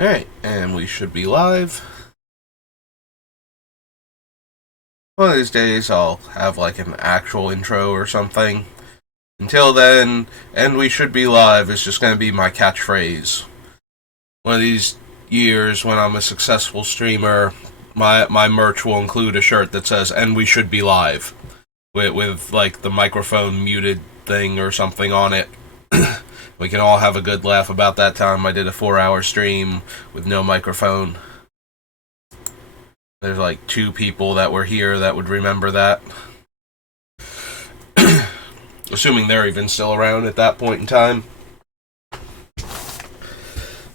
Alright, and we should be live. One of these days I'll have like an actual intro or something. Until then, and we should be live is just going to be my catchphrase. One of these years when I'm a successful streamer, my merch will include a shirt that says, and we should be live. With like the microphone muted thing or something on it. We can all have a good laugh about that time I did a 4-hour stream with no microphone. There's like 2 people that were here that would remember that. Assuming they're even still around at that point in time.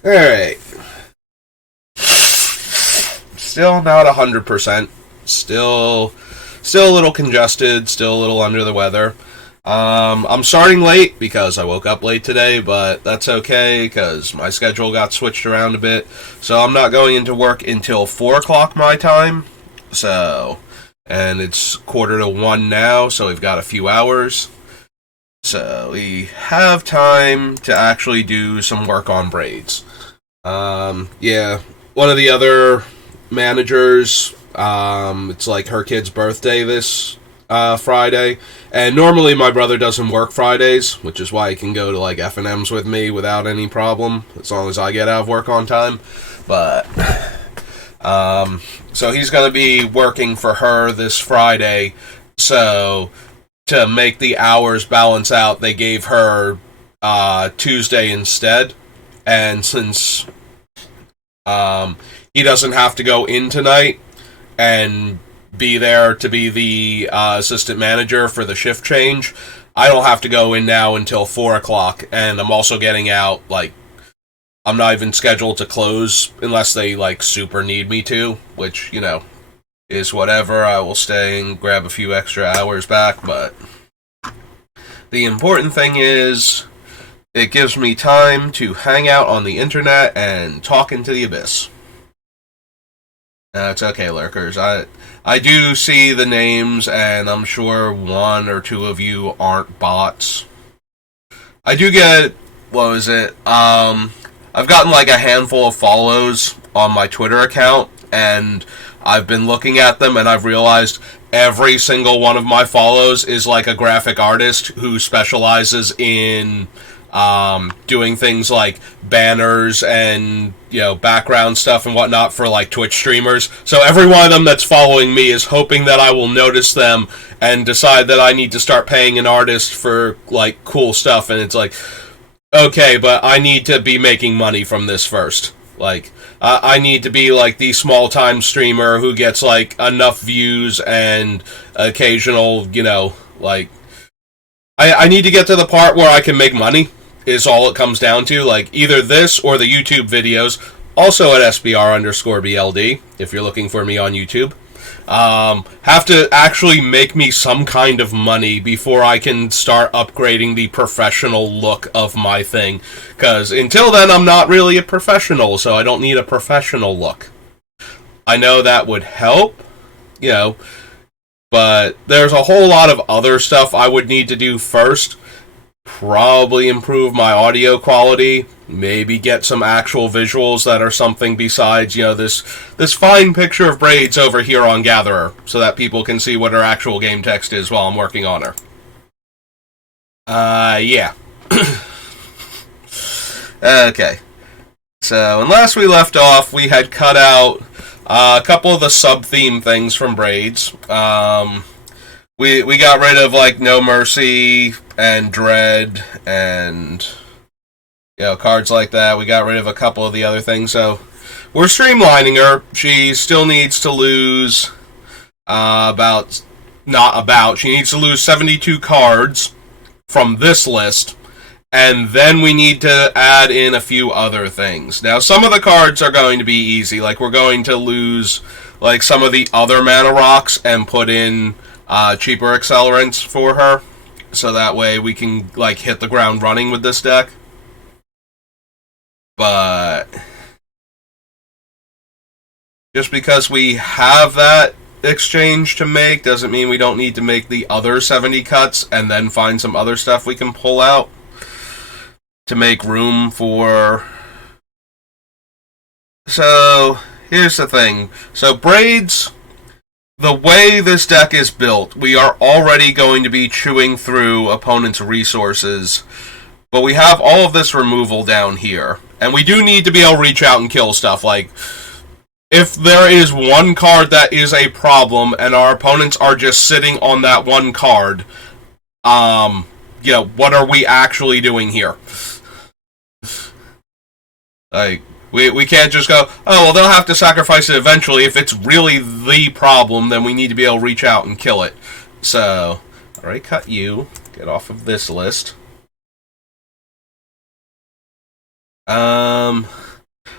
Alright. Still not 100%. Still a little congested, still a little under the weather. I'm starting late because I woke up late today, but that's okay because my schedule got switched around a bit. So I'm not going into work until 4 o'clock my time. And it's 12:45 now, so we've got a few hours. So we have time to actually do some work on Braids. Yeah, one of the other managers, it's like her kid's birthday this Friday, and normally my brother doesn't work Fridays, which is why he can go to like F&M's with me without any problem, as long as I get out of work on time. But so he's going to be working for her this Friday, so to make the hours balance out, they gave her Tuesday instead, and since he doesn't have to go in tonight and be there to be the assistant manager for the shift change, I don't have to go in now until 4 o'clock, and I'm also getting out, like, I'm not even scheduled to close unless they, like, super need me to, which, you know, is whatever. I will stay and grab a few extra hours back, but the important thing is it gives me time to hang out on the internet and talk into the abyss. It's okay, lurkers. I do see the names, and I'm sure 1 or 2 of you aren't bots. I do get, what was it? I've gotten like a handful of follows on my Twitter account, and I've been looking at them, and I've realized every single one of my follows is like a graphic artist who specializes in doing things like banners and, you know, background stuff and whatnot for like Twitch streamers. So every one of them that's following me is hoping that I will notice them and decide that I need to start paying an artist for like cool stuff. And it's like, okay, but I need to be making money from this first. Like, I need to be like the small-time streamer who gets like enough views and occasional, you know, like, I need to get to the part where I can make money, is all it comes down to. Like, either this or the YouTube videos, also at SBR_BLD, if you're looking for me on YouTube, have to actually make me some kind of money before I can start upgrading the professional look of my thing. Because until then, I'm not really a professional, so I don't need a professional look. I know that would help, you know, but there's a whole lot of other stuff I would need to do first. Probably improve my audio quality, maybe get some actual visuals that are something besides, you know, this fine picture of Braids over here on Gatherer, so that people can see what her actual game text is while I'm working on her. Yeah. Okay. So, and last we left off, we had cut out a couple of the sub-theme things from Braids. We got rid of, like, No Mercy and Dread and, you know, cards like that. We got rid of a couple of the other things, so we're streamlining her. She still needs to lose she needs to lose 72 cards from this list, and then we need to add in a few other things. Now, some of the cards are going to be easy. Like, we're going to lose, like, some of the other mana rocks and put in cheaper accelerants for her, so that way we can, like, hit the ground running with this deck. But just because we have that exchange to make doesn't mean we don't need to make the other 70 cuts and then find some other stuff we can pull out to make room for So, here's the thing. So, Braids, the way this deck is built, we are already going to be chewing through opponents' resources, but we have all of this removal down here. And we do need to be able to reach out and kill stuff. Like, if there is one card that is a problem and our opponents are just sitting on that one card, what are we actually doing here? Like, we can't just go, oh, well, they'll have to sacrifice it eventually. If it's really the problem, then we need to be able to reach out and kill it. So, alright, cut you. Get off of this list.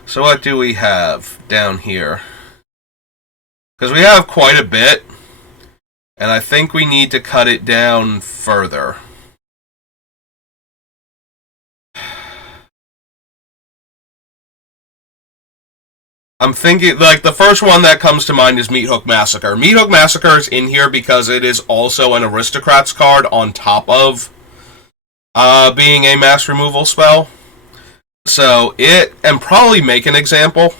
So what do we have down here? Because we have quite a bit, and I think we need to cut it down further. I'm thinking, like, the first one that comes to mind is Meat Hook Massacre. Meat Hook Massacre is in here because it is also an Aristocrats card on top of being a mass removal spell. So and probably Make an Example.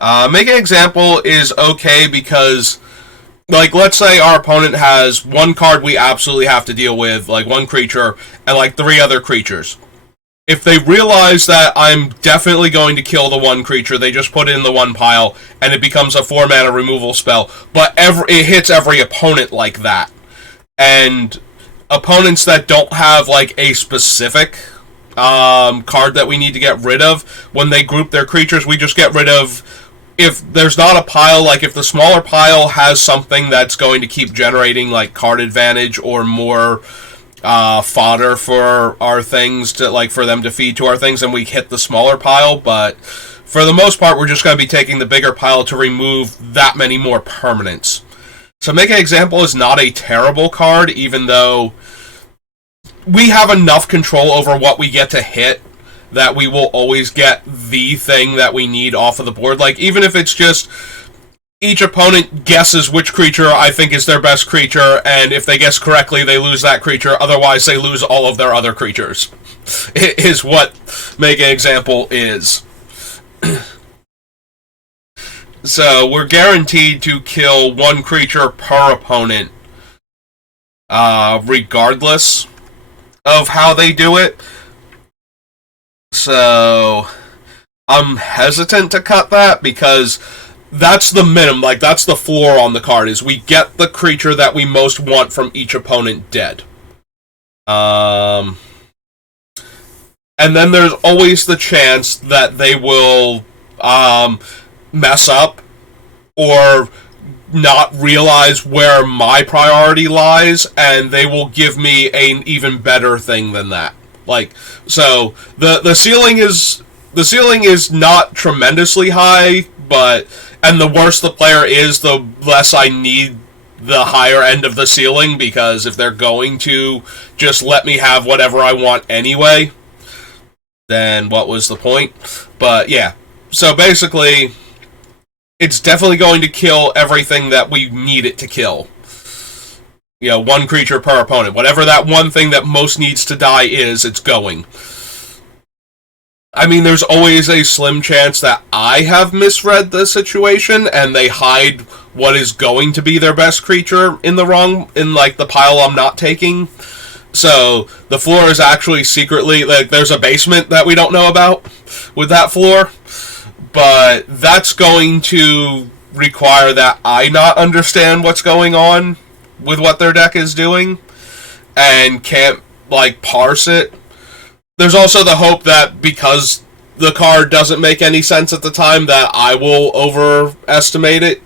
Make an Example is okay because, like, let's say our opponent has one card we absolutely have to deal with, like one creature, and like 3 other creatures. If they realize that I'm definitely going to kill the one creature, they just put it in the one pile, and it becomes a 4-mana removal spell. But it hits every opponent like that. And opponents that don't have, like, a specific card that we need to get rid of, when they group their creatures, we just get rid of... If there's not a pile, like, if the smaller pile has something that's going to keep generating, like, card advantage or more... fodder for our things to, like, for them to feed to our things, and we hit the smaller pile, but for the most part we're just going to be taking the bigger pile to remove that many more permanents. So Make an Example is not a terrible card, even though we have enough control over what we get to hit that we will always get the thing that we need off of the board. Like, even if it's just each opponent guesses which creature I think is their best creature, and if they guess correctly, they lose that creature. Otherwise, they lose all of their other creatures. It is what Make an Example is. So, we're guaranteed to kill one creature per opponent, regardless of how they do it. So, I'm hesitant to cut that, because that's the minimum, like, that's the floor on the card, is we get the creature that we most want from each opponent dead. And then there's always the chance that they will mess up or not realize where my priority lies, and they will give me an even better thing than that. Like, so the ceiling is not tremendously high, but... And the worse the player is, the less I need the higher end of the ceiling, because if they're going to just let me have whatever I want anyway, then what was the point? But yeah, so basically, it's definitely going to kill everything that we need it to kill. You know, one creature per opponent. Whatever that one thing that most needs to die is, it's going. I mean, there's always a slim chance that I have misread the situation and they hide what is going to be their best creature in the pile I'm not taking. So, the floor is actually secretly, like, there's a basement that we don't know about with that floor. But that's going to require that I not understand what's going on with what their deck is doing and can't, like, parse it. There's also the hope that because the card doesn't make any sense at the time, that I will overestimate it.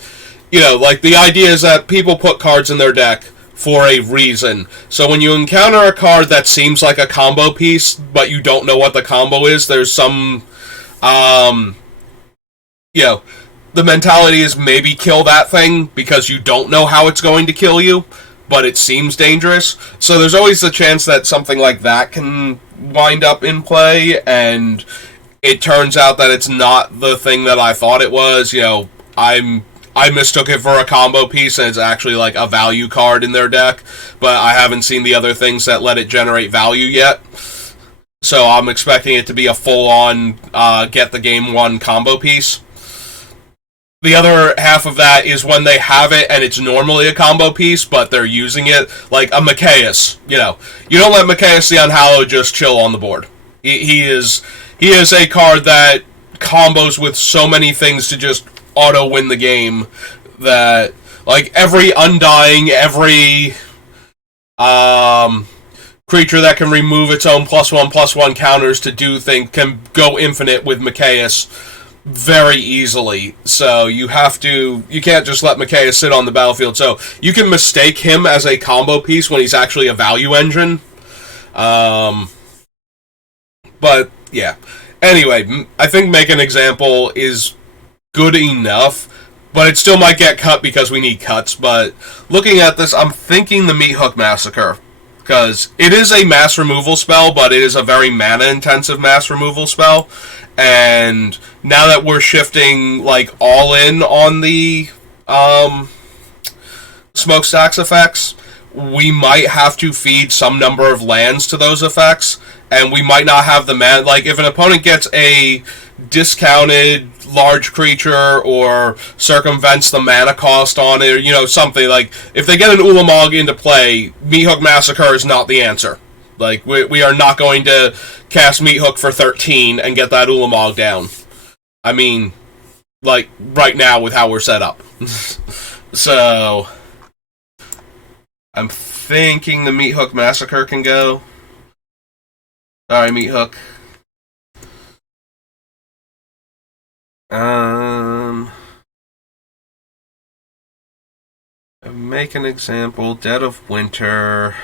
You know, like, the idea is that people put cards in their deck for a reason. So when you encounter a card that seems like a combo piece, but you don't know what the combo is, there's some, the mentality is maybe kill that thing because you don't know how it's going to kill you, but it seems dangerous. So there's always the chance that something like that can wind up in play, and it turns out that it's not the thing that I thought it was. You know, I mistook it for a combo piece, and it's actually like a value card in their deck, but I haven't seen the other things that let it generate value yet. So I'm expecting it to be a full-on get the game one combo piece. The other half of that is when they have it and it's normally a combo piece, but they're using it like a Macias. You don't let Macias the Unhallowed just chill on the board. He is a card that combos with so many things to just auto win the game that like every Undying, every creature that can remove its own +1/+1 counters to do things can go infinite with Macias very easily. So you can't just let Macias sit on the battlefield. So you can mistake him as a combo piece when he's actually a value engine. But yeah. Anyway, I think Make an Example is good enough, but it still might get cut because we need cuts. But looking at this, I'm thinking the Meat Hook Massacre, because it is a mass removal spell, but it is a very mana-intensive mass removal spell. And now that we're shifting like all in on the smokestacks effects, we might have to feed some number of lands to those effects, and we might not have the mana. Like if an opponent gets a discounted large creature or circumvents the mana cost on it, or, something like if they get an Ulamog into play, Meat Hook Massacre is not the answer. Like, we are not going to cast Meat Hook for 13 and get that Ulamog down. I mean, like, right now with how we're set up. So, I'm thinking the Meat Hook Massacre can go. Sorry, Meat Hook. Make an Example, Dead of Winter.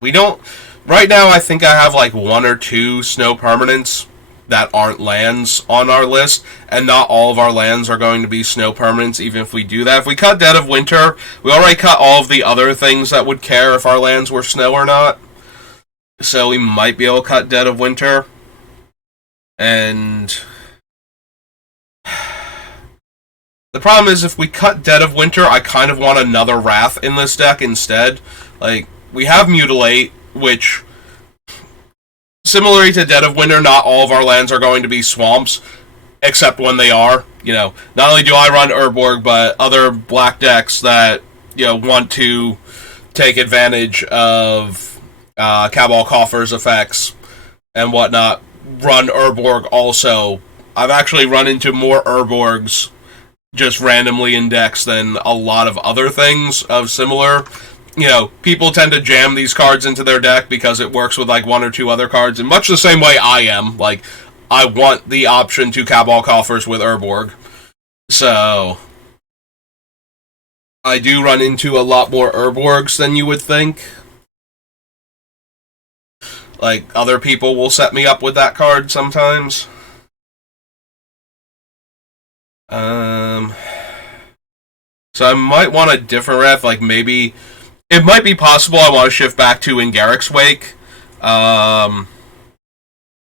We don't... Right now, I think I have like 1 or 2 snow permanents that aren't lands on our list, and not all of our lands are going to be snow permanents, even if we do that. If we cut Dead of Winter, we already cut all of the other things that would care if our lands were snow or not. So we might be able to cut Dead of Winter. And... the problem is, if we cut Dead of Winter, I kind of want another Wrath in this deck instead. Like, we have Mutilate, which, similarly to Dead of Winter, not all of our lands are going to be swamps, except when they are. Not only do I run Urborg, but other black decks that, want to take advantage of Cabal Coffer's effects and whatnot, run Urborg also. I've actually run into more Urborgs just randomly in decks than a lot of other things of similar. People tend to jam these cards into their deck because it works with like 1 or 2 other cards, in much the same way I am. Like, I want the option to Cabal Coffers with Urborg. So, I do run into a lot more Urborgs than you would think. Like, other people will set me up with that card sometimes. So I might want a different ref, like maybe... It might be possible I want to shift back to Ingarrick's Wake,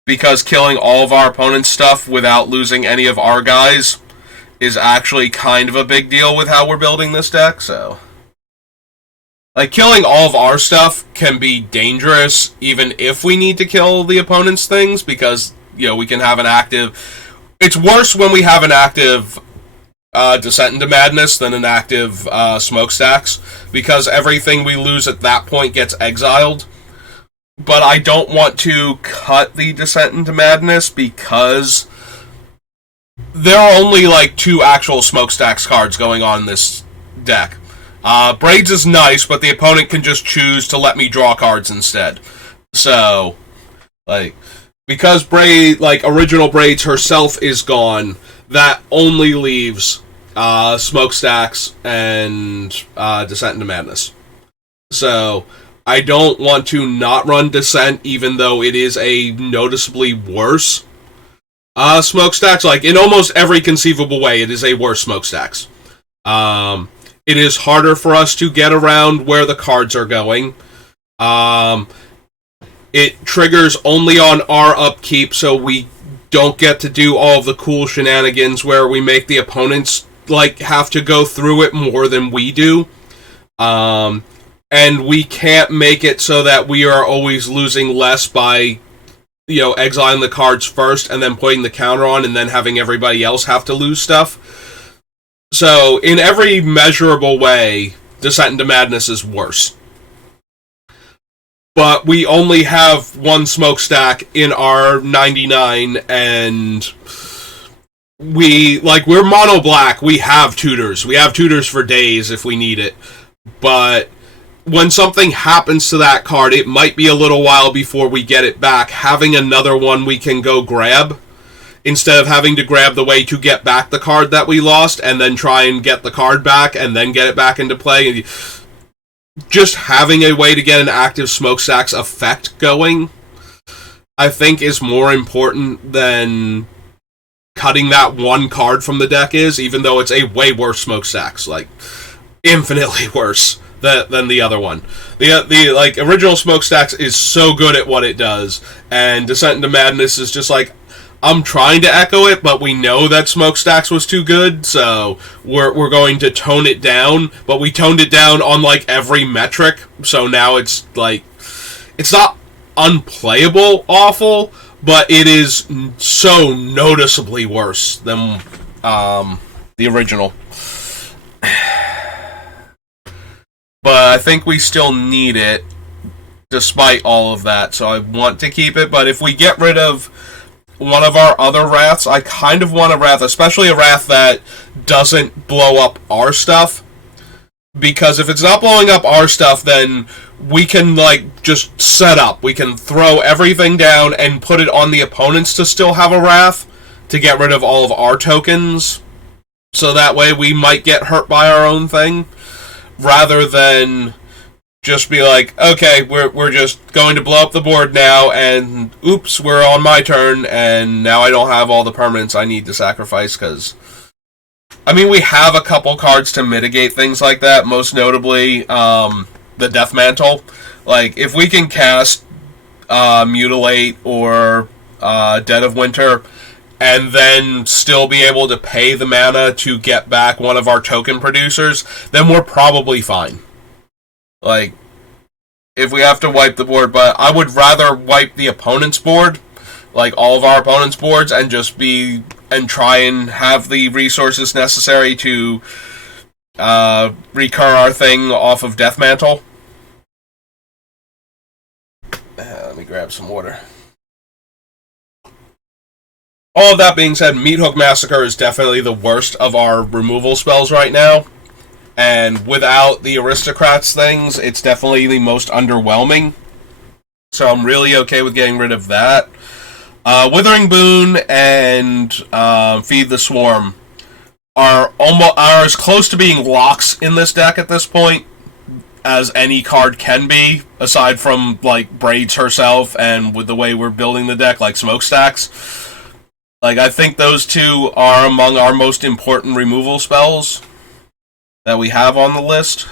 because killing all of our opponent's stuff without losing any of our guys is actually kind of a big deal with how we're building this deck, so... Like, killing all of our stuff can be dangerous, even if we need to kill the opponent's things, because, we can have an active... It's worse when we have an active... Descent into Madness than an active Smokestacks, because everything we lose at that point gets exiled. But I don't want to cut the Descent into Madness because there are only like 2 actual Smokestacks cards going on in this deck. Braids is nice, but the opponent can just choose to let me draw cards instead. So, because original Braids herself is gone, that only leaves Smokestacks and Descent into Madness. So, I don't want to not run Descent, even though it is a noticeably worse Smokestacks. Like, in almost every conceivable way, it is a worse Smokestacks. It is harder for us to get around where the cards are going. It triggers only on our upkeep, so we don't get to do all of the cool shenanigans where we make the opponents have to go through it more than we do. And we can't make it so that we are always losing less by, exiling the cards first and then putting the counter on and then having everybody else have to lose stuff. So, in every measurable way, Descent into Madness is worse. But we only have one smokestack in our 99, and we're mono black. We have tutors. We have tutors for days if we need it. But when something happens to that card, it might be a little while before we get it back. Having another one we can go grab, instead of having to grab the way to get back the card that we lost, and then try and get the card back, and then get it back into play. Just having a way to get an active smokestack's effect going, I think, is more important than cutting that one card from the deck is, even though it's a way worse smokestacks, infinitely worse than the other one. The original smokestacks is so good at what it does, and Descent into Madness is just I'm trying to echo it, but we know that Smokestacks was too good, so we're going to tone it down. But we toned it down on every metric, so now it's it's not unplayable awful, but it is so noticeably worse than the original. But I think we still need it, despite all of that, so I want to keep it. But if we get rid of one of our other Wraths, I kind of want a Wrath, especially a Wrath that doesn't blow up our stuff. Because if it's not blowing up our stuff, then we can, just set up. We can throw everything down and put it on the opponents to still have a Wrath, to get rid of all of our tokens. So that way we might get hurt by our own thing, rather than just be okay, we're just going to blow up the board now, and oops, we're on my turn, and now I don't have all the permanents I need to sacrifice, because we have a couple cards to mitigate things like that, most notably the Death Mantle. If we can cast Mutilate or Dead of Winter, and then still be able to pay the mana to get back one of our token producers, then we're probably fine. If we have to wipe the board, but I would rather wipe the opponent's board, all of our opponent's boards, and try and have the resources necessary to recur our thing off of Death Mantle. Let me grab some water. All of that being said, Meathook Massacre is definitely the worst of our removal spells right now. And without the Aristocrats things, it's definitely the most underwhelming. So I'm really okay with getting rid of that. Withering Boon and Feed the Swarm are as close to being locks in this deck at this point as any card can be, aside from Braids herself and with the way we're building the deck, Smokestacks. I think those two are among our most important removal spells that we have on the list.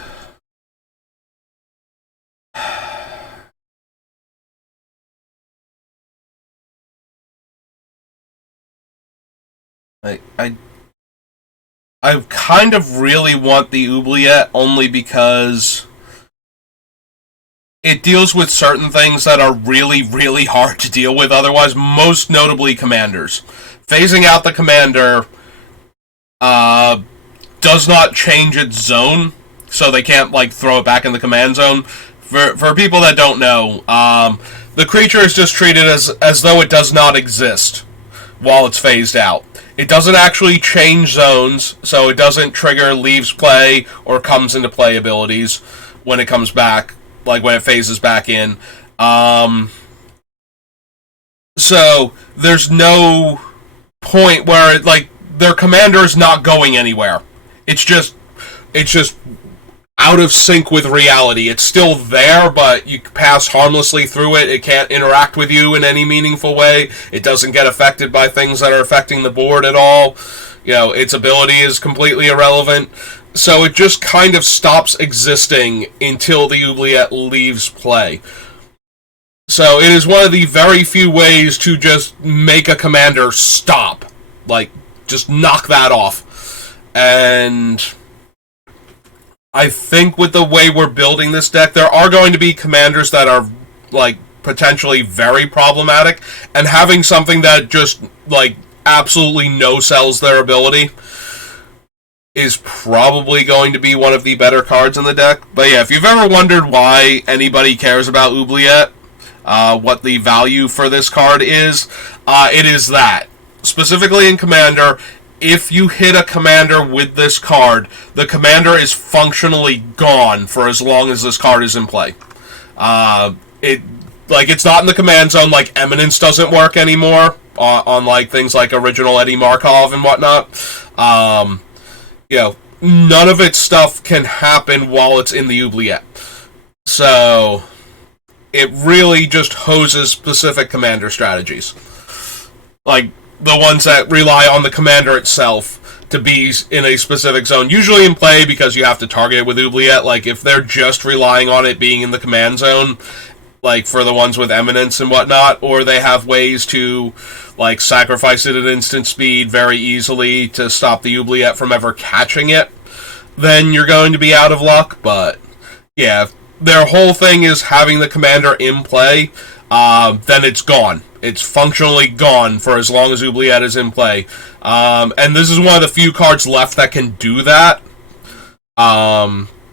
I kind of really want the Oubliette, only because it deals with certain things that are really, really hard to deal with otherwise, most notably commanders. Phasing out the commander does not change its zone, so they can't throw it back in the command zone. For people that don't know, the creature is just treated as though it does not exist while it's phased out. It doesn't actually change zones, so it doesn't trigger leaves play or comes into play abilities when it comes back, when it phases back in. So there's no point where their commander is not going anywhere. It's just out of sync with reality. It's still there, but you pass harmlessly through it. It can't interact with you in any meaningful way. It doesn't get affected by things that are affecting the board at all. Its ability is completely irrelevant. So it just kind of stops existing until the Oubliette leaves play. So it is one of the very few ways to just make a commander stop. Just knock that off. And I think with the way we're building this deck, there are going to be commanders that are, like, potentially very problematic, and having something that just, like, absolutely no-sells their ability is probably going to be one of the better cards in the deck. But yeah, if you've ever wondered why anybody cares about Oubliette, what the value for this card is, it is that. Specifically in Commander, if you hit a commander with this card, the commander is functionally gone for as long as this card is in play. It's not in the command zone, like Eminence doesn't work anymore on like things like original Eddie Markov and whatnot. None of its stuff can happen while it's in the Oubliette. So it really just hoses specific commander strategies. Like the ones that rely on the commander itself to be in a specific zone, usually in play because you have to target it with Oubliette. Like if they're just relying on it being in the command zone, like for the ones with Eminence and whatnot, or they have ways to like sacrifice it at instant speed very easily to stop the Oubliette from ever catching it, then you're going to be out of luck. But yeah, their whole thing is having the commander in play, then it's gone. It's functionally gone for as long as Oubliette is in play. And this is one of the few cards left that can do that.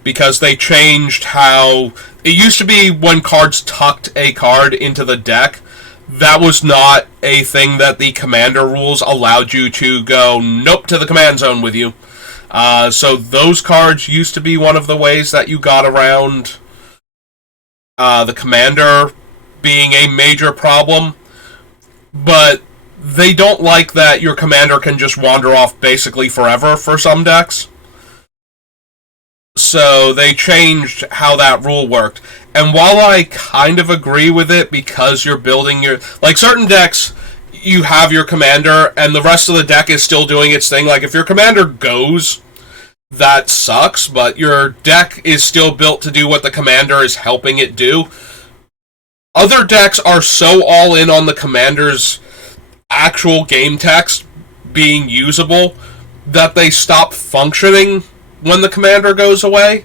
Because they changed how... It used to be when cards tucked a card into the deck, that was not a thing that the commander rules allowed you to go, nope, to the command zone with you. So those cards used to be one of the ways that you got around the commander being a major problem. But they don't like that your commander can just wander off basically forever for some decks. So they changed how that rule worked. And while I kind of agree with it because you're building your... Like certain decks, you have your commander and the rest of the deck is still doing its thing. Like if your commander goes, that sucks, but your deck is still built to do what the commander is helping it do. Other decks are so all in on the commander's actual game text being usable that they stop functioning when the commander goes away.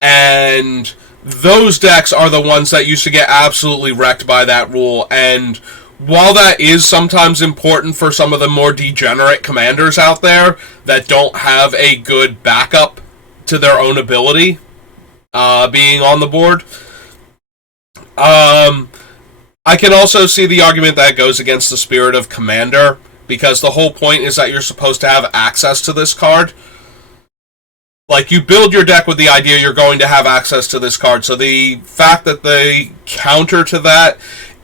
And those decks are the ones that used to get absolutely wrecked by that rule. And while that is sometimes important for some of the more degenerate commanders out there that don't have a good backup to their own ability being on the board, I can also see the argument that goes against the spirit of Commander, because the whole point is that you're supposed to have access to this card. Like, you build your deck with the idea you're going to have access to this card, so the fact that the counter to that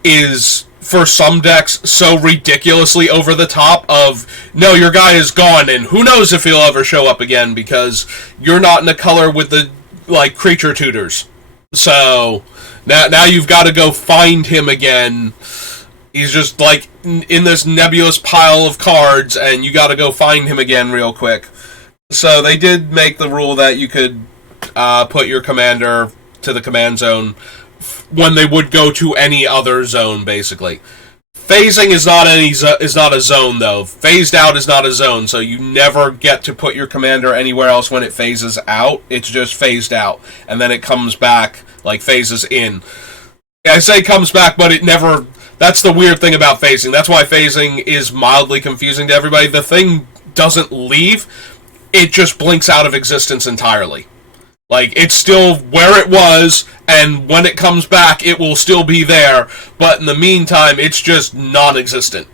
is, for some decks, so ridiculously over the top of, no, your guy is gone, and who knows if he'll ever show up again, because you're not in a color with the, like, creature tutors. So... Now you've got to go find him again. He's just, like, in this nebulous pile of cards, and you got to go find him again real quick. So they did make the rule that you could put your commander to the command zone when they would go to any other zone, basically. Phasing is not a zone, though. Phased out is not a zone, so you never get to put your commander anywhere else when it phases out. It's just phased out, and then it comes back, like phases in. I say comes back, but it never... That's the weird thing about phasing. That's why phasing is mildly confusing to everybody. The thing doesn't leave, it just blinks out of existence entirely. Like, it's still where it was, and when it comes back, it will still be there, but in the meantime, it's just non-existent.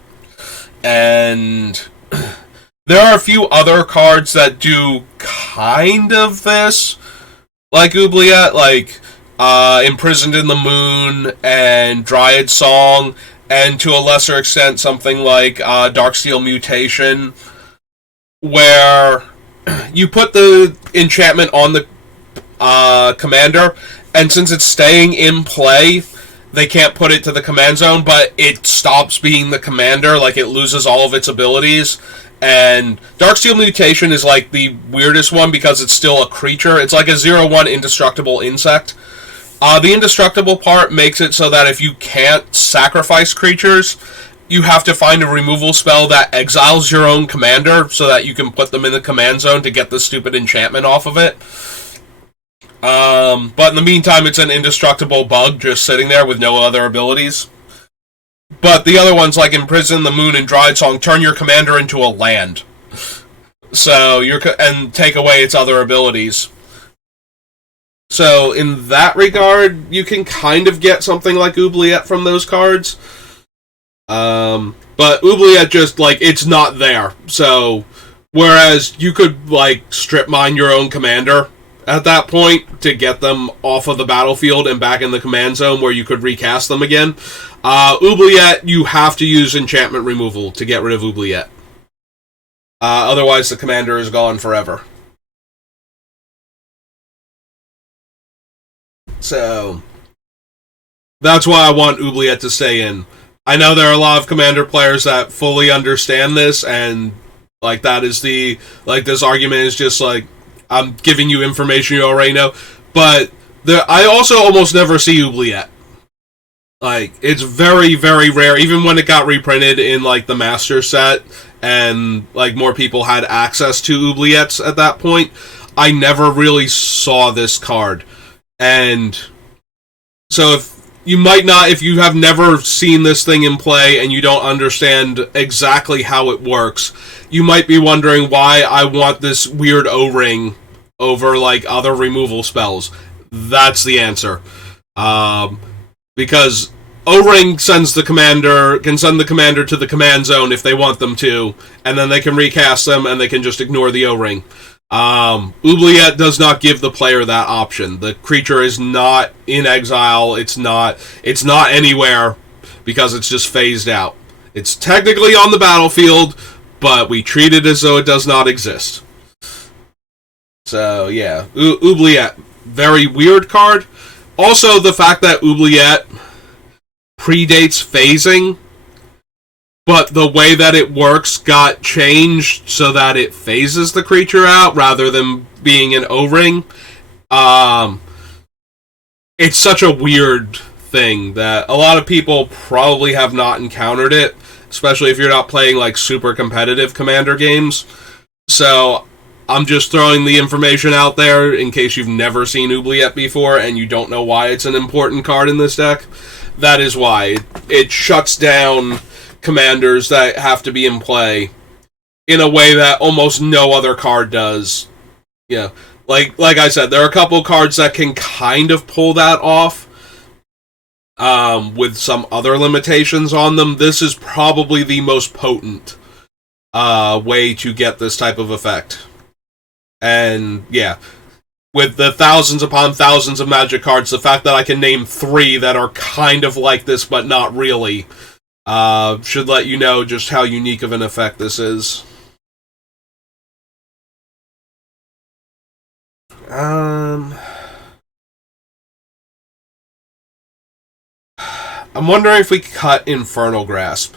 And there are a few other cards that do kind of this, like Oubliette, like Imprisoned in the Moon and Dryad Song, and to a lesser extent, something like Darksteel Mutation, where you put the enchantment on the commander, and since it's staying in play, they can't put it to the command zone, but it stops being the commander, like it loses all of its abilities. And Darksteel Mutation is like the weirdest one because it's still a creature. It's like a 0/1 indestructible insect. The indestructible part makes it so that if you can't sacrifice creatures, you have to find a removal spell that exiles your own commander so that you can put them in the command zone to get the stupid enchantment off of it. But in the meantime, it's an indestructible bug just sitting there with no other abilities. But the other ones, like Imprison, the Moon, and Dried Song, turn your commander into a land. So and take away its other abilities. So in that regard, you can kind of get something like Oubliette from those cards. But Oubliette just, like, it's not there. So, whereas you could, like, strip mine your own commander at that point to get them off of the battlefield and back in the command zone where you could recast them again. Oubliette, you have to use enchantment removal to get rid of Oubliette. Otherwise, the commander is gone forever. So, that's why I want Oubliette to stay in. I know there are a lot of commander players that fully understand this, and, like, that is this argument is just, like, I'm giving you information you already know, but I also almost never see Oubliette. Like, it's very, very rare, even when it got reprinted in, like, the Master set, and, like, more people had access to Oubliettes at that point, I never really saw this card. And so if you have never seen this thing in play and you don't understand exactly how it works, you might be wondering why I want this weird O-ring over, like, other removal spells. That's the answer. Because O-ring can send the commander to the command zone if they want them to, and then they can recast them and they can just ignore the O-ring. Oubliette does not give the player that option. The creature is not in exile. It's not anywhere because it's just phased out. It's technically on the battlefield, but we treat it as though it does not exist. So, yeah. Oubliette, very weird card. Also, the fact that Oubliette predates phasing, but the way that it works got changed so that it phases the creature out rather than being an O-ring. It's such a weird thing that a lot of people probably have not encountered it, especially if you're not playing, like, super competitive Commander games. So I'm just throwing the information out there in case you've never seen Oubliette before and you don't know why it's an important card in this deck. That is why. It shuts down commanders that have to be in play in a way that almost no other card does. Yeah, like I said, there are a couple cards that can kind of pull that off with some other limitations on them. This is probably the most potent way to get this type of effect. And yeah, with the thousands upon thousands of Magic cards, the fact that I can name 3 that are kind of like this but not really should let you know just how unique of an effect this is. I'm wondering if we cut Infernal Grasp.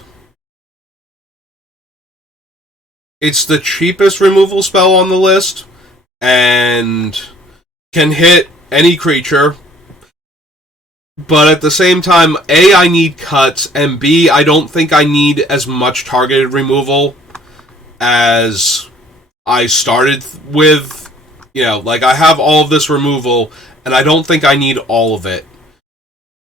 It's the cheapest removal spell on the list, and can hit any creature. But at the same time, A, I need cuts, and B, I don't think I need as much targeted removal as I started with. You know, like, I have all of this removal, and I don't think I need all of it.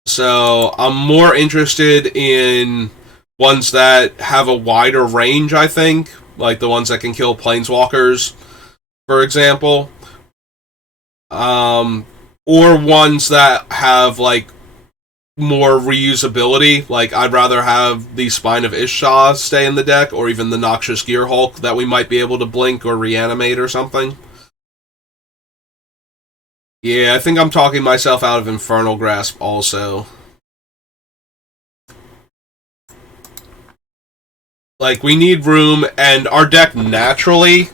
So, I'm more interested in ones that have a wider range, I think. Like the ones that can kill planeswalkers, for example. Or ones that have, like, more reusability. Like, I'd rather have the Spine of Ishtar stay in the deck, or even the Noxious Gearhulk that we might be able to blink or reanimate or something. Yeah, I think I'm talking myself out of Infernal Grasp also. Like, we need room, and our deck naturally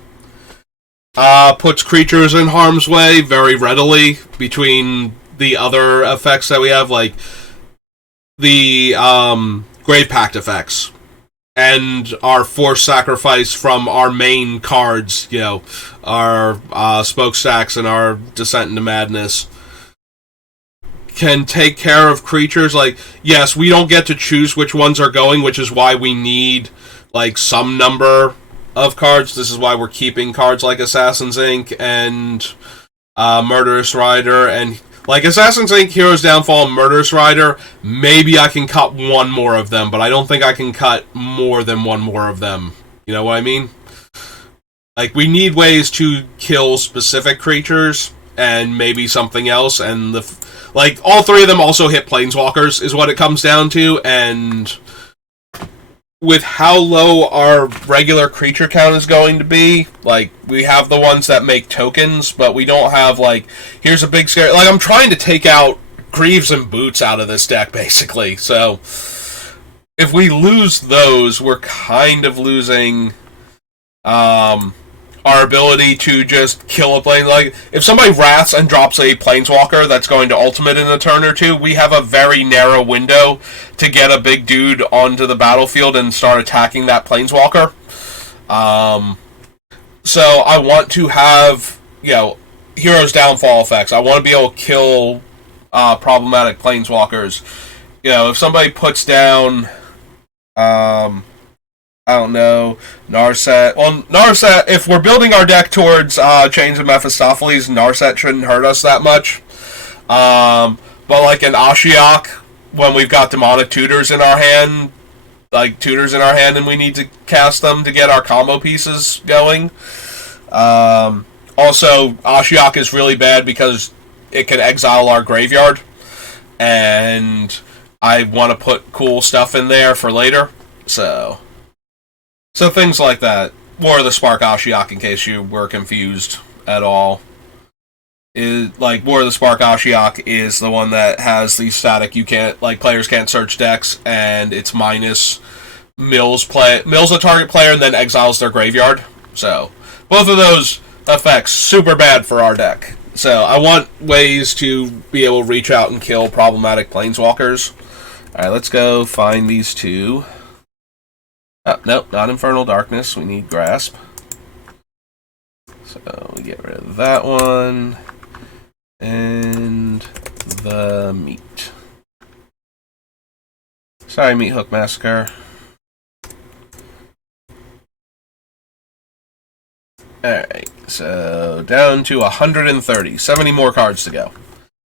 puts creatures in harm's way very readily between the other effects that we have, like the Grave Pact effects and our Forced Sacrifice from our main cards, you know, our Smokestacks and our Descent into Madness. can take care of creatures. Like, yes, we don't get to choose which ones are going, which is why we need, like, some number of cards. This is why we're keeping cards like Assassin's Ink and Murderous Rider, and like Assassin's Ink, Hero's Downfall, Murderous Rider, maybe I can cut one more of them, but I don't think I can cut more than one more of them. You know what I mean? Like, we need ways to kill specific creatures and maybe something else, and like, all three of them also hit Planeswalkers, is what it comes down to, and with how low our regular creature count is going to be, like, we have the ones that make tokens, but we don't have, like, here's a big scare. Like, I'm trying to take out Greaves and Boots out of this deck, basically. So, if we lose those, we're kind of losing our ability to just kill a plane. Like, if somebody wraths and drops a Planeswalker that's going to ultimate in a turn or two, we have a very narrow window to get a big dude onto the battlefield and start attacking that Planeswalker. So I want to have, Hero's Downfall effects. I want to be able to kill problematic Planeswalkers. If somebody puts down, I don't know, Narset. Well, Narset, if we're building our deck towards Chains of Mephistopheles, Narset shouldn't hurt us that much. But like an Ashiok, when we've got Demonic Tutors in our hand, and we need to cast them to get our combo pieces going. Also, Ashiok is really bad because it can exile our graveyard, and I want to put cool stuff in there for later, so things like that. War of the Spark Ashiok, in case you were confused at all. War of the Spark Ashiok is the one that has the static, players can't search decks, and it's minus mills a target player and then exiles their graveyard. So, both of those effects, super bad for our deck. So, I want ways to be able to reach out and kill problematic Planeswalkers. Alright, let's go find these two. Oh, nope, not Infernal Darkness. We need Grasp. So we get rid of that one. And the meat. Sorry, Meat Hook Massacre. Alright, so down to 130. 70 more cards to go.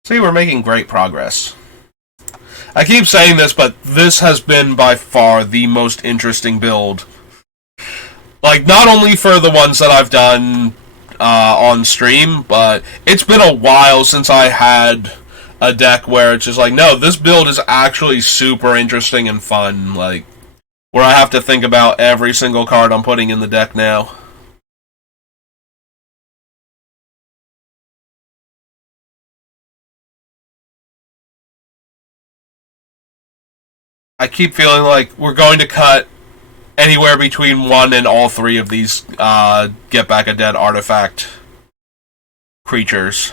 See, we're making great progress. I keep saying this, but this has been by far the most interesting build. Like, not only for the ones that I've done on stream, but it's been a while since I had a deck where it's just like, no, this build is actually super interesting and fun. Like, where I have to think about every single card I'm putting in the deck now. I keep feeling like we're going to cut anywhere between one and all three of these Get Back a Dead artifact creatures.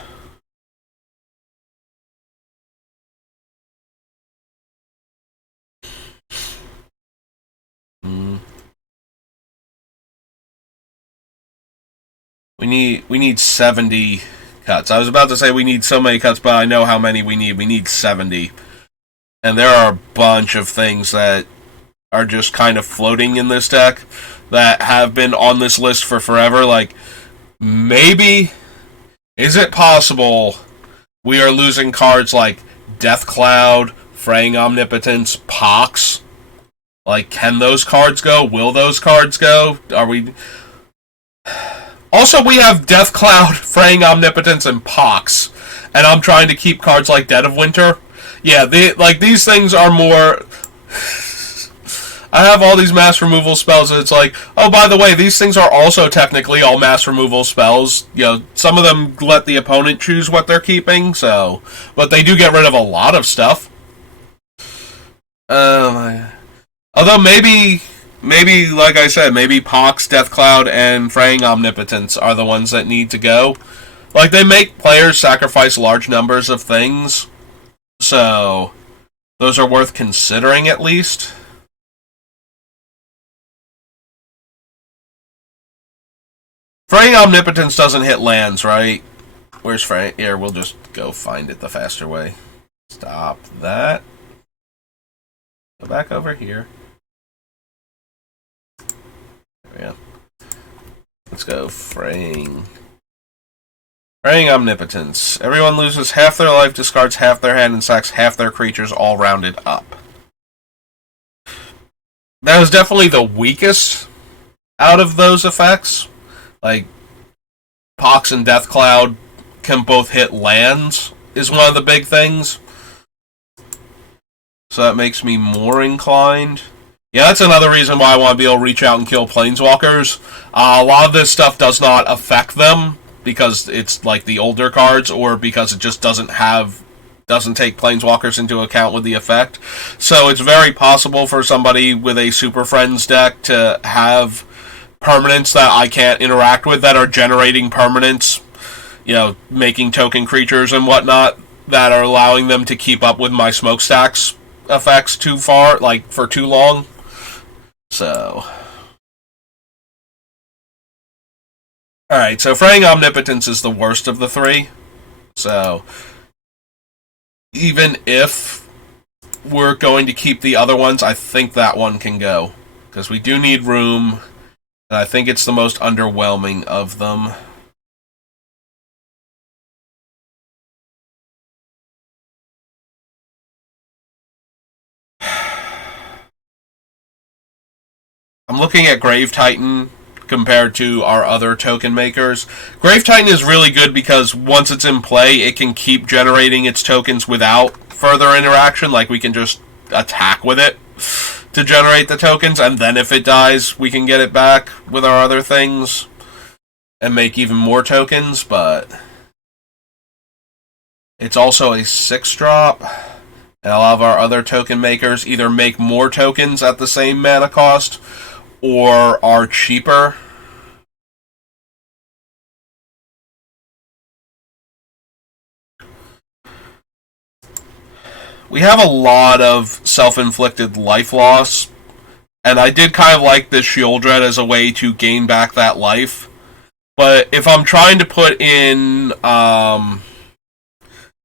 We need 70 cuts. I was about to say we need so many cuts, but I know how many we need. We need 70. And there are a bunch of things that are just kind of floating in this deck that have been on this list for forever. Like, maybe, is it possible we are losing cards like Death Cloud, Fraying Omnipotence, Pox? Like, can those cards go? Will those cards go? Are we... Also, we have Death Cloud, Fraying Omnipotence, and Pox. And I'm trying to keep cards like Dead of Winter. Yeah, these things are more... I have all these mass removal spells, and it's like, oh, by the way, these things are also technically all mass removal spells. Some of them let the opponent choose what they're keeping, so... But they do get rid of a lot of stuff. Although maybe, like I said, maybe Pox, Death Cloud, and Fraying Omnipotence are the ones that need to go. Like, they make players sacrifice large numbers of things, so those are worth considering at least. Fraying Omnipotence doesn't hit lands, right? Where's Fraying? Here, we'll just go find it the faster way. Stop that. Go back over here. There we go. Let's go fraying. Fraying Omnipotence. Everyone loses half their life, discards half their hand, and sacks half their creatures, all rounded up. That was definitely the weakest out of those effects. Like, Pox and Death Cloud can both hit lands, is one of the big things. So that makes me more inclined. Yeah, that's another reason why I want to be able to reach out and kill Planeswalkers. A lot of this stuff does not affect them, because it's like the older cards, or because it just doesn't take Planeswalkers into account with the effect. So it's very possible for somebody with a Super Friends deck to have permanents that I can't interact with that are generating permanents, making token creatures and whatnot, that are allowing them to keep up with my smokestacks effects too far, like for too long. So, alright, so Fraying Omnipotence is the worst of the three. So, even if we're going to keep the other ones, I think that one can go. Because we do need room, and I think it's the most underwhelming of them. I'm looking at Grave Titan compared to our other token makers. Grave Titan is really good because once it's in play, it can keep generating its tokens without further interaction. Like, we can just attack with it to generate the tokens, and then if it dies, we can get it back with our other things and make even more tokens, but it's also a 6-drop, and a lot of our other token makers either make more tokens at the same mana cost or are cheaper. We have a lot of self-inflicted life loss, and I did kind of like this Shieldred as a way to gain back that life. But if I'm trying to put in,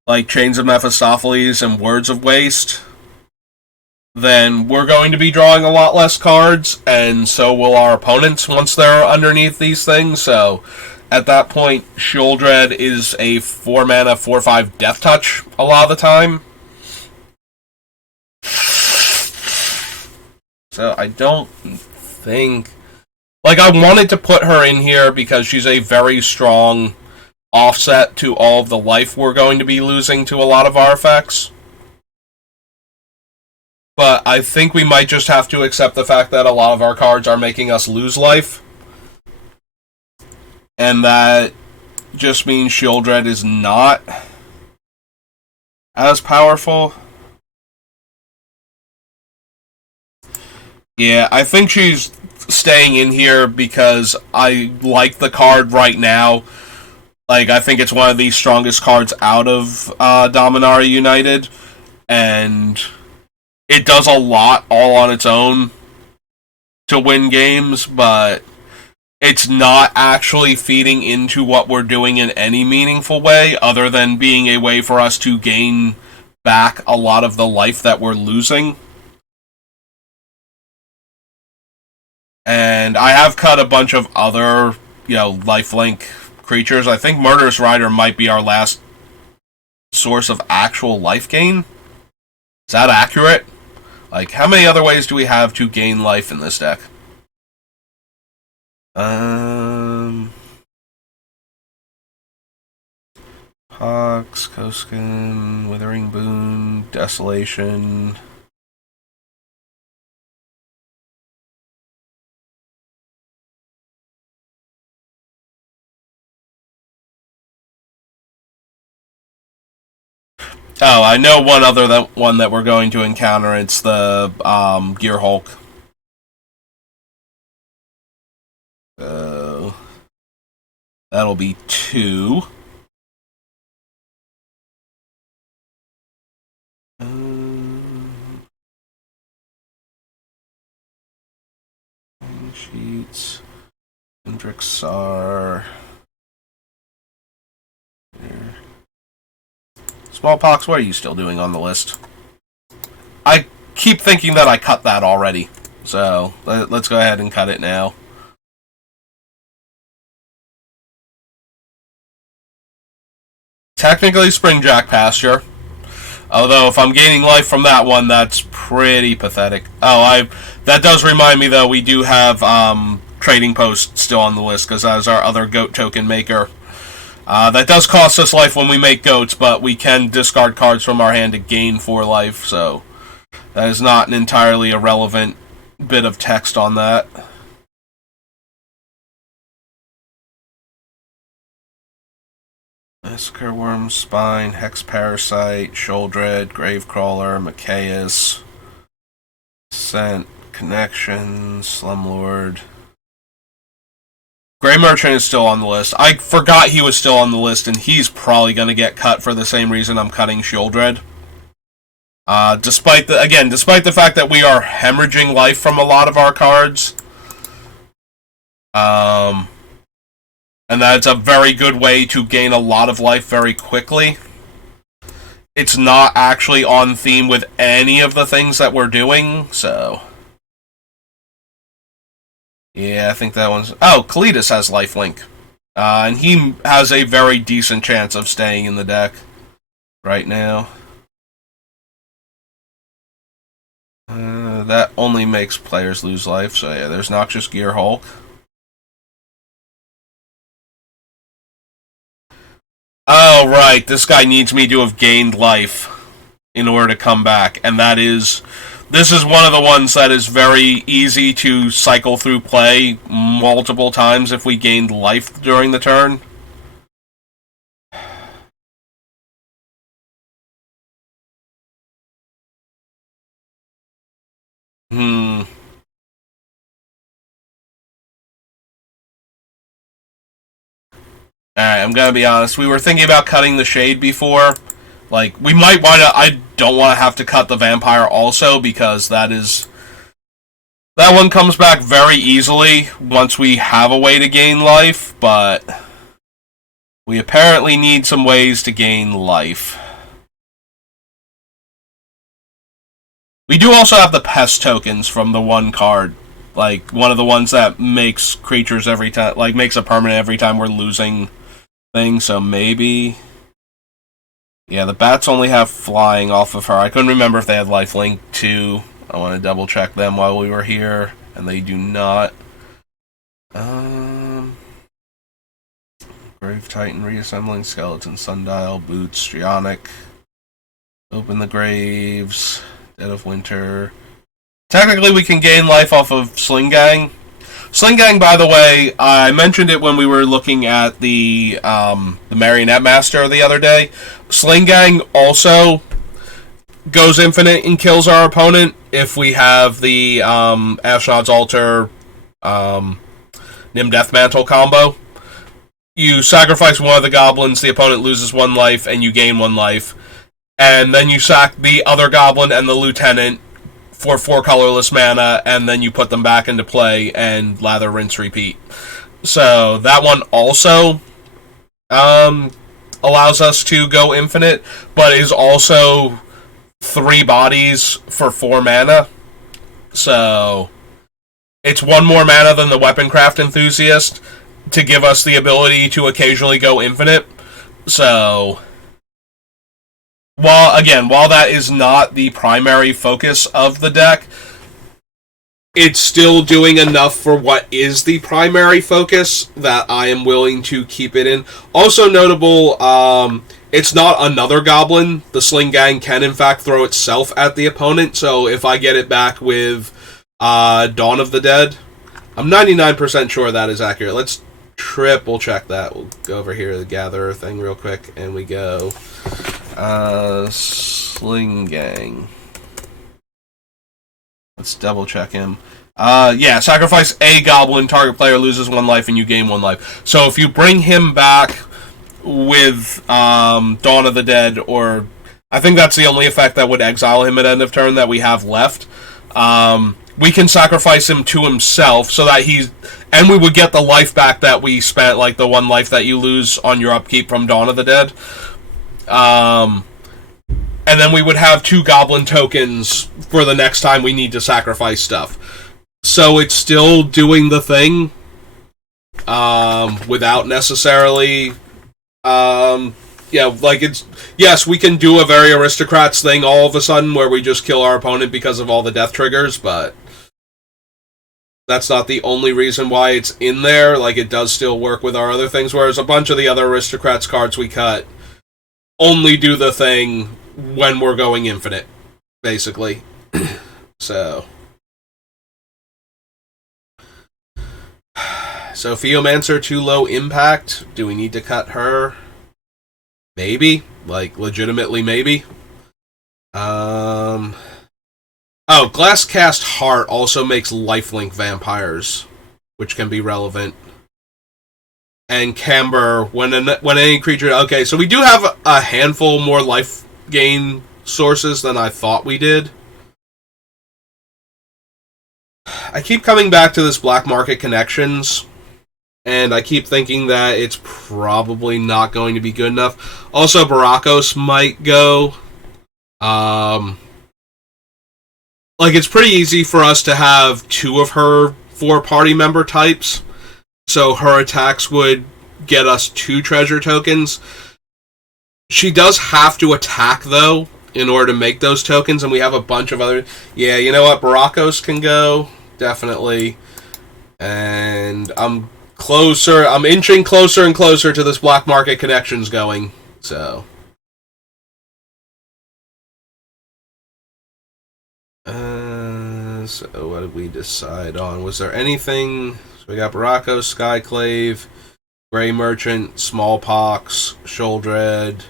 like Chains of Mephistopheles and Words of Waste, then we're going to be drawing a lot less cards, and so will our opponents once they're underneath these things. So at that point, Shieldred is a 4-mana, 4/5 Death Touch a lot of the time. So I don't think... Like, I wanted to put her in here because she's a very strong offset to all of the life we're going to be losing to a lot of our effects. But I think we might just have to accept the fact that a lot of our cards are making us lose life. And that just means Shieldred is not as powerful. Yeah, I think she's staying in here because I like the card right now. Like, I think it's one of the strongest cards out of Dominaria United. And it does a lot all on its own to win games, but it's not actually feeding into what we're doing in any meaningful way, other than being a way for us to gain back a lot of the life that we're losing. And I have cut a bunch of other, lifelink creatures. I think Murderous Rider might be our last source of actual life gain. Is that accurate? Like, how many other ways do we have to gain life in this deck? Pox, Koskin, Withering Boon, Desolation. Oh, I know one other one that we're going to encounter. It's the Gear Hulk. So that'll be 2. Sheets. Indrixar. Smallpox, what are you still doing on the list? I keep thinking that I cut that already. So, let's go ahead and cut it now. Technically Springjack Pasture. Although, if I'm gaining life from that one, that's pretty pathetic. Oh, that does remind me, though, we do have Trading Post still on the list, because that is our other goat token maker. That does cost us life when we make goats, but we can discard cards from our hand to gain 4 life, so that is not an entirely irrelevant bit of text on that. Massacre Worm, Spine, Hex Parasite, Sholdred, Gravecrawler, Machias, Scent, Connection, Slumlord. Grey Merchant is still on the list. I forgot he was still on the list, and he's probably going to get cut for the same reason I'm cutting Sholdred. Despite the fact that we are hemorrhaging life from a lot of our cards. And that's a very good way to gain a lot of life very quickly. It's not actually on theme with any of the things that we're doing, so... Yeah, I think that one's... Oh, Kalidas has lifelink. And he has a very decent chance of staying in the deck right now. That only makes players lose life, so yeah, there's Noxious Gear Hulk. Oh, right, this guy needs me to have gained life in order to come back, and that is... This is one of the ones that is very easy to cycle through play multiple times if we gained life during the turn. Alright, I'm gonna be honest. We were thinking about cutting the Shade before. Like, we might want to... I don't want to have to cut the Vampire also, because that is... That one comes back very easily once we have a way to gain life, but... We apparently need some ways to gain life. We do also have the Pest tokens from the one card. Like, one of the ones that makes creatures every time... Like, makes a permanent every time we're losing things, so maybe... Yeah, the bats only have flying off of her. I couldn't remember if they had lifelink too. I want to double check them while we were here, and they do not. Grave Titan, Reassembling Skeleton, Sundial, Boots, Strionic, Open the Graves, Dead of Winter. Technically, we can gain life off of Sling Gang. Sling Gang, by the way, I mentioned it when we were looking at the Marionette Master the other day. Sling Gang also goes infinite and kills our opponent if we have the Ashnod's Altar Nim Deathmantle combo. You sacrifice one of the goblins, the opponent loses 1 life, and you gain 1 life. And then you sack the other goblin and the lieutenant for 4 colorless mana, and then you put them back into play and lather, rinse, repeat. So that one also allows us to go infinite, but is also 3 bodies for 4 mana. So it's 1 more mana than the Weaponcraft Enthusiast to give us the ability to occasionally go infinite. So... While that is not the primary focus of the deck, it's still doing enough for what is the primary focus that I am willing to keep it in. Also notable, it's not another goblin. The Sling Gang can, in fact, throw itself at the opponent, so if I get it back with Dawn of the Dead, I'm 99% sure that is accurate. Let's triple check that. We'll go over here to the Gatherer thing real quick, and we go... Sling Gang. Let's double check him. Yeah, sacrifice a goblin, target player loses 1 life, and you gain 1 life. So if you bring him back with Dawn of the Dead, or I think that's the only effect that would exile him at end of turn that we have left, we can sacrifice him to himself so that he's... And we would get the life back that we spent, like the 1 life that you lose on your upkeep from Dawn of the Dead. And then we would have 2 goblin tokens for the next time we need to sacrifice stuff. So it's still doing the thing, without necessarily, like it's, yes, we can do a very aristocrats thing all of a sudden where we just kill our opponent because of all the death triggers, but that's not the only reason why it's in there. Like, it does still work with our other things, whereas a bunch of the other aristocrats cards we cut only do the thing when we're going infinite, basically. So Theomancer, too low impact. Do we need to cut her? Maybe. Like, legitimately maybe. Glasscast Heart also makes lifelink vampires, which can be relevant. And Camber, when any creature... Okay, so we do have a handful more life gain sources than I thought we did. I keep coming back to this Black Market Connections, and I keep thinking that it's probably not going to be good enough. Also, Barakos might go. Like, it's pretty easy for us to have 2 of her 4 party member types, so her attacks would get us 2 treasure tokens. She does have to attack, though, in order to make those tokens, and we have a bunch of other... Yeah, you know what? Barakos can go, definitely. And I'm inching closer and closer to this Black Market Connections going, so... So what did we decide on? Was there anything... So we got Barakos, Skyclave, Grey Merchant, Smallpox, Sholdred,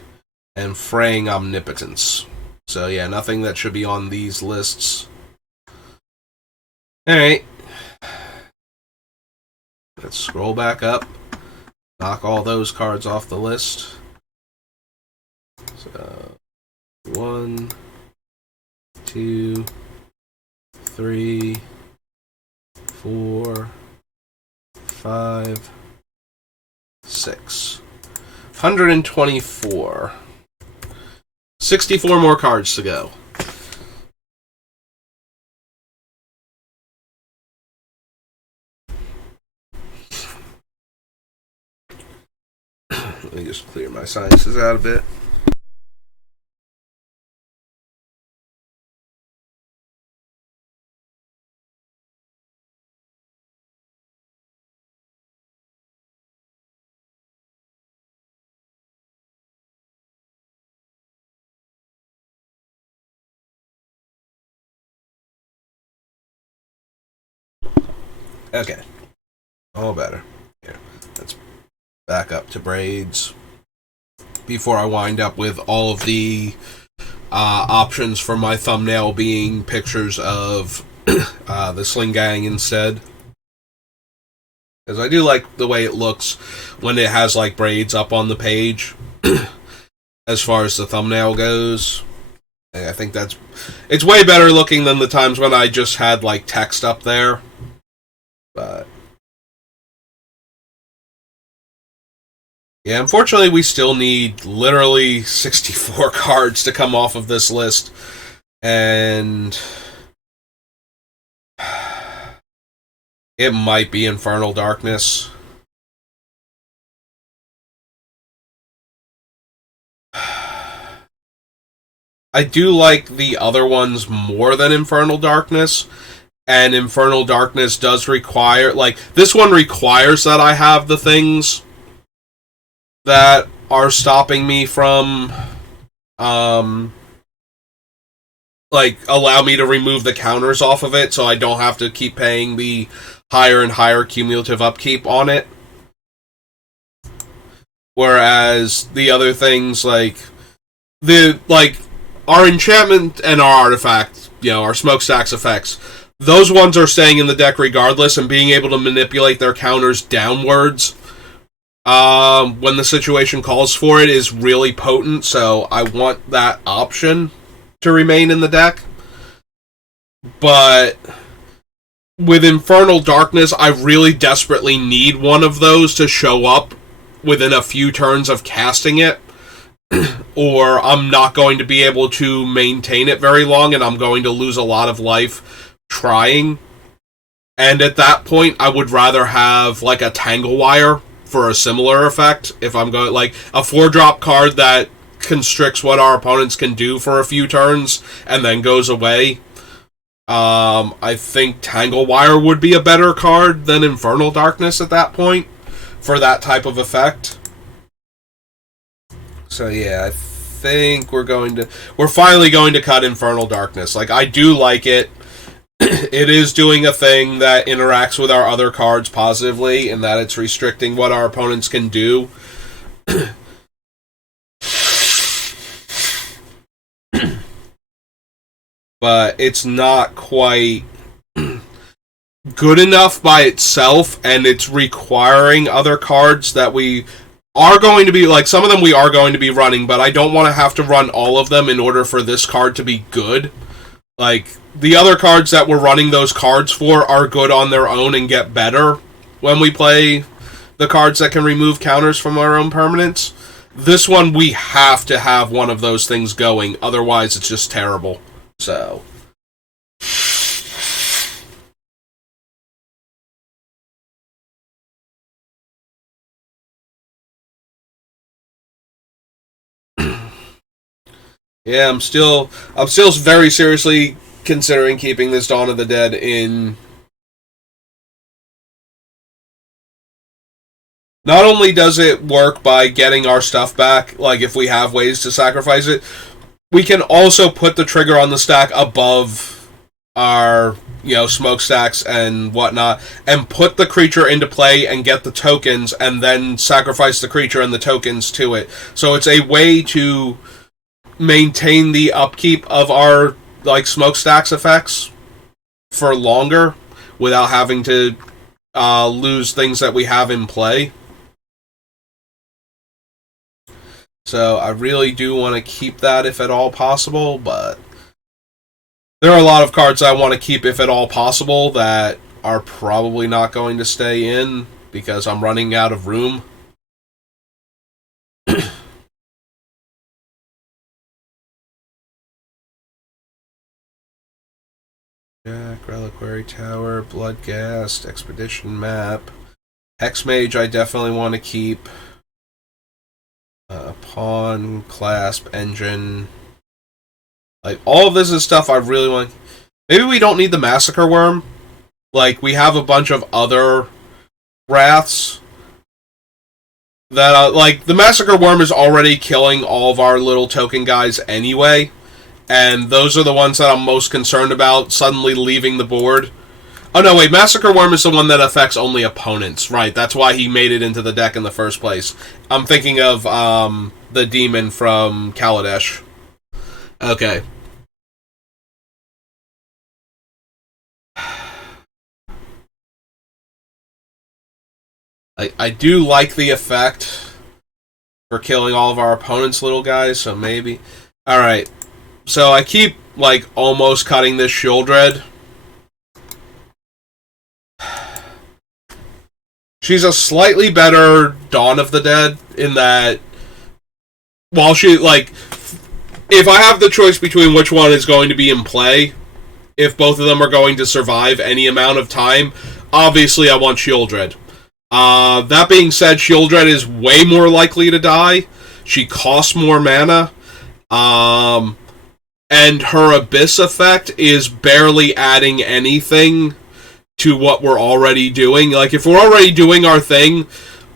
and Fraying Omnipotence. So yeah, nothing that should be on these lists. Alright. Let's scroll back up. Knock all those cards off the list. So 1, 2, 3, 4, 5, 6. 124. 64 more cards to go. Let me just clear my sciences out a bit. Okay. All better. Here. Let's back up to Braids. Before I wind up with all of the options for my thumbnail being pictures of the Sling Gang instead. Because I do like the way it looks when it has like Braids up on the page. As far as the thumbnail goes. I think it's way better looking than the times when I just had like text up there. But yeah, unfortunately we still need literally 64 cards to come off of this list. And it might be Infernal Darkness. I do like the other ones more than Infernal Darkness. And Infernal Darkness does require... Like, this one requires that I have the things that are stopping me from... like, allow me to remove the counters off of it, so I don't have to keep paying the higher and higher cumulative upkeep on it. Whereas the other things, like... our enchantment and our artifact, our smokestack's effects... Those ones are staying in the deck regardless, and being able to manipulate their counters downwards when the situation calls for it is really potent, so I want that option to remain in the deck. But with Infernal Darkness, I really desperately need one of those to show up within a few turns of casting it, or I'm not going to be able to maintain it very long and I'm going to lose a lot of life trying. And at that point, I would rather have like a Tangle Wire for a similar effect. If I'm going like a 4-drop card that constricts what our opponents can do for a few turns and then goes away. I think Tangle Wire would be a better card than Infernal Darkness at that point for that type of effect. So yeah, I think we're finally going to cut Infernal Darkness. Like, I do like it. It is doing a thing that interacts with our other cards positively, in that it's restricting what our opponents can do. But it's not quite good enough by itself, and it's requiring other cards that we are going to be, like, some of them we are going to be running, but I don't want to have to run all of them in order for this card to be good. Like, the other cards that we're running those cards for are good on their own and get better when we play the cards that can remove counters from our own permanents. This one, we have to have one of those things going, otherwise it's just terrible. So... yeah, I'm still very seriously considering keeping this Dawn of the Dead in. Not only does it work by getting our stuff back, like if we have ways to sacrifice it, we can also put the trigger on the stack above our, smokestacks and whatnot, and put the creature into play and get the tokens, and then sacrifice the creature and the tokens to it. So it's a way to maintain the upkeep of our smokestacks effects for longer without having to lose things that we have in play. So I really do want to keep that if at all possible, but there are a lot of cards I want to keep if at all possible that are probably not going to stay in because I'm running out of room. Jack, Reliquary Tower, Bloodghast, Expedition Map. Hexmage I definitely want to keep. Pawn, Clasp, Engine. Like, all of this is stuff I really want. Maybe we don't need the Massacre Worm. Like, we have a bunch of other Wraths that, the Massacre Worm is already killing all of our little token guys anyway. And those are the ones that I'm most concerned about suddenly leaving the board. Oh no, wait, Massacre Worm is the one that affects only opponents. Right, that's why he made it into the deck in the first place. I'm thinking of the demon from Kaladesh. Okay. I do like the effect for killing all of our opponents' little guys, so maybe... Alright. So I keep, almost cutting this Shieldred. She's a slightly better Dawn of the Dead in that, while she, if I have the choice between which one is going to be in play, if both of them are going to survive any amount of time, obviously I want Shieldred. That being said, Shieldred is way more likely to die. She costs more mana. And her Abyss effect is barely adding anything to what we're already doing. Like, if we're already doing our thing,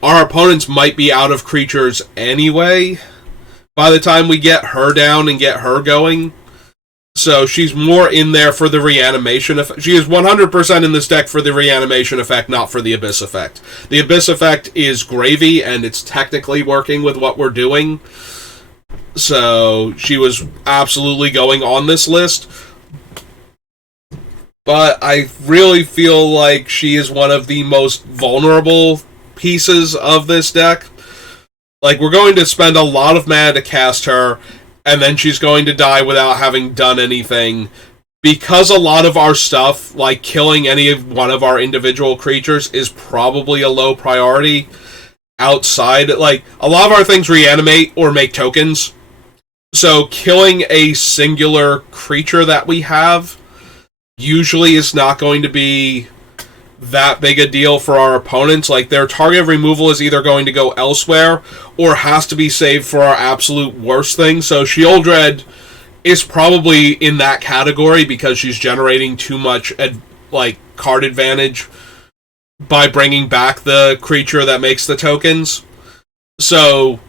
our opponents might be out of creatures anyway by the time we get her down and get her going. So she's more in there for the reanimation effect. She is 100% in this deck for the reanimation effect, not for the Abyss effect. The Abyss effect is gravy, and it's technically working with what we're doing. So she was absolutely going on this list. But I really feel like she is one of the most vulnerable pieces of this deck. Like, we're going to spend a lot of mana to cast her, and then she's going to die without having done anything. Because a lot of our stuff, like killing any one of our individual creatures, is probably a low priority. outside. Like, a lot of our things reanimate or make tokens. So killing a singular creature that we have usually is not going to be that big a deal for our opponents. Like, their target of removal is either going to go elsewhere or has to be saved for our absolute worst thing. So Shieldred is probably in that category because she's generating too much card advantage by bringing back the creature that makes the tokens. So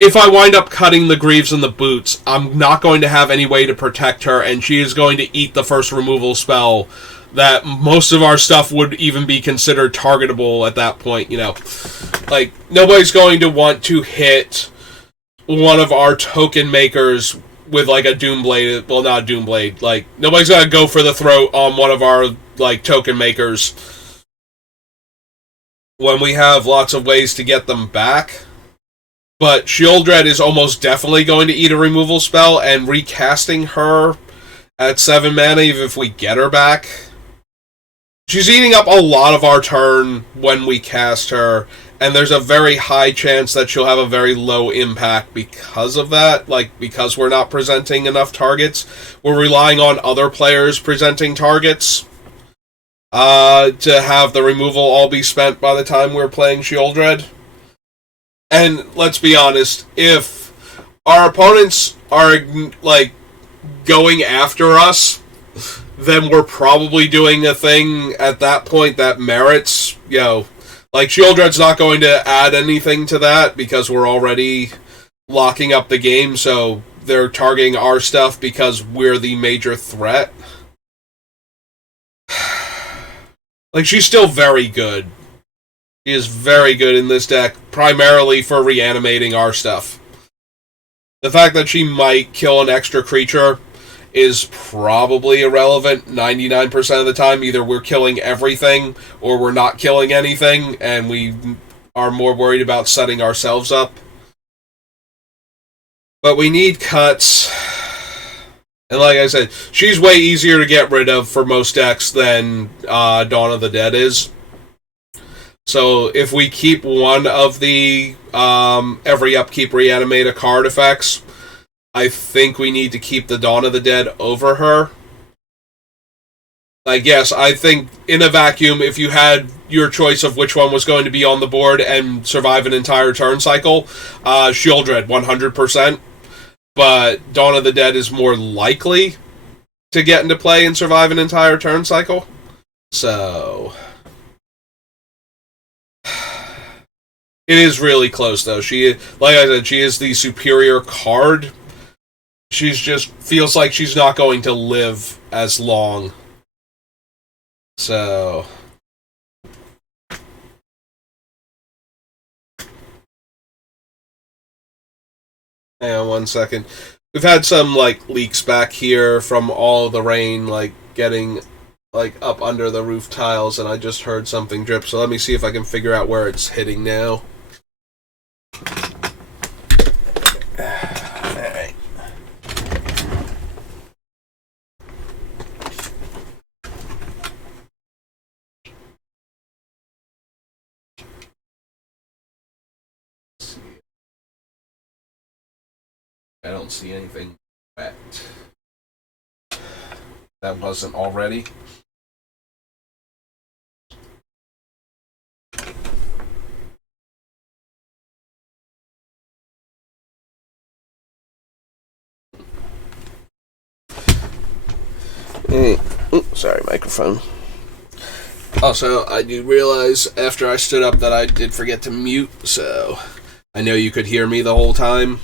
if I wind up cutting the Greaves and the Boots, I'm not going to have any way to protect her, and she is going to eat the first removal spell that most of our stuff would even be considered targetable at that point, you know. Like, nobody's going to want to hit one of our token makers with, like, a Doomblade. Well, not a Doomblade. Like, nobody's going to go for the throat on one of our, like, token makers when we have lots of ways to get them back. But Shieldred is almost definitely going to eat a removal spell, and recasting her at 7 mana, even if we get her back, she's eating up a lot of our turn when we cast her, and there's a very high chance that she'll have a very low impact because of that. Like, because we're not presenting enough targets. We're relying on other players presenting targets to have the removal all be spent by the time we're playing Shieldred. And let's be honest, if our opponents are, like, going after us, then we're probably doing a thing at that point that merits, you know, like, Shieldred's not going to add anything to that because we're already locking up the game, so they're targeting our stuff because we're the major threat. Like, she's still very good. She is very good in this deck, primarily for reanimating our stuff. The fact that she might kill an extra creature is probably irrelevant 99% of the time. Either we're killing everything, or we're not killing anything, and we are more worried about setting ourselves up. But we need cuts. And like I said, she's way easier to get rid of for most decks than Dawn of the Dead is. So if we keep one of the every upkeep reanimate a card effects, I think we need to keep the Dawn of the Dead over her. Like, yes, I think in a vacuum, if you had your choice of which one was going to be on the board and survive an entire turn cycle, Shieldred, 100%. But Dawn of the Dead is more likely to get into play and survive an entire turn cycle. So it is really close, though. She, like I said, she is the superior card. She's just feels like she's not going to live as long. So hang on one second. We've had some, like, leaks back here from all the rain, like, getting, like, up under the roof tiles, and I just heard something drip, so let me see if I can figure out where it's hitting now. Alright. I don't see anything wet. That wasn't already. Sorry, microphone. Also, I do realize after I stood up that I did forget to mute, so I know you could hear me the whole time.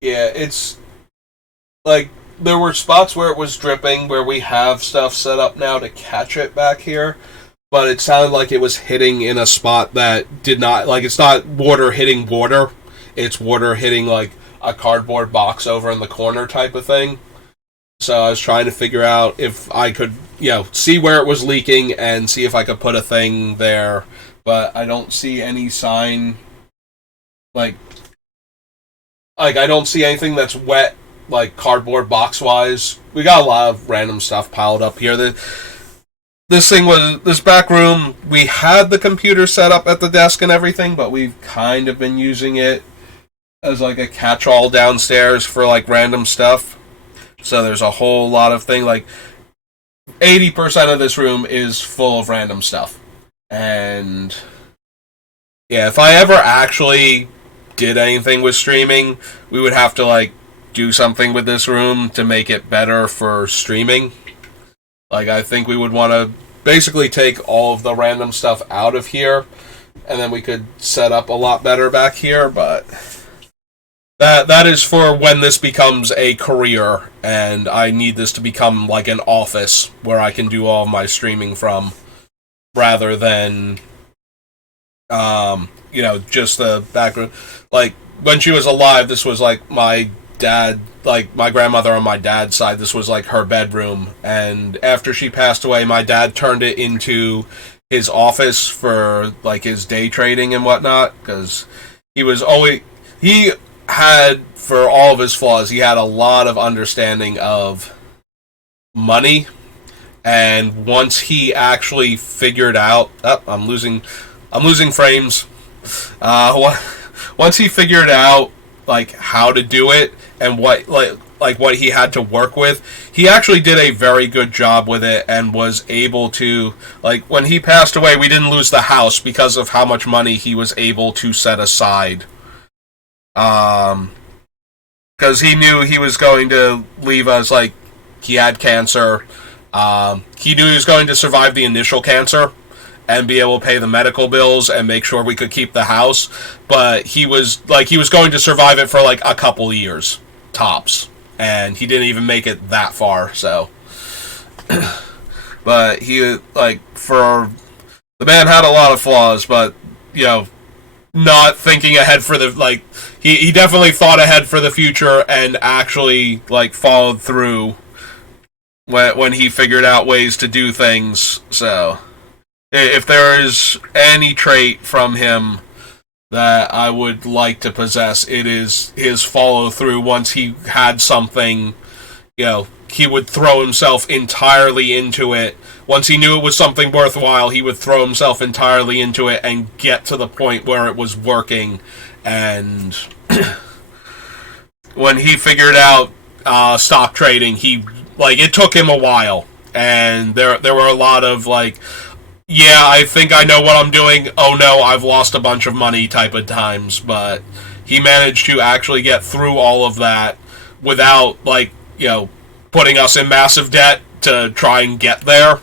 Yeah, it's like there were spots where it was dripping, where we have stuff set up now to catch it back here, but it sounded like it was hitting in a spot that did not, like, it's not water hitting water, it's water hitting, like, a cardboard box over in the corner type of thing. So I was trying to figure out if I could, you know, see where it was leaking and see if I could put a thing there, but I don't see any sign, like I don't see anything that's wet, like, cardboard box-wise. We got a lot of random stuff piled up here. The this back room, we had the computer set up at the desk and everything, but we've kind of been using it as like a catch-all downstairs for like random stuff. So there's a whole lot of things, like 80% of this room is full of random stuff. And yeah, if I ever actually did anything with streaming, we would have to like do something with this room to make it better for streaming. Like, I think we would want to basically take all of the random stuff out of here, and then we could set up a lot better back here, but that is for when this becomes a career, and I need this to become like an office where I can do all of my streaming from, rather than, just the background. Like, when she was alive, this was like my dad, like my grandmother on my dad's side, this was like her bedroom, and after she passed away, my dad turned it into his office for like his day trading and whatnot, because he had, for all of his flaws, he had a lot of understanding of money, and once he actually figured out, I'm losing frames, once he figured out like how to do it and what what he had to work with, he actually did a very good job with it, and was able to, like, when he passed away, we didn't lose the house because of how much money he was able to set aside. Because he knew he was going to leave us, like, he had cancer. He knew he was going to survive the initial cancer and be able to pay the medical bills and make sure we could keep the house, but he was going to survive it for like a couple years tops, and he didn't even make it that far. So but he, like, for the man had a lot of flaws, but not thinking ahead for the, like, he definitely thought ahead for the future and actually like followed through when he figured out ways to do things. So if there is any trait from him that I would like to possess, it is his follow through. Once he had something, he would throw himself entirely into it. Once he knew it was something worthwhile, he would throw himself entirely into it and get to the point where it was working. And when he figured out stock trading, it took him a while. And there were a lot of like, yeah, I think I know what I'm doing. Oh no, I've lost a bunch of money type of times. But he managed to actually get through all of that without, putting us in massive debt to try and get there.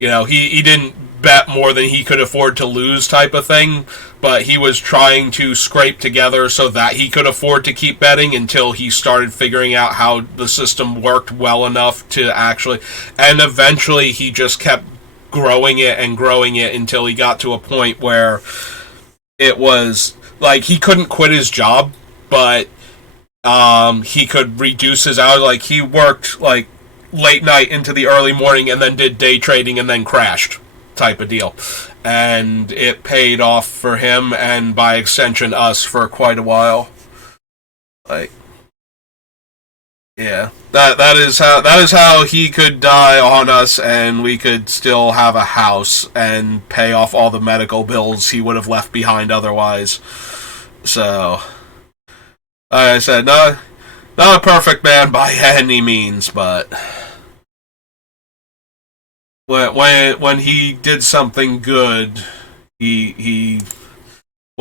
He didn't bet more than he could afford to lose type of thing, but he was trying to scrape together so that he could afford to keep betting until he started figuring out how the system worked well enough to actually, and eventually he just kept growing it until he got to a point where it was like he couldn't quit his job, but he could reduce his hours. Like, he worked like late night into the early morning and then did day trading and then crashed type of deal, and it paid off for him and by extension us for quite a while. Like, yeah, that is how he could die on us, and we could still have a house and pay off all the medical bills he would have left behind otherwise. So, like I said, not a perfect man by any means, but when he did something good, when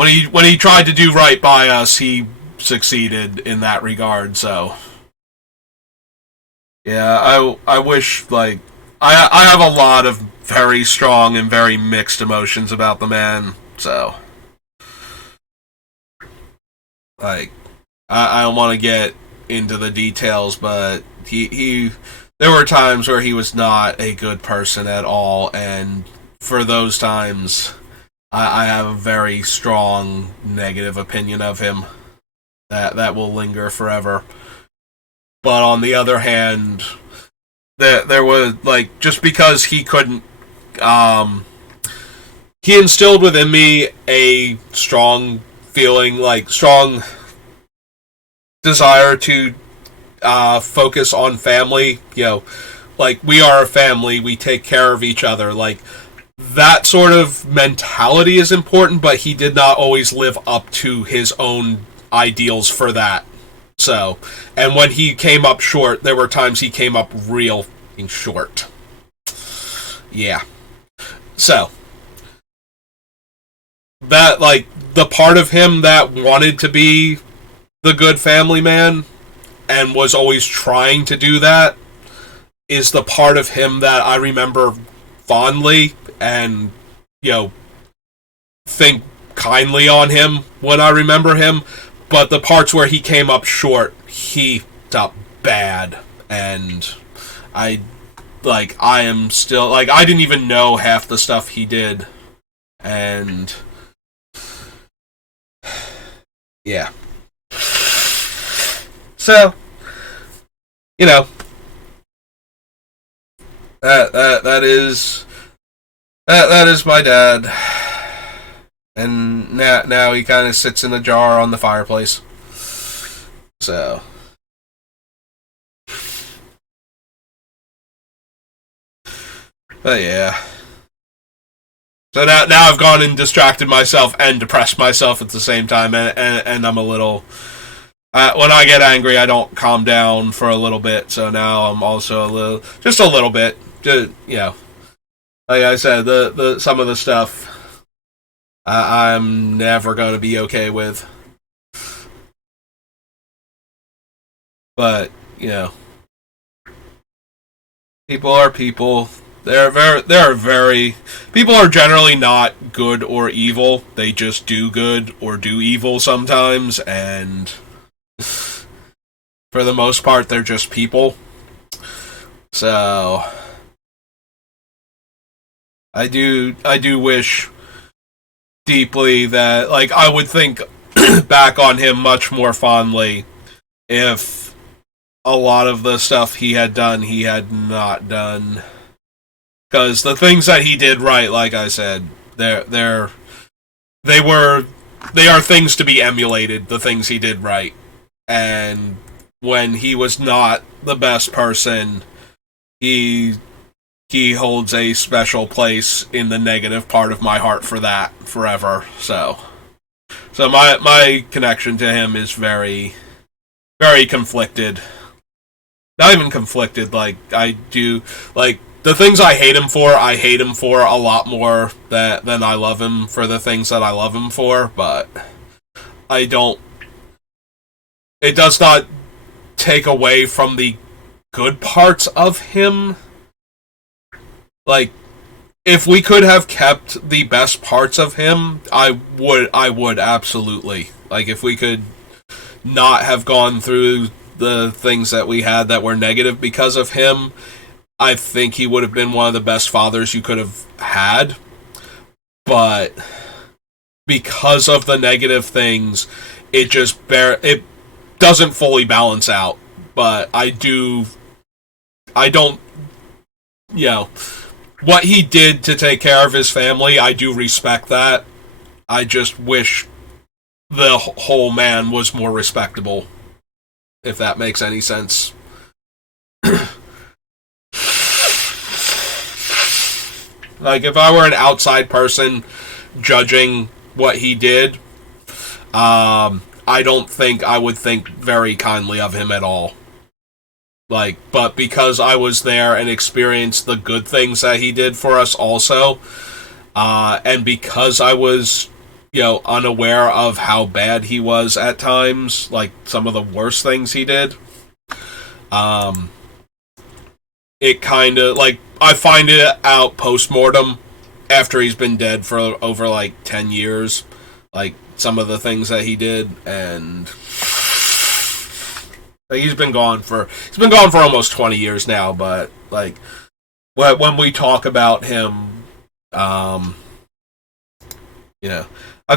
he tried to do right by us, he succeeded in that regard. So yeah, I wish, like, I have a lot of very strong and very mixed emotions about the man. So, like, I don't want to get into the details, but there were times where he was not a good person at all, and for those times, I have a very strong negative opinion of him that will linger forever. But on the other hand, there was, like, just because he couldn't, he instilled within me a strong feeling, like, strong desire to focus on family. like, we are a family, we take care of each other. Like, that sort of mentality is important, but he did not always live up to his own ideals for that. So, and when he came up short, there were times he came up real short. Yeah. So, that, like, the part of him that wanted to be the good family man and was always trying to do that is the part of him that I remember fondly and, think kindly on him when I remember him. But the parts where he came up short, he up bad. And I am still, like, I didn't even know half the stuff he did. And yeah. So, that is my dad. And now he kind of sits in a jar on the fireplace. So, but yeah. So now I've gone and distracted myself and depressed myself at the same time, and I'm a little. When I get angry, I don't calm down for a little bit. So now I'm also just a little bit. Just, like I said, the some of the stuff I'm never going to be okay with. But people are people. People are generally not good or evil. They just do good or do evil sometimes, and for the most part, they're just people. So I do wish deeply that, like, I would think back on him much more fondly if a lot of the stuff he had done, he had not done. Because the things that he did right, like I said, they are things to be emulated, the things he did right. And when he was not the best person, he holds a special place in the negative part of my heart for that forever. So my connection to him is very, very conflicted. Not even conflicted, like, I do, like, the things I hate him for a lot more than I love him for the things that I love him for, but it does not take away from the good parts of him. Like, if we could have kept the best parts of him, I would absolutely. Like, if we could not have gone through the things that we had that were negative because of him, I think he would have been one of the best fathers you could have had. But because of the negative things, it doesn't fully balance out. But what he did to take care of his family, I do respect that. I just wish the whole man was more respectable, if that makes any sense. Like, if I were an outside person judging what he did, I don't think I would think very kindly of him at all. Like, but because I was there and experienced the good things that he did for us also, and because I was, unaware of how bad he was at times, like some of the worst things he did, it kind of, like, I find it out post-mortem after he's been dead for over, like, 10 years, like, some of the things that he did, and like, he's been gone for almost 20 years now, but, like, when we talk about him, I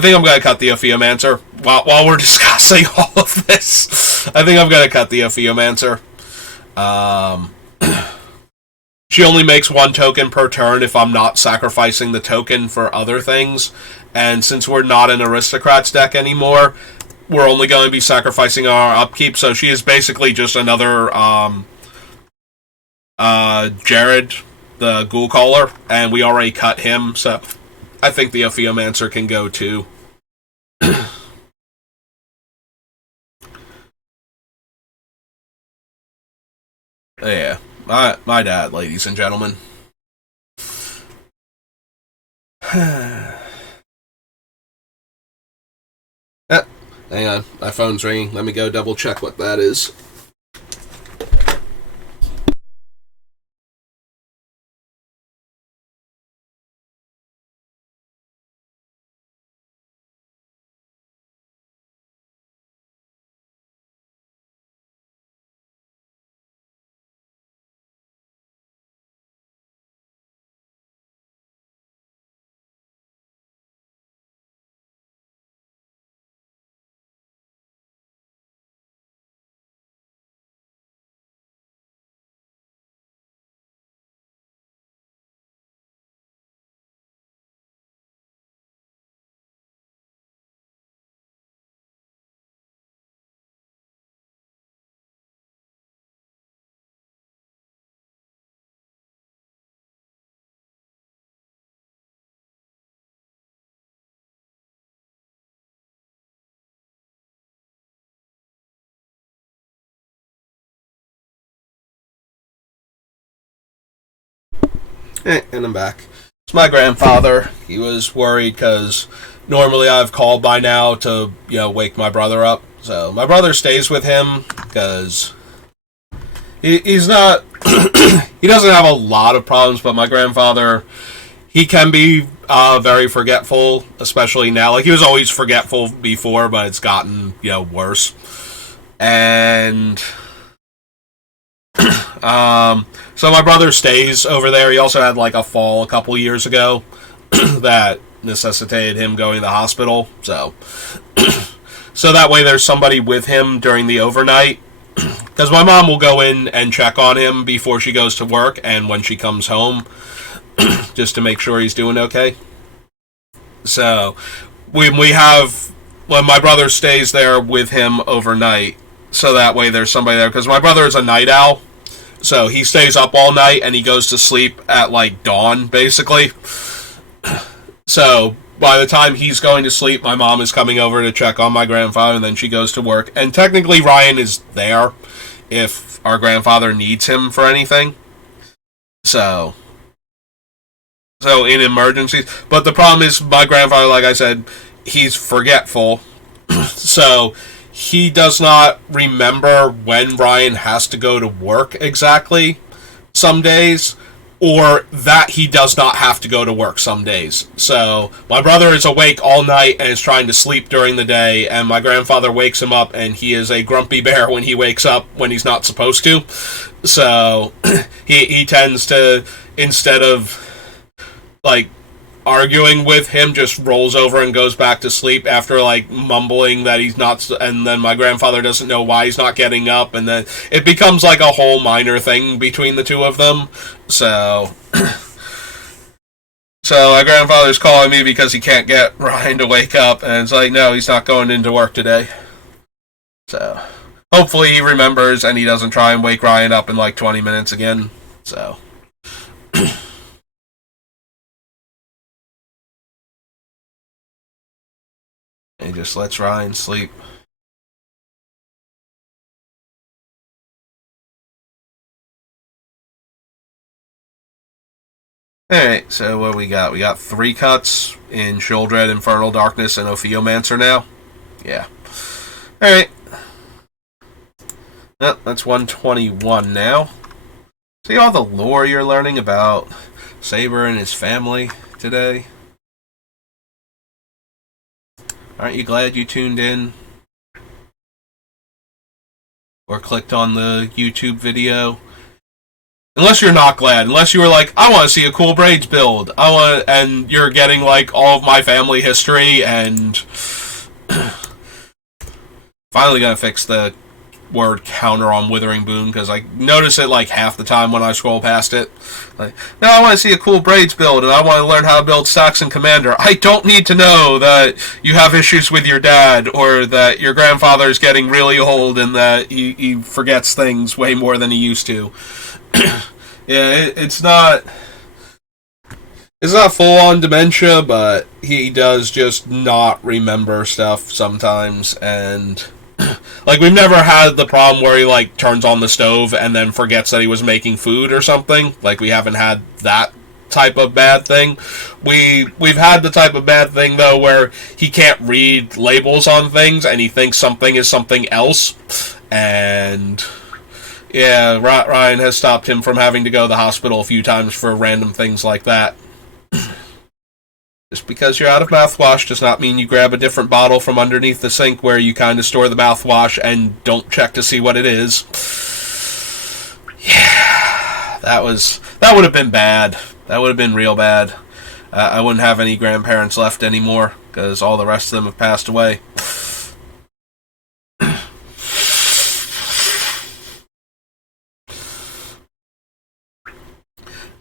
think I'm going to cut the Ophiomancer while we're discussing all of this. I think I'm going to cut the Ophiomancer. She only makes one token per turn if I'm not sacrificing the token for other things. And since we're not an Aristocrats deck anymore, we're only going to be sacrificing our upkeep. So she is basically just another Jared, the ghoul caller, and we already cut him, so I think the Ophiomancer can go too. Yeah, my dad, ladies and gentlemen. Hang on, my phone's ringing. Let me go double check what that is. And I'm back. It's my grandfather. He was worried because normally I've called by now to, wake my brother up. So my brother stays with him because he's not. He doesn't have a lot of problems, but my grandfather, he can be very forgetful, especially now. Like, he was always forgetful before, but it's gotten, worse. And so my brother stays over there. He also had like a fall a couple years ago that necessitated him going to the hospital. So that way there's somebody with him during the overnight. Because my mom will go in and check on him before she goes to work and when she comes home, just to make sure he's doing okay. So when my brother stays there with him overnight, so that way there's somebody there. Because my brother is a night owl. So he stays up all night and he goes to sleep at like dawn, basically. So by the time he's going to sleep, my mom is coming over to check on my grandfather, and then she goes to work. And technically Ryan is there if our grandfather needs him for anything. So in emergencies. But the problem is my grandfather, like I said, he's forgetful. So he does not remember when Ryan has to go to work exactly some days, or that he does not have to go to work some days. So my brother is awake all night and is trying to sleep during the day, and my grandfather wakes him up, and he is a grumpy bear when he wakes up when he's not supposed to. So he tends to, instead of like arguing with him, just rolls over and goes back to sleep after like mumbling that he's not, and then my grandfather doesn't know why he's not getting up, and then it becomes like a whole minor thing between the two of them. So my grandfather's calling me because he can't get Ryan to wake up, and it's like, no, he's not going into work today. So hopefully he remembers and he doesn't try and wake Ryan up in like 20 minutes again. So he just lets Ryan sleep. Alright, so what we got? We got 3 cuts in Sheoldred, Infernal Darkness, and Ophiomancer now. Yeah. Alright. Well, that's 121 now. See all the lore you're learning about Saber and his family today? Aren't you glad you tuned in? Or clicked on the YouTube video? Unless you're not glad. Unless you were like, I want to see a cool Braids build. And you're getting like all of my family history, and finally gonna fix the word counter on Withering Boon, because I notice it like half the time when I scroll past it. Like, no, I want to see a cool Braids build, and I want to learn how to build stacks in Commander. I don't need to know that you have issues with your dad, or that your grandfather is getting really old and that he forgets things way more than he used to. Yeah, it's not full on dementia, but he does just not remember stuff sometimes, and like we've never had the problem where he like turns on the stove and then forgets that he was making food or something. Like we haven't had that type of bad thing. We've had the type of bad thing though where he can't read labels on things and he thinks something is something else, and yeah, Ryan has stopped him from having to go to the hospital a few times for random things like that. Just because you're out of mouthwash does not mean you grab a different bottle from underneath the sink where you kind of store the mouthwash and don't check to see what it is. Yeah, that would have been bad. That would have been real bad. I wouldn't have any grandparents left anymore because all the rest of them have passed away.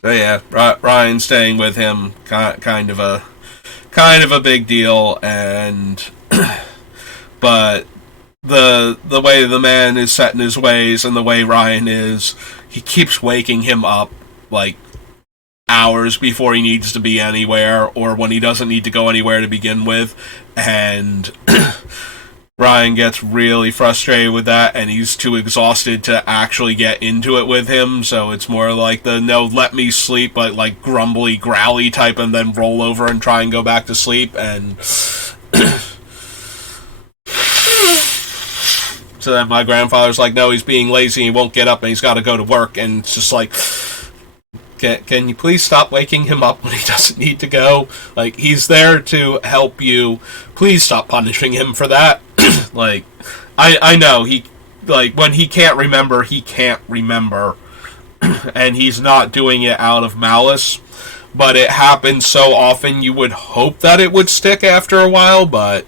So yeah, Ryan staying with him kind of a big deal, and but the way the man is set in his ways and the way Ryan is, he keeps waking him up like hours before he needs to be anywhere or when he doesn't need to go anywhere to begin with, and Ryan gets really frustrated with that, and he's too exhausted to actually get into it with him. So it's more like the no, let me sleep, but like grumbly, growly type, and then roll over and try and go back to sleep. And so then my grandfather's like, no, he's being lazy, he won't get up, and he's got to go to work. And it's just like, can you please stop waking him up when he doesn't need to go? Like, he's there to help you. Please stop punishing him for that. Like, I know he, like, when he can't remember, he can't remember, and he's not doing it out of malice, but it happens so often you would hope that it would stick after a while, but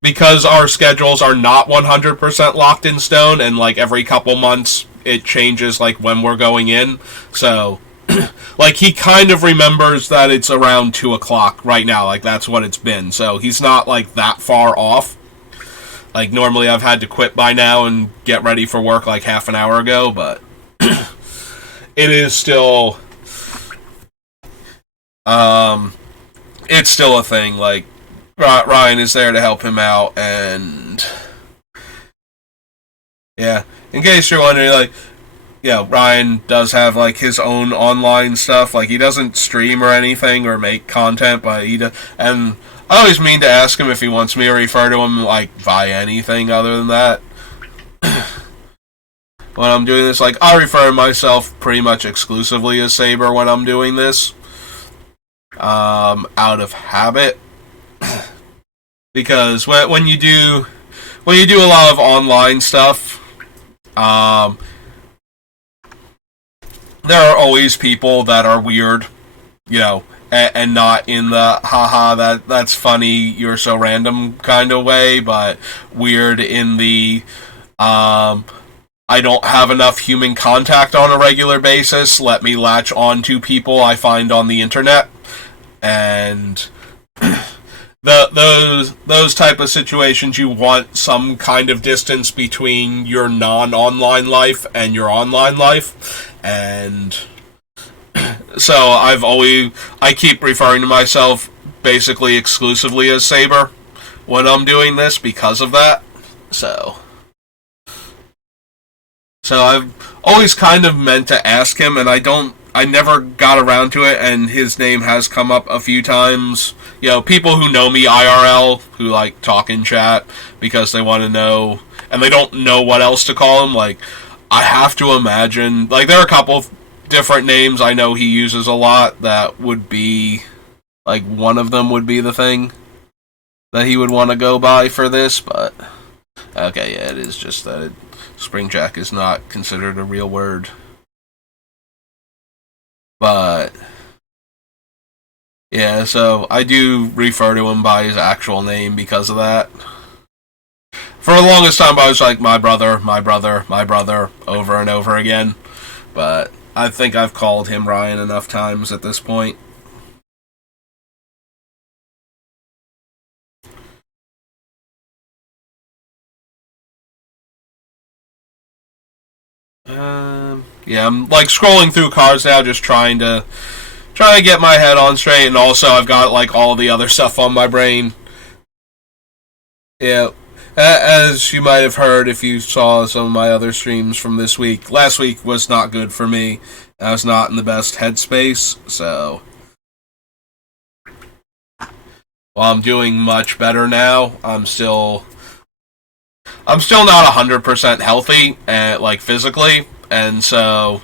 because our schedules are not 100% locked in stone, and like every couple months it changes like when we're going in, so like he kind of remembers that it's around 2 o'clock right now, like that's what it's been, so he's not like that far off. Like normally I've had to quit by now and get ready for work like half an hour ago, but it is still um it's still a thing. Like Ryan is there to help him out, and yeah, in case you're wondering, like, yeah, Ryan does have like his own online stuff. Like he doesn't stream or anything or make content, but he does. And I always mean to ask him if he wants me to refer to him like via anything other than that. When I'm doing this, like I refer to myself pretty much exclusively as Saber when I'm doing this, out of habit, because when you do a lot of online stuff, um, there are always people that are weird, you know, and not in the haha that's funny, you're so random kind of way, but weird in the um I don't have enough human contact on a regular basis. Let me latch on to people I find on the internet, and those type of situations you want some kind of distance between your non-online life and your online life, and so I keep referring to myself basically exclusively as Saber when I'm doing this because of that. So I've always kind of meant to ask him, and I never got around to it, and his name has come up a few times. You know, people who know me IRL, who like talk in chat because they want to know, and they don't know what else to call him. Like, I have to imagine, like, there are a couple of different names I know he uses a lot that would be, like, one of them would be the thing that he would want to go by for this, but okay, yeah, it is just that Springjack is not considered a real word. But yeah, so I do refer to him by his actual name because of that. For the longest time, I was like, my brother, my brother, my brother, over and over again. But I think I've called him Ryan enough times at this point. Yeah, I'm like scrolling through cards now, just trying to get my head on straight, and also I've got like all the other stuff on my brain. Yeah. As you might have heard if you saw some of my other streams from this week, last week was not good for me. I was not in the best headspace, so while I'm doing much better now, I'm still not 100% healthy, and like physically, and so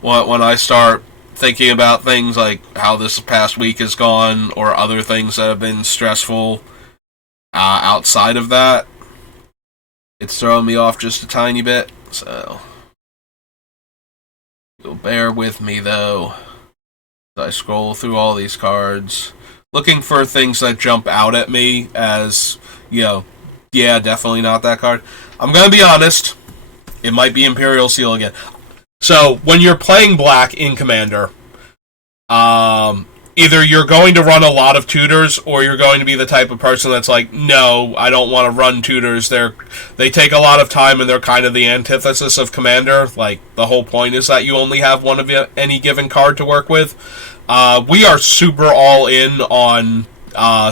when I start thinking about things like how this past week has gone or other things that have been stressful outside of that, it's throwing me off just a tiny bit, so you'll bear with me though as I scroll through all these cards, looking for things that jump out at me as, yeah, definitely not that card. I'm gonna be honest, it might be Imperial Seal again. So, when you're playing black in Commander, either you're going to run a lot of tutors, or you're going to be the type of person that's like, no, I don't want to run tutors. They take a lot of time, and they're kind of the antithesis of Commander. Like, the whole point is that you only have one of any given card to work with. We are super all in on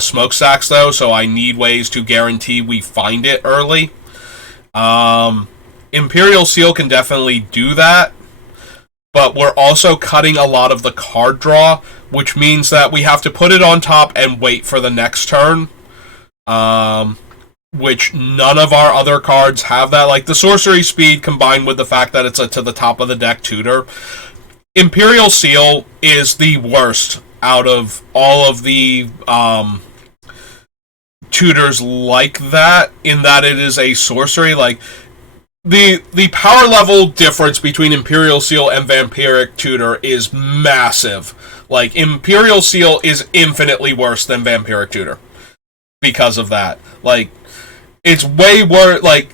smokestacks, though, so I need ways to guarantee we find it early. Imperial Seal can definitely do that, but we're also cutting a lot of the card draw, which means that we have to put it on top and wait for the next turn, which none of our other cards have that. Like, the sorcery speed combined with the fact that it's a to the top of the deck tutor. Imperial Seal is the worst out of all of the tutors like that, in that it is a sorcery. Like, the power level difference between Imperial Seal and Vampiric Tutor is massive. Like, Imperial Seal is infinitely worse than Vampiric Tutor because of that. Like, it's way worse. Like,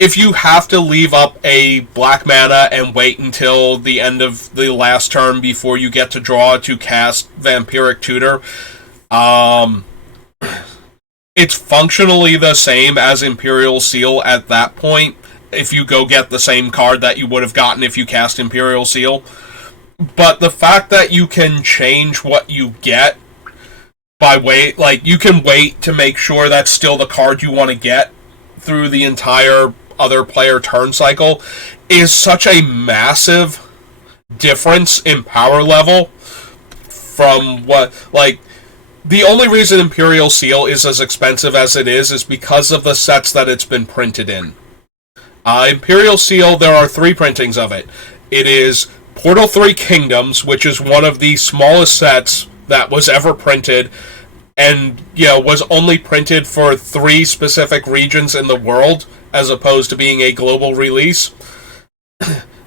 if you have to leave up a black mana and wait until the end of the last turn before you get to draw to cast Vampiric Tutor, it's functionally the same as Imperial Seal at that point, if you go get the same card that you would have gotten if you cast Imperial Seal. But the fact that you can change what you get by you can wait to make sure that's still the card you want to get through the entire other player turn cycle is such a massive difference in power level from what, like, the only reason Imperial Seal is as expensive as it is because of the sets that it's been printed in. Imperial Seal, there are 3 printings of it. It is Portal 3 Kingdoms, which is one of the smallest sets that was ever printed, and, was only printed for 3 specific regions in the world, as opposed to being a global release.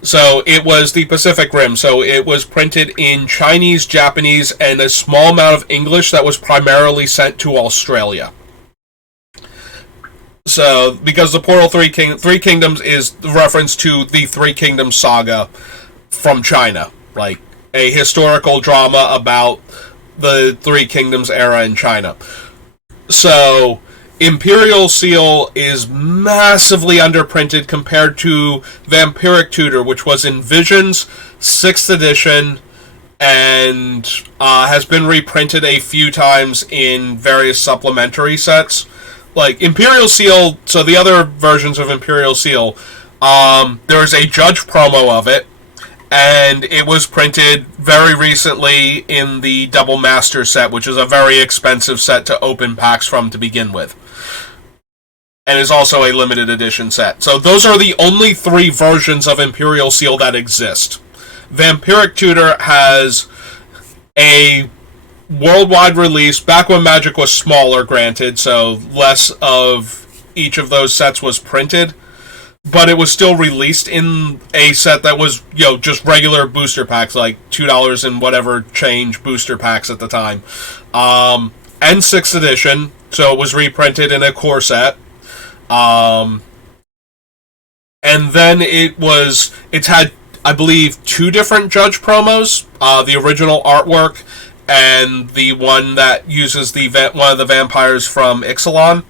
So, it was the Pacific Rim, so it was printed in Chinese, Japanese, and a small amount of English that was primarily sent to Australia. So, because the Portal 3 Kingdoms is the reference to the 3 Kingdoms saga from China. Like, a historical drama about the 3 Kingdoms era in China. So, Imperial Seal is massively underprinted compared to Vampiric Tutor, which was in Visions, 6th edition, and has been reprinted a few times in various supplementary sets. Like, Imperial Seal, so the other versions of Imperial Seal, there is a Judge promo of it, and it was printed very recently in the Double Master set, which is a very expensive set to open packs from to begin with. And is also a limited edition set. So those are the only 3 versions of Imperial Seal that exist. Vampiric Tutor has a worldwide release, back when Magic was smaller, granted, so less of each of those sets was printed, but it was still released in a set that was, just regular booster packs, like $2 and whatever change booster packs at the time. And 6th edition, so it was reprinted in a core set. And then it's had, I believe, 2 different Judge promos, the original artwork and the one that uses one of the vampires from Ixalan.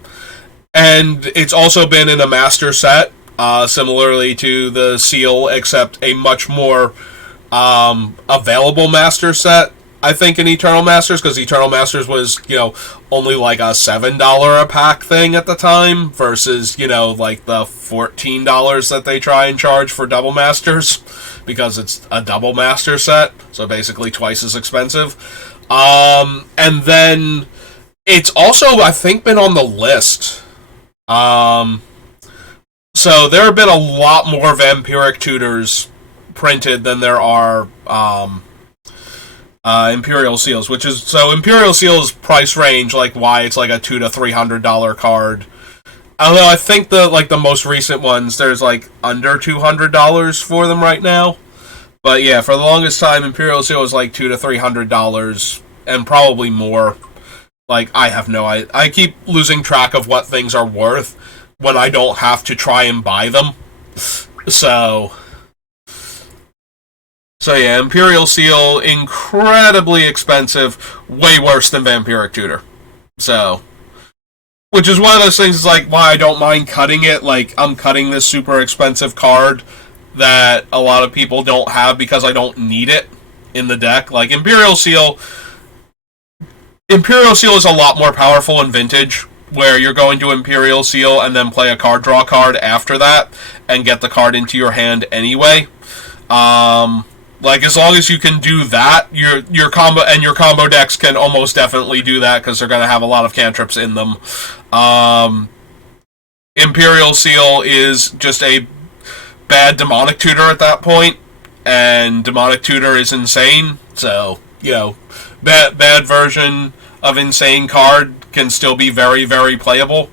And it's also been in a master set, similarly to the Seal, except a much more available Master set. I think in Eternal Masters, because Eternal Masters was, only like a $7 a pack thing at the time versus, like the $14 that they try and charge for Double Masters, because it's a Double Master set, so basically twice as expensive. And then it's also, I think, been on the list. So there have been a lot more Vampiric Tutors printed than there are Imperial Seals, which is, so Imperial Seals price range, like why it's like a $200 to $300 card. Although I think the most recent ones, there's like under $200 for them right now. But yeah, for the longest time, Imperial Seal was like $200 to $300 and probably more. Like, I keep losing track of what things are worth when I don't have to try and buy them. So yeah, Imperial Seal, incredibly expensive, way worse than Vampiric Tutor. So, which is one of those things, like, why I don't mind cutting it. Like, I'm cutting this super expensive card that a lot of people don't have because I don't need it in the deck. Like, Imperial Seal is a lot more powerful in Vintage, where you're going to Imperial Seal and then play a card draw card after that and get the card into your hand anyway. Like, as long as you can do that, your combo decks can almost definitely do that because they're going to have a lot of cantrips in them. Imperial Seal is just a bad Demonic Tutor at that point, and Demonic Tutor is insane, so, bad version of insane card can still be very, very playable.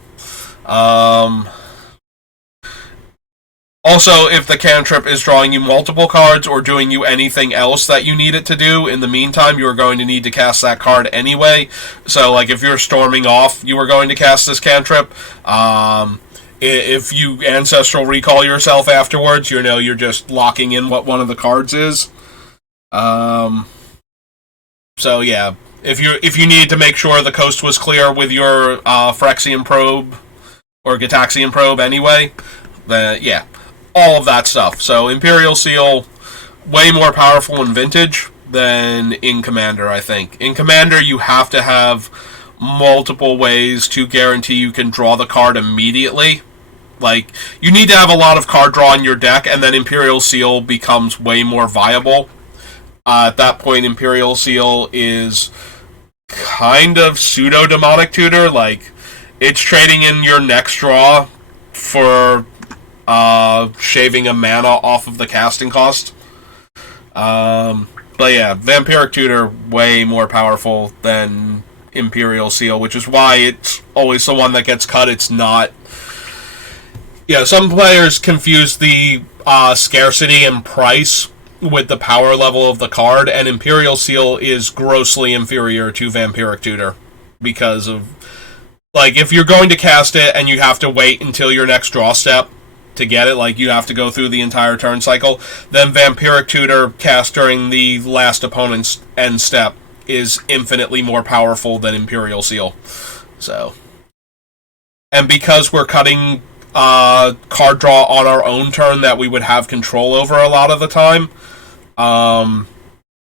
Also, if the cantrip is drawing you multiple cards or doing you anything else that you need it to do, in the meantime, you are going to need to cast that card anyway. So, like, if you're storming off, you are going to cast this cantrip. If you Ancestral Recall yourself afterwards, you're just locking in what one of the cards is. So, yeah. If you need to make sure the coast was clear with your Phyrexian Probe or Gitaxian Probe anyway, then, yeah. All of that stuff. So Imperial Seal, way more powerful in Vintage than in Commander, I think. In Commander, you have to have multiple ways to guarantee you can draw the card immediately. Like, you need to have a lot of card draw in your deck, and then Imperial Seal becomes way more viable. At that point, Imperial Seal is kind of pseudo-Demonic Tutor. Like, it's trading in your next draw for shaving a mana off of the casting cost. But yeah, Vampiric Tutor, way more powerful than Imperial Seal, which is why it's always the one that gets cut. It's not... some players confuse the scarcity and price with the power level of the card, and Imperial Seal is grossly inferior to Vampiric Tutor because of... Like, if you're going to cast it and you have to wait until your next draw step to get it, like you have to go through the entire turn cycle, then Vampiric Tutor cast during the last opponent's end step is infinitely more powerful than Imperial Seal. So, and because we're cutting card draw on our own turn that we would have control over a lot of the time,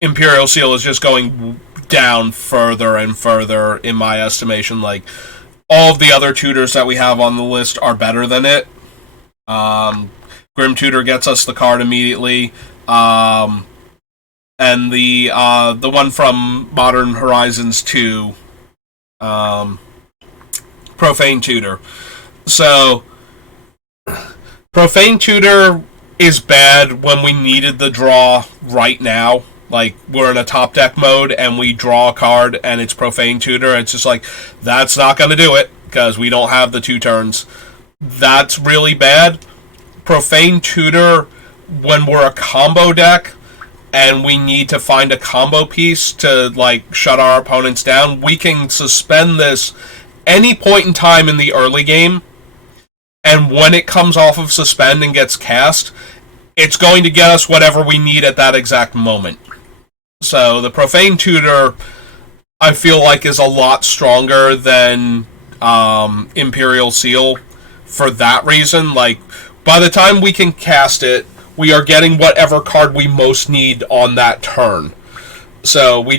Imperial Seal is just going down further and further in my estimation. Like, all of the other tutors that we have on the list are better than it. Grim Tutor gets us the card immediately, and the one from Modern Horizons 2, Profane Tutor. So, Profane Tutor is bad when we needed the draw right now. Like, we're in a top deck mode and we draw a card and it's Profane Tutor. It's just like, that's not going to do it because we don't have the 2 turns. That's really bad. Profane Tutor, when we're a combo deck and we need to find a combo piece to, like, shut our opponents down, we can suspend this any point in time in the early game, and when it comes off of suspend and gets cast, it's going to get us whatever we need at that exact moment. So the Profane Tutor, I feel like, is a lot stronger than Imperial Seal for that reason. Like, by the time we can cast it, we are getting whatever card we most need on that turn. So we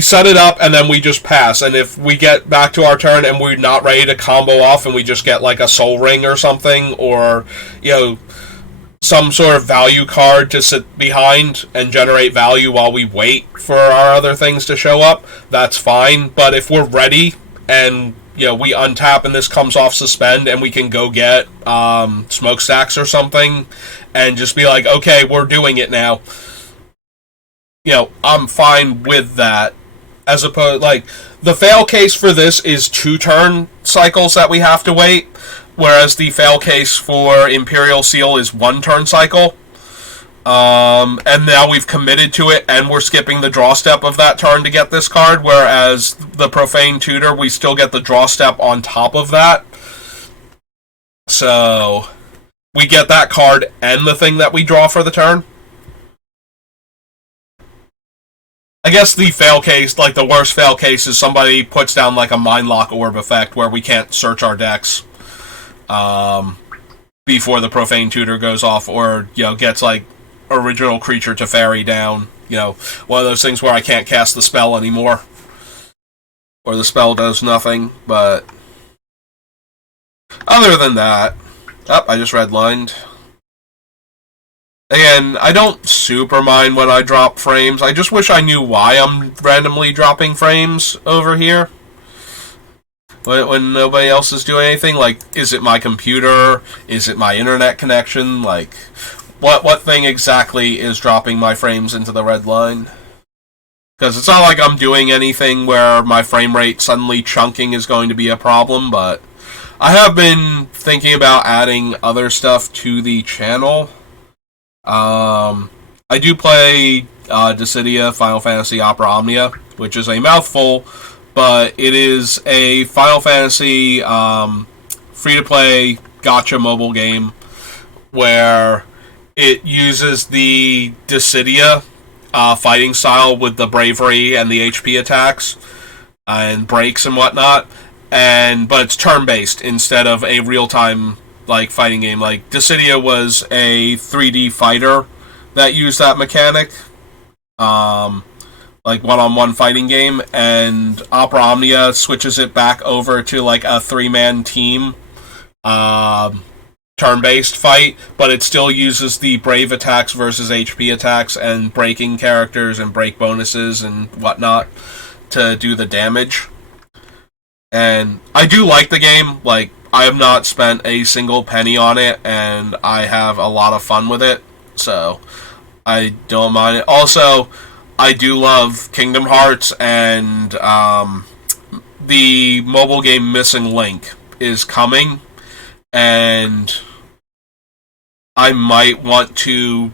set it up and then we just pass. And if we get back to our turn and we're not ready to combo off and we just get like a soul ring or something, or some sort of value card to sit behind and generate value while we wait for our other things to show up, that's fine. But if we're ready and we untap and this comes off suspend and we can go get smokestacks or something and just be like, okay, we're doing it now. I'm fine with that. As opposed, the fail case for this is 2 turn cycles that we have to wait, whereas the fail case for Imperial Seal is 1 turn cycle. And now we've committed to it, and we're skipping the draw step of that turn to get this card, whereas the Profane Tutor, we still get the draw step on top of that. So, we get that card and the thing that we draw for the turn. I guess the fail case, the worst fail case, is somebody puts down, a Mind Lock Orb effect where we can't search our decks before the Profane Tutor goes off, or, gets, original creature to fairy down. One of those things where I can't cast the spell anymore. Or the spell does nothing, but other than that, I just redlined. Again, I don't super mind when I drop frames. I just wish I knew why I'm randomly dropping frames over here. When nobody else is doing anything. Is it my computer? Is it my internet connection? What thing exactly is dropping my frames into the red line? Because it's not like I'm doing anything where my frame rate suddenly chunking is going to be a problem, but I have been thinking about adding other stuff to the channel. I do play Dissidia Final Fantasy Opera Omnia, which is a mouthful, but it is a Final Fantasy free-to-play gacha mobile game where it uses the Dissidia fighting style with the bravery and the HP attacks and breaks and whatnot, but it's turn-based instead of a real-time fighting game. Dissidia was a 3D fighter that used that mechanic, one-on-one fighting game, and Opera Omnia switches it back over to a 3-man team turn-based fight, but it still uses the brave attacks versus HP attacks and breaking characters and break bonuses and whatnot to do the damage. And I do like the game. I have not spent a single penny on it, and I have a lot of fun with it, so I don't mind it. Also, I do love Kingdom Hearts, and the mobile game Missing Link is coming, and I might want to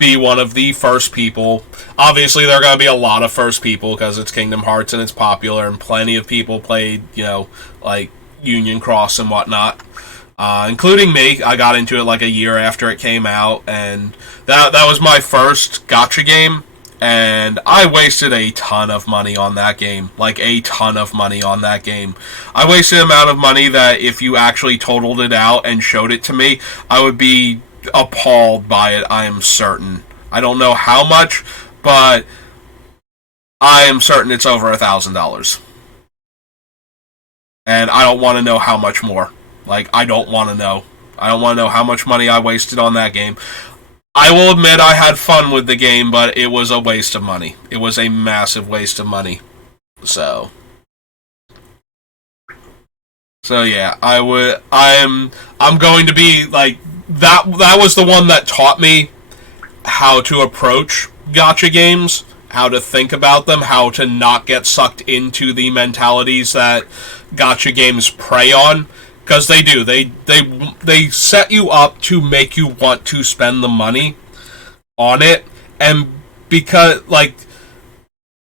be one of the first people. Obviously, there are going to be a lot of first people because it's Kingdom Hearts and it's popular, and plenty of people played, Union Cross and whatnot, including me. I got into it a year after it came out, and that was my first gacha game, and I wasted a ton of money on that game. A ton of money on that game. I wasted an amount of money that if you actually totaled it out and showed it to me, I would be appalled by it, I am certain. I don't know how much, but I am certain it's over $1,000. And I don't want to know how much more. I don't want to know. I don't want to know how much money I wasted on that game. I will admit I had fun with the game, but it was a waste of money. It was a massive waste of money. So yeah, I'm going to be that was the one that taught me how to approach gacha games, how to think about them, how to not get sucked into the mentalities that gacha games prey on, because they do. They set you up to make you want to spend the money on it, and because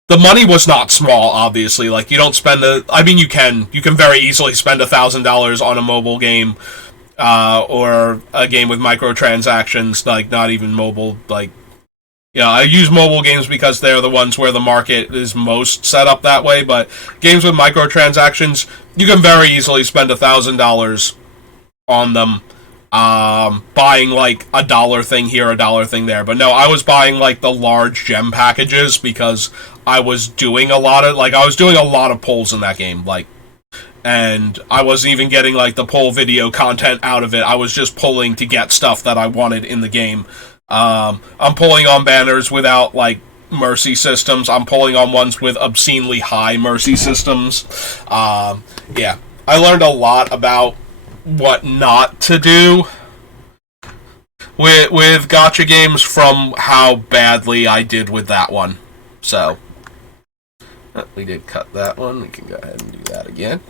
the money was not small, obviously. You don't spend you can very easily spend $1,000 on a mobile game, or a game with microtransactions, not even mobile, I use mobile games because they're the ones where the market is most set up that way, but games with microtransactions, you can very easily spend $1,000 on them buying like a dollar thing here, a dollar thing there. But no, I was buying like the large gem packages because I was doing a lot of pulls in that game, like, and I wasn't even getting like the pull video content out of it. I was just pulling to get stuff that I wanted in the game. I'm pulling on banners without like mercy systems. I'm pulling on ones with obscenely high mercy systems. Yeah, I learned a lot about what not to do with gacha games from how badly I did with that one. So we did cut that one. We can go ahead and do that again.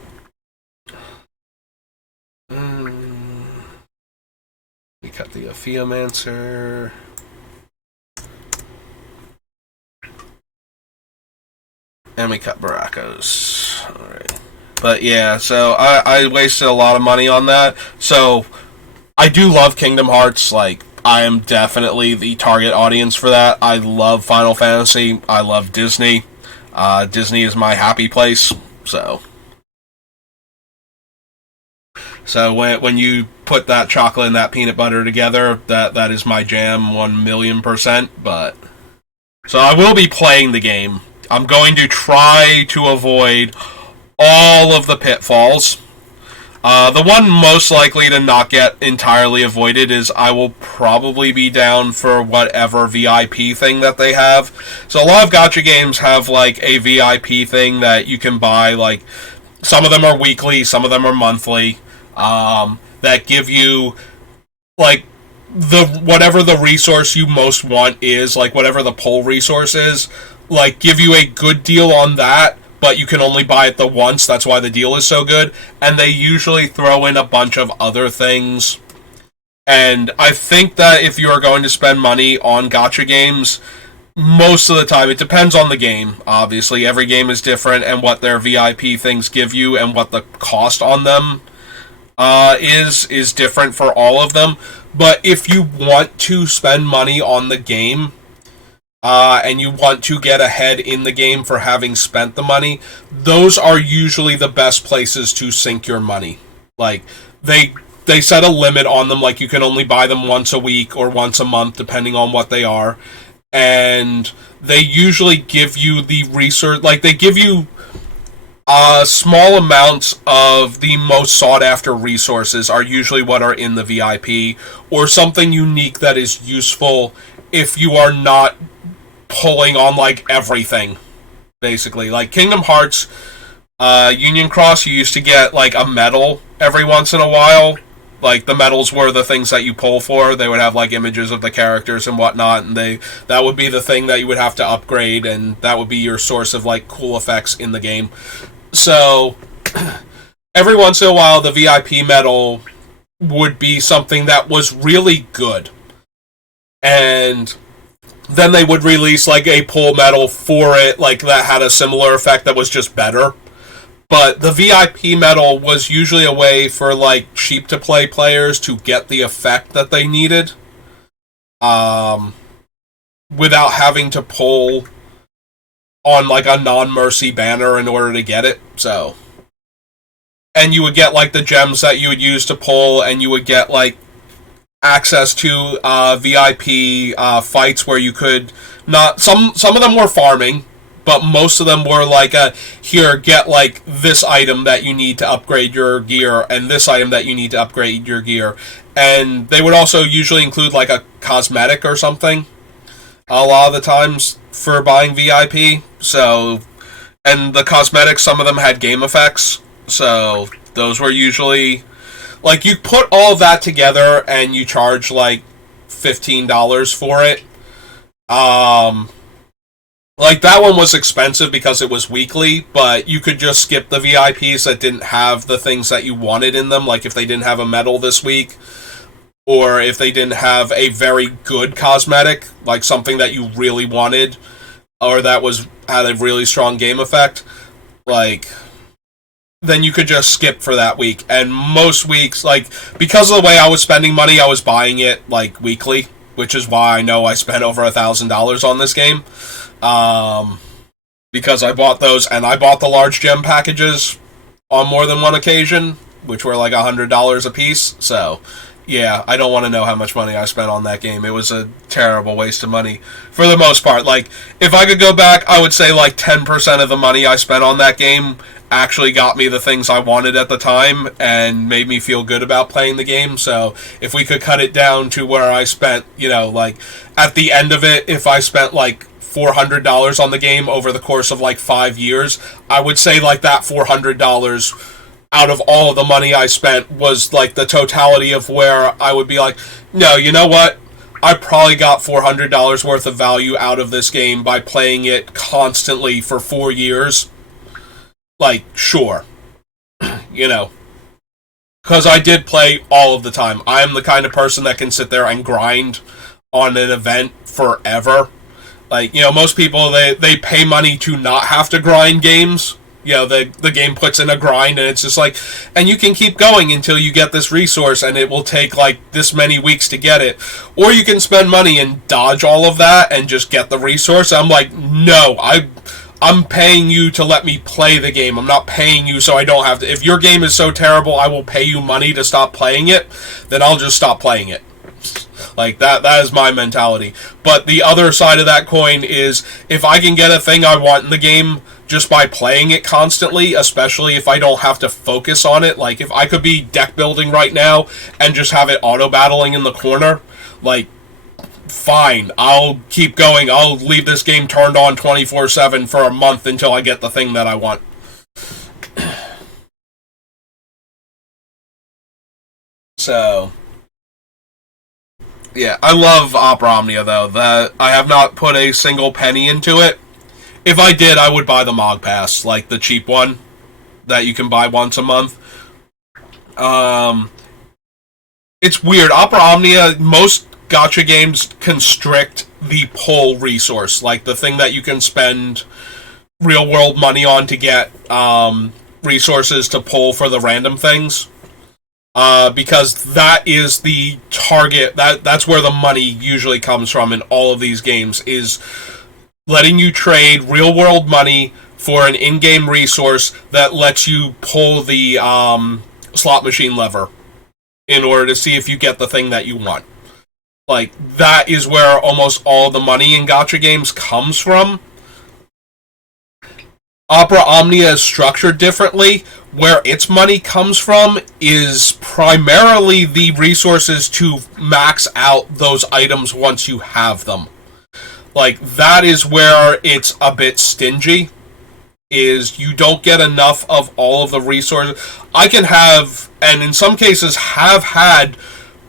We cut the Theomancer. And we cut Baracos. Alright. But yeah, so I wasted a lot of money on that. So I do love Kingdom Hearts. Like, I am definitely the target audience for that. I love Final Fantasy. I love Disney. Disney is my happy place. So when you put that chocolate and that peanut butter together, that is my jam, 1,000,000%. But so I will be playing the game. I'm going to try to avoid all of the pitfalls. The one most likely to not get entirely avoided is I will probably be down for whatever VIP thing that they have. So a lot of gacha games have like a VIP thing that you can buy. Like, some of them are weekly, some of them are monthly. That give you like whatever the resource you most want is, like whatever the pull resource is, like give you a good deal on that, but you can only buy it the once. That's why the deal is so good. And they usually throw in a bunch of other things. And I think that if you are going to spend money on gacha games, most of the time, it depends on the game, obviously. Every game is different, and what their VIP things give you and what the cost on them is different for all of them. But if you want to spend money on the game, and you want to get ahead in the game for having spent the money, those are usually the best places to sink your money. Like, they set a limit on them, like you can only buy them once a week or once a month, depending on what they are. And they usually give you the research, like they give you small amounts of the most sought after resources are usually what are in the VIP, or something unique that is useful if you are not pulling on like everything, basically. Like Kingdom Hearts Union Cross, you used to get like a medal every once in a while. Like, the medals were the things that you pull for. They would have like images of the characters and whatnot, and that would be the thing that you would have to upgrade, and that would be your source of like cool effects in the game. So every once in a while, the VIP medal would be something that was really good, and then they would release like a pull medal for it, like that had a similar effect that was just better. But the VIP medal was usually a way for like cheap to play players to get the effect that they needed, without having to pull on like a non-mercy banner in order to get it. So, and you would get like the gems that you would use to pull, and you would get like access to VIP fights where you could not, some of them were farming, but most of them were like here, get like this item that you need to upgrade your gear, and this item that you need to upgrade your gear. And they would also usually include like a cosmetic or something a lot of the times for buying VIP. So, and the cosmetics, some of them had game effects, so those were usually like, you put all of that together and you charge like $15 for it. Like, that one was expensive because it was weekly, but you could just skip the VIPs that didn't have the things that you wanted in them, like if they didn't have a medal this week, or if they didn't have a very good cosmetic, like something that you really wanted, or that had a really strong game effect, like, then you could just skip for that week. And most weeks, like, because of the way I was spending money, I was buying it, like, weekly, which is why I know I spent over $1,000 on this game. Because I bought those, and I bought the large gem packages on more than one occasion, which were like $100 a piece. So, Yeah, I don't want to know how much money I spent on that game. It was a terrible waste of money for the most part. Like, if I could go back, I would say like 10% of the money I spent on that game actually got me the things I wanted at the time and made me feel good about playing the game. So, if we could cut it down to where I spent, like at the end of it, if I spent like $400 on the game over the course of like 5 years, I would say like that $400 out of all of the money I spent was like the totality of where I would be like, no, you know what? I probably got $400 worth of value out of this game by playing it constantly for 4 years. Like, sure. Because I did play all of the time. I am the kind of person that can sit there and grind on an event forever. Like, most people, they pay money to not have to grind games. The game puts in a grind, and it's just like, and you can keep going until you get this resource, and it will take like this many weeks to get it. Or you can spend money and dodge all of that and just get the resource. I'm like, no, I'm paying you to let me play the game. I'm not paying you so I don't have to. If your game is so terrible, I will pay you money to stop playing it, then I'll just stop playing it. Like, that is my mentality. But the other side of that coin is, if I can get a thing I want in the game just by playing it constantly, especially if I don't have to focus on it, like, if I could be deck building right now and just have it auto-battling in the corner, like, fine, I'll keep going. I'll leave this game turned on 24/7 for a month until I get the thing that I want. So, yeah, I love Opera Omnia, though. That I have not put a single penny into it. If I did, I would buy the Mog Pass, like the cheap one that you can buy once a month. It's weird. Opera Omnia, most gacha games constrict the pull resource, like the thing that you can spend real world money on to get resources to pull for the random things. Because that is the target. That's where the money usually comes from in all of these games, is letting you trade real world money for an in-game resource that lets you pull the slot machine lever in order to see if you get the thing that you want. Like, that is where almost all the money in gacha games comes from. Opera Omnia is structured differently. Where its money comes from is primarily the resources to max out those items once you have them. Like, that is where it's a bit stingy, is you don't get enough of all of the resources. I can have, and in some cases have had,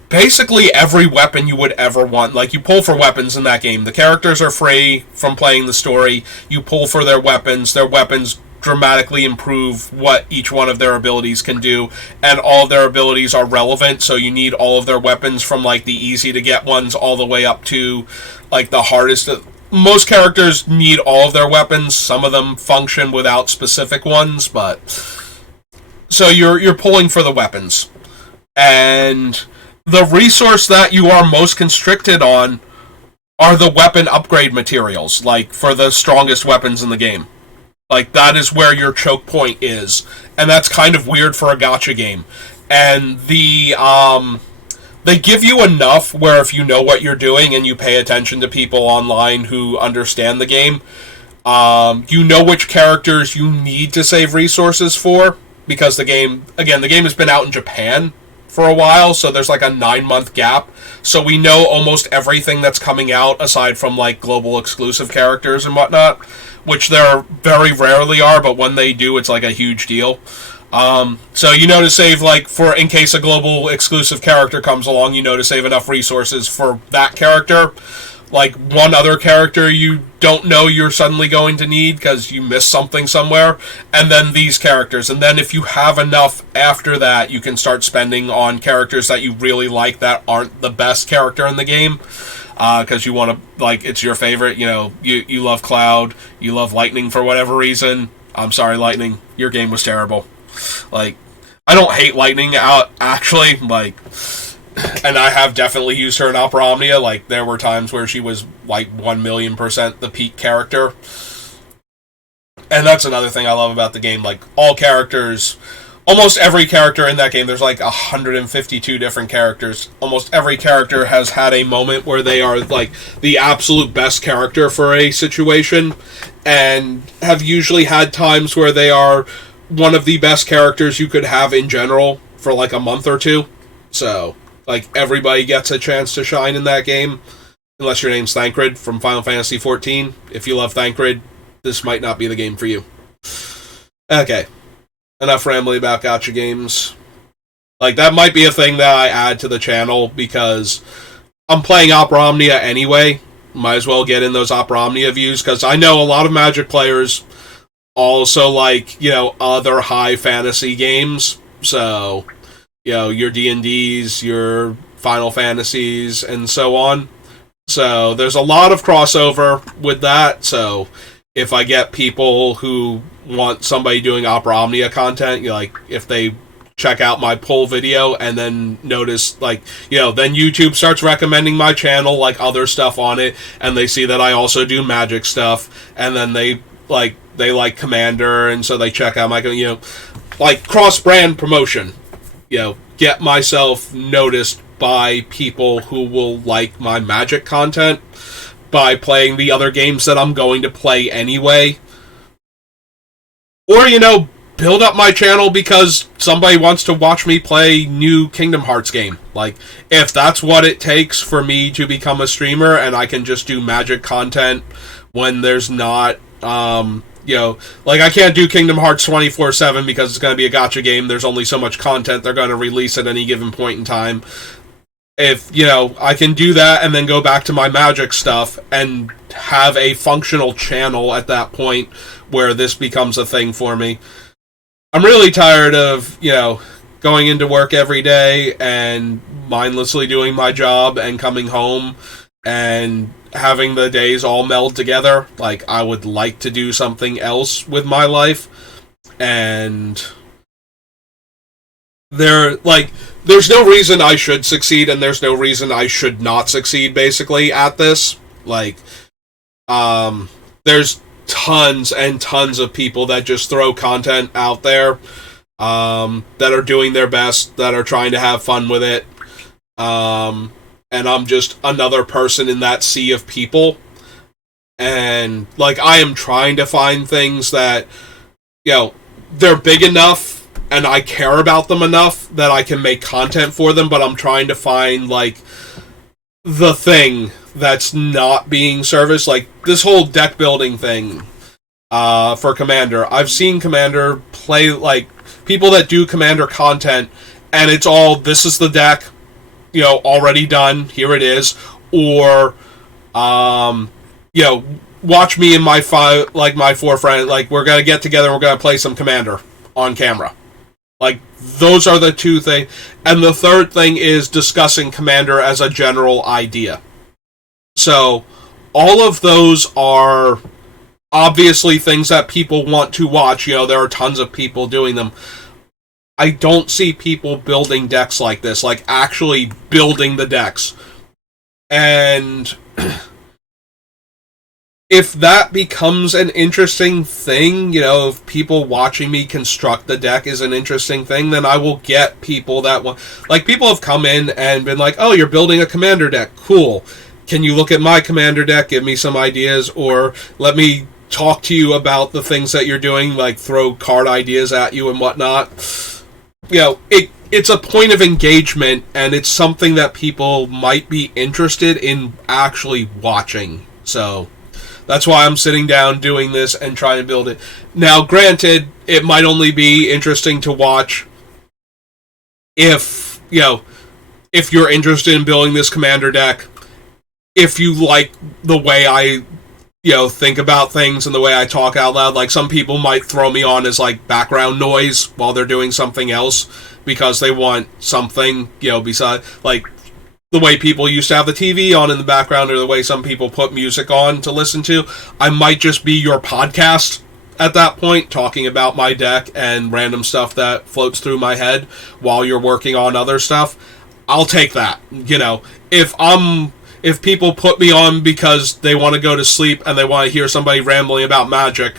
basically every weapon you would ever want. Like, you pull for weapons in that game. The characters are free from playing the story. You pull for their weapons. Their weapons dramatically improve what each one of their abilities can do, and all of their abilities are relevant, so you need all of their weapons, from like the easy to get ones all the way up to like the hardest. Most characters need all of their weapons. Some of them function without specific ones, but so you're pulling for the weapons. And the resource that you are most constricted on are the weapon upgrade materials, like for the strongest weapons in the game. Like, that is where your choke point is. And that's kind of weird for a gacha game. And they give you enough where if you know what you're doing and you pay attention to people online who understand the game, you know which characters you need to save resources for, because the game has been out in Japan for a while, so there's like a 9-month gap. So we know almost everything that's coming out, aside from like global exclusive characters and whatnot, which there very rarely are, but when they do, it's like a huge deal. So you know to save, like, for in case a global exclusive character comes along, you know to save enough resources for that character. Like, one other character you don't know you're suddenly going to need because you missed something somewhere, and then these characters. And then if you have enough after that, you can start spending on characters that you really like that aren't the best character in the game. Because you want to, like, it's your favorite, you love Cloud, you love Lightning for whatever reason. I'm sorry, Lightning, your game was terrible. Like, I don't hate Lightning out, actually, like, and I have definitely used her in Opera Omnia. Like, there were times where she was, like, 1,000,000% the peak character. And that's another thing I love about the game. Like, all characters almost every character in that game, there's like 152 different characters. Almost every character has had a moment where they are like the absolute best character for a situation, and have usually had times where they are one of the best characters you could have in general for like a month or two. So, like, everybody gets a chance to shine in that game, unless your name's Thancred from Final Fantasy XIV. If you love Thancred, this might not be the game for you. Okay. Enough rambling about gacha games. Like, that might be a thing that I add to the channel, because I'm playing Opera Omnia anyway. Might as well get in those Opera Omnia views, because I know a lot of Magic players also like, other high fantasy games. So, your D&Ds, your Final Fantasies, and so on. So, there's a lot of crossover with that, so if I get people who want somebody doing Opera Omnia content, if they check out my poll video and then notice, then YouTube starts recommending my channel, other stuff on it, and they see that I also do Magic stuff, and then they like Commander, and so they check out my, cross-brand promotion. Get myself noticed by people who will like my Magic content, by playing the other games that I'm going to play anyway. Or, build up my channel because somebody wants to watch me play new Kingdom Hearts game. If that's what it takes for me to become a streamer and I can just do Magic content when there's not, I can't do Kingdom Hearts 24/7 because it's going to be a gacha game. There's only so much content they're going to release at any given point in time. If, I can do that and then go back to my Magic stuff and have a functional channel at that point where this becomes a thing for me. I'm really tired of, going into work every day and mindlessly doing my job and coming home and having the days all meld together. I would like to do something else with my life. And there's no reason I should succeed, and there's no reason I should not succeed, basically, at this. There's tons and tons of people that just throw content out there, that are doing their best, that are trying to have fun with it. And I'm just another person in that sea of people. And, I am trying to find things that, they're big enough and I care about them enough that I can make content for them, but I'm trying to find, the thing that's not being serviced. This whole deck building thing for Commander. I've seen Commander play, people that do Commander content, and it's all, this is the deck, already done, here it is, or, watch me and my my four friends, we're gonna get together and we're gonna play some Commander on camera. Those are the two things. And the third thing is discussing Commander as a general idea. So, all of those are obviously things that people want to watch. There are tons of people doing them. I don't see people building decks like this, actually building the decks. And if that becomes an interesting thing, if people watching me construct the deck is an interesting thing, then I will get people that want... people have come in and been like, oh, you're building a Commander deck. Cool. Can you look at my Commander deck, give me some ideas, or let me talk to you about the things that you're doing, throw card ideas at you and whatnot. It's a point of engagement, and it's something that people might be interested in actually watching. So that's why I'm sitting down doing this and trying to build it. Now, granted, it might only be interesting to watch if you're interested in building this Commander deck, if you like the way I, think about things and the way I talk out loud. Some people might throw me on as, background noise while they're doing something else because they want something, beside, the way people used to have the TV on in the background, or the way some people put music on to listen to. I might just be your podcast at that point, talking about my deck and random stuff that floats through my head while you're working on other stuff. I'll take that. If people put me on because they want to go to sleep and they want to hear somebody rambling about Magic,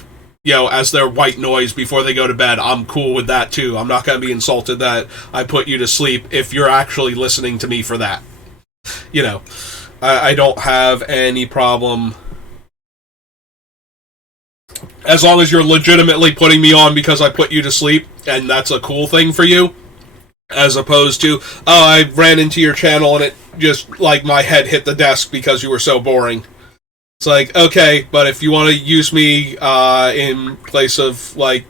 as their white noise before they go to bed, I'm cool with that too. I'm not going to be insulted that I put you to sleep if you're actually listening to me for that. I don't have any problem as long as you're legitimately putting me on because I put you to sleep, and that's a cool thing for you, as opposed to, oh, I ran into your channel and it just, like, my head hit the desk because you were so boring. It's like, okay, but if you want to use me in place of, like,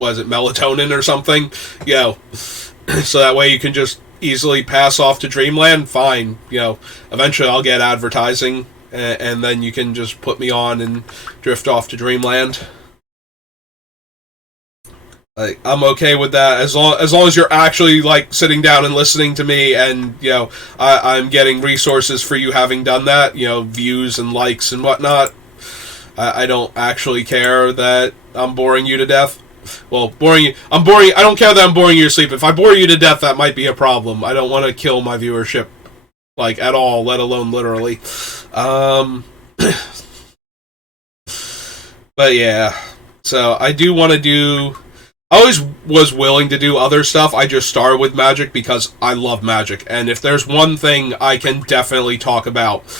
was it melatonin or something? So that way you can just easily pass off to Dreamland, fine. Eventually I'll get advertising, and then you can just put me on and drift off to Dreamland. Like, I'm okay with that as long as you're actually, like, sitting down and listening to me, and I'm getting resources for you having done that. Views and likes and whatnot. I don't actually care that I'm boring you to death. Well, boring you. I'm boring. I don't care that I'm boring you to sleep. If I bore you to death, that might be a problem. I don't want to kill my viewership, like, at all, let alone literally. But yeah, so I do want to do. I always was willing to do other stuff. I just started with Magic because I love Magic, and if there's one thing I can definitely talk about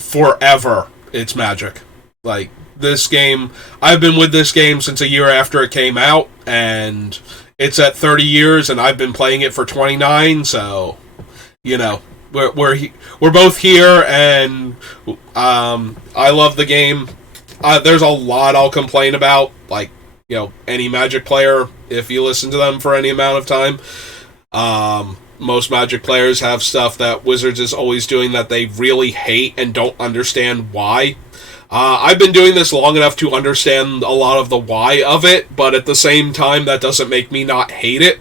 forever, it's Magic. Like, this game, I've been with this game since a year after it came out, and it's at 30 years, and I've been playing it for 29, so, we're both here, and I love the game. There's a lot I'll complain about, like, any Magic player, if you listen to them for any amount of time. Most Magic players have stuff that Wizards is always doing that they really hate and don't understand why. I've been doing this long enough to understand a lot of the why of it, but at the same time, that doesn't make me not hate it.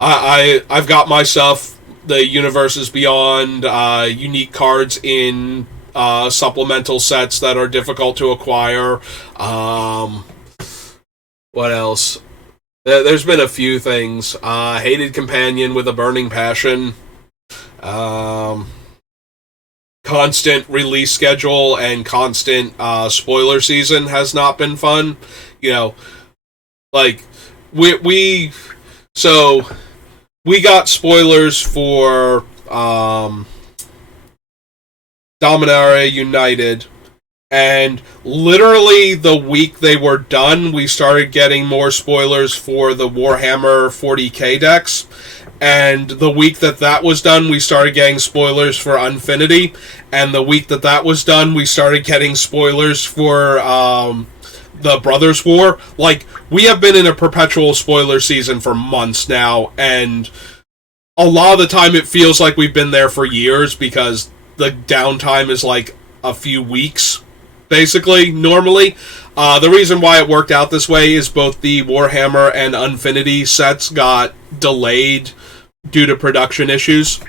I've got my stuff, the Universes Beyond, unique cards in supplemental sets that are difficult to acquire. What else? There's been a few things. Hated Companion with a Burning Passion. Constant release schedule and constant spoiler season has not been fun. Like, we got spoilers for Dominaria United, and literally the week they were done, we started getting more spoilers for the Warhammer 40k decks. And the week that was done, we started getting spoilers for Unfinity. And the week that was done, we started getting spoilers for the Brothers' War. Like, we have been in a perpetual spoiler season for months now, and a lot of the time it feels like we've been there for years because the downtime is like a few weeks, basically, normally. The reason why it worked out this way is both the Warhammer and Unfinity sets got delayed due to production issues.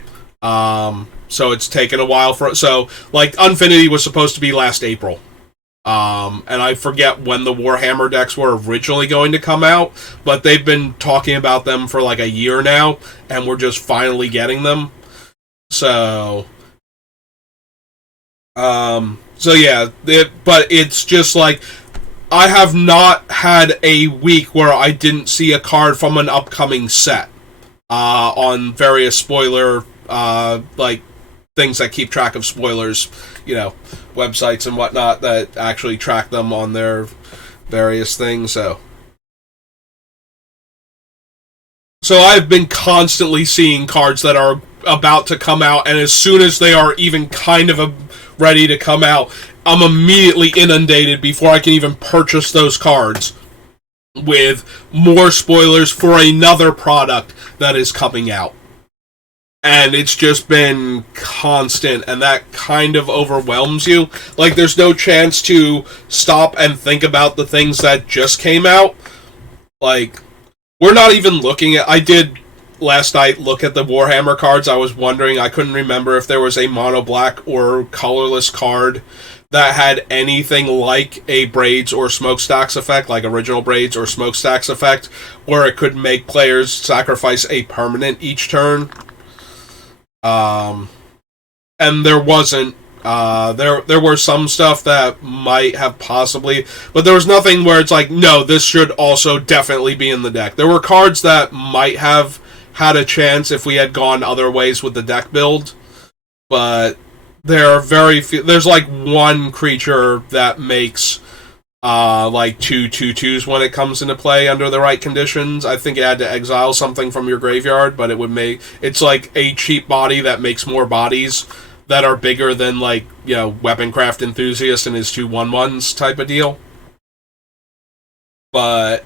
So it's taken a while for... So, like, Unfinity was supposed to be last April. And I forget when the Warhammer decks were originally going to come out, but they've been talking about them for like a year now, and we're just finally getting them. So yeah, but it's just like, I have not had a week where I didn't see a card from an upcoming set on various spoiler like things that keep track of spoilers, websites and whatnot that actually track them on their various things. So I've been constantly seeing cards that are about to come out, and as soon as they are even kind of ready to come out, I'm immediately inundated before I can even purchase those cards with more spoilers for another product that is coming out. And it's just been constant, and that kind of overwhelms you. Like, there's no chance to stop and think about the things that just came out. Like, we're not even looking at... I did last night look at the Warhammer cards. I was wondering, I couldn't remember if there was a mono black or colorless card that had anything like a Braids or Smokestacks effect, like original Braids or Smokestacks effect, where it could make players sacrifice a permanent each turn. And there wasn't There were some stuff that might have possibly, but there was nothing where it's like, no, this should also definitely be in the deck. There were cards that might have had a chance if we had gone other ways with the deck build, but there are very few. There's like one creature that makes like 2/2/2s when it comes into play under the right conditions. I think it had to exile something from your graveyard, but it would make it's like a cheap body that makes more bodies that are bigger than, like, you know, Weaponcraft Enthusiast and his 2/1/1s type of deal. But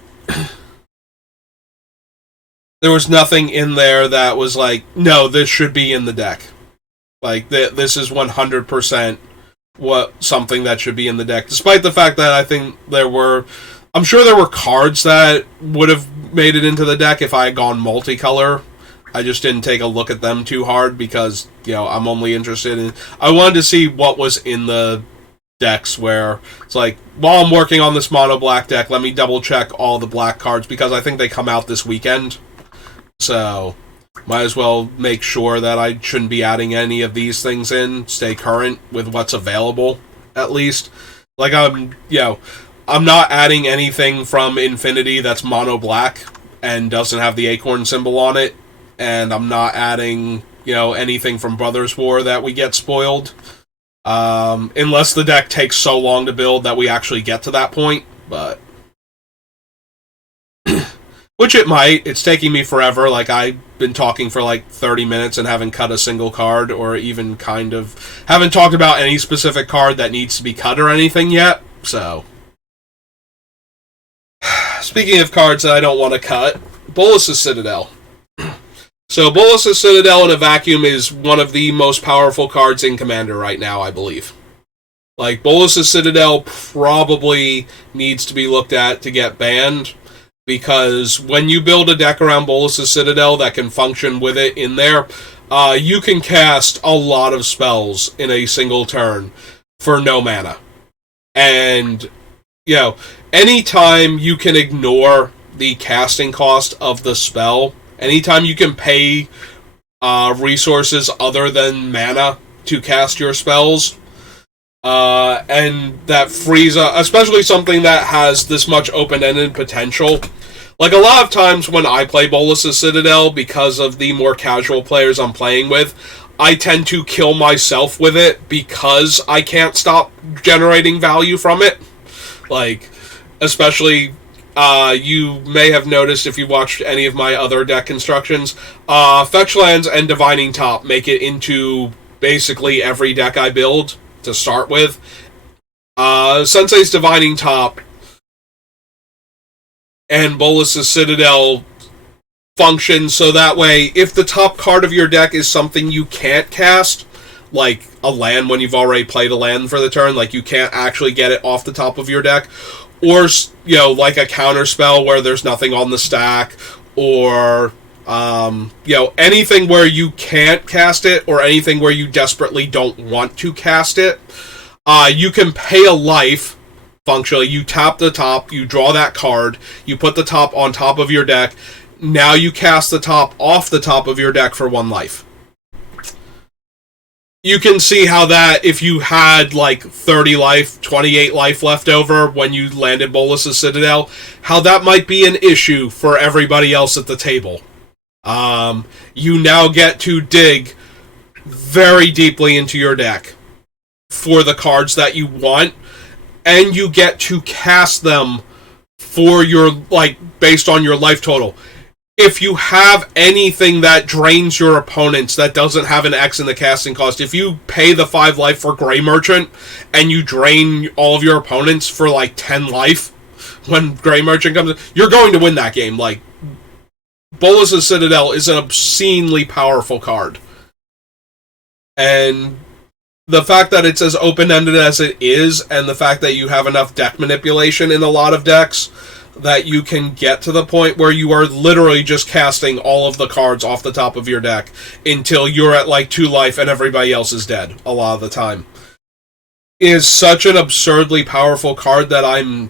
there was nothing in there that was like, no, this should be in the deck. Like, this is 100% something that should be in the deck. Despite the fact that I think I'm sure there were cards that would have made it into the deck if I had gone multicolor. I just didn't take a look at them too hard because, you know, I'm only interested in... I wanted to see what was in the decks where it's like, while I'm working on this mono black deck, let me double check all the black cards because I think they come out this weekend. So, might as well make sure that I shouldn't be adding any of these things in, stay current with what's available, at least. Like, I'm not adding anything from Infinity that's mono black and doesn't have the acorn symbol on it. And I'm not adding, you know, anything from Brothers War that we get spoiled. Unless the deck takes so long to build that we actually get to that point. But which it might. It's taking me forever. Like, I've been talking for like 30 minutes and haven't cut a single card, or even kind of haven't talked about any specific card that needs to be cut or anything yet. So, speaking of cards that I don't want to cut, Bolas' Citadel. So, Bolas' Citadel in a vacuum is one of the most powerful cards in Commander right now, I believe. Like, Bolas' Citadel probably needs to be looked at to get banned, because when you build a deck around Bolas' Citadel that can function with it in there, you can cast a lot of spells in a single turn for no mana. And, you know, anytime you can ignore the casting cost of the spell, anytime you can pay resources other than mana to cast your spells, and that frees up, especially something that has this much open-ended potential. Like, a lot of times when I play Bolas' Citadel, because of the more casual players I'm playing with, I tend to kill myself with it because I can't stop generating value from it. Like, especially... you may have noticed if you watched any of my other deck constructions, Fetch Lands and Divining Top make it into basically every deck I build to start with. Sensei's Divining Top and Bolas' Citadel function so that way, if the top card of your deck is something you can't cast, like a land when you've already played a land for the turn, like you can't actually get it off the top of your deck, or, you know, like a counter spell where there's nothing on the stack, or, you know, anything where you can't cast it, or anything where you desperately don't want to cast it, you can pay a life, functionally. You tap the top, you draw that card, you put the top on top of your deck, now you cast the top off the top of your deck for 1 life. You can see how that, if you had like 30 life, 28 life left over when you landed Bolas' Citadel, how that might be an issue for everybody else at the table. You now get to dig very deeply into your deck for the cards that you want, and you get to cast them for your, like, based on your life total. If you have anything that drains your opponents that doesn't have an X in the casting cost, if you pay the 5 life for Grey Merchant and you drain all of your opponents for like 10 life when Grey Merchant comes in, you're going to win that game. Like, Bolas' Citadel is an obscenely powerful card. And the fact that it's as open-ended as it is, and the fact that you have enough deck manipulation in a lot of decks, that you can get to the point where you are literally just casting all of the cards off the top of your deck until you're at like 2 life and everybody else is dead a lot of the time, is such an absurdly powerful card that I'm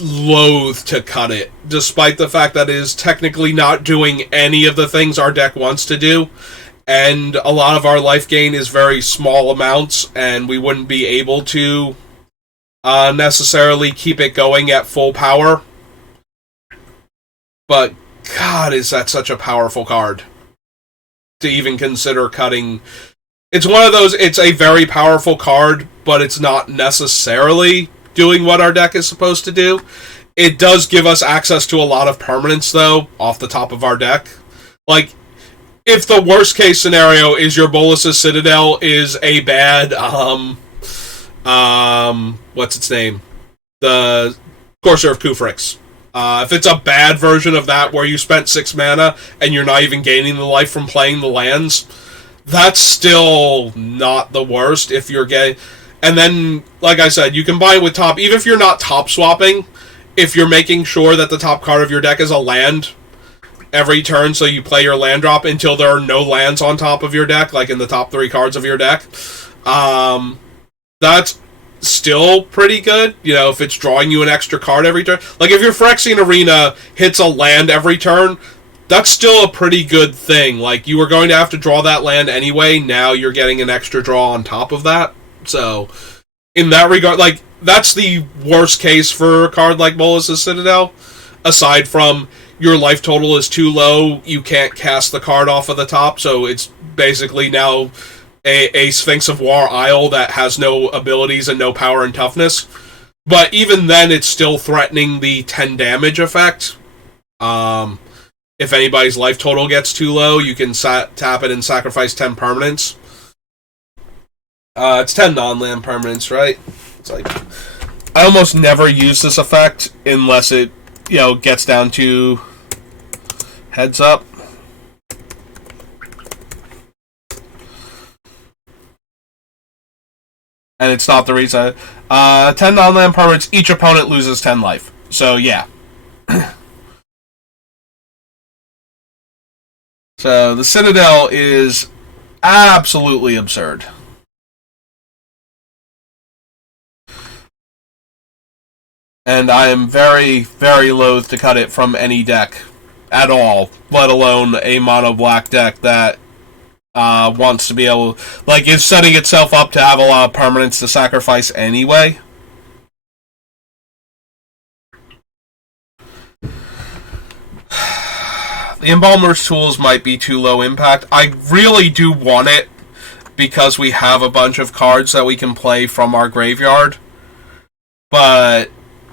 loath to cut it, despite the fact that it is technically not doing any of the things our deck wants to do, and a lot of our life gain is very small amounts, and we wouldn't be able to necessarily keep it going at full power. But God, is that such a powerful card to even consider cutting. It's one of those, it's a very powerful card, but it's not necessarily doing what our deck is supposed to do. It does give us access to a lot of permanents, though, off the top of our deck. Like, if the worst case scenario is your Bolas's Citadel is a bad, what's its name? The Courser of Kufrix. If it's a bad version of that where you spent 6 mana and you're not even gaining the life from playing the lands, that's still not the worst if you're getting... And then, like I said, you combine it with top... Even if you're not top swapping, if you're making sure that the top card of your deck is a land every turn, so you play your land drop until there are no lands on top of your deck, like in the top 3 cards of your deck, that's still pretty good. You know, if it's drawing you an extra card every turn. Like, if your Phyrexian Arena hits a land every turn, that's still a pretty good thing. Like, you were going to have to draw that land anyway, now you're getting an extra draw on top of that. So, in that regard, like, that's the worst case for a card like Bolas's Citadel. Aside from your life total is too low, you can't cast the card off of the top, so it's basically now a Sphinx of War Isle that has no abilities and no power and toughness. But even then, it's still threatening the 10 damage effect. If anybody's life total gets too low, you can tap it and sacrifice 10 permanents. It's 10 non-land permanents, right? It's like, I almost never use this effect unless it, you know, gets down to heads up. And it's not the reason. 10 non-land permanents, each opponent loses 10 life. So, yeah. So, the Citadel is absolutely absurd. And I am very, very loath to cut it from any deck at all, let alone a mono black deck that wants to be able, like, is setting itself up to have a lot of permanents to sacrifice anyway. The Embalmer's Tools might be too low impact. I really do want it because we have a bunch of cards that we can play from our graveyard. But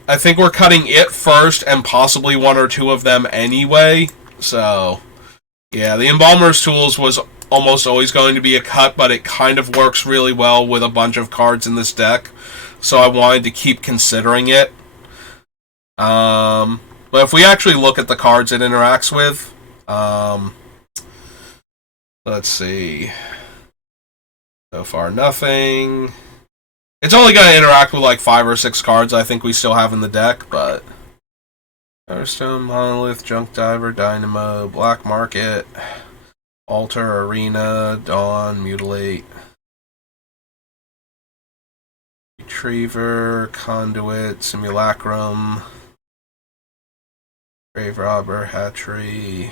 I think we're cutting it first and possibly 1 or 2 of them anyway. So, yeah, the Embalmer's Tools was almost always going to be a cut, but it kind of works really well with a bunch of cards in this deck. So I wanted to keep considering it. But if we actually look at the cards it interacts with, let's see. So far, nothing. It's only going to interact with like 5 or 6 cards I think we still have in the deck, but Firestone, Monolith, Junk Diver, Dynamo, Black Market, Altar, Arena, Dawn, Mutilate, Retriever, Conduit, Simulacrum, Grave Robber, Hatchery,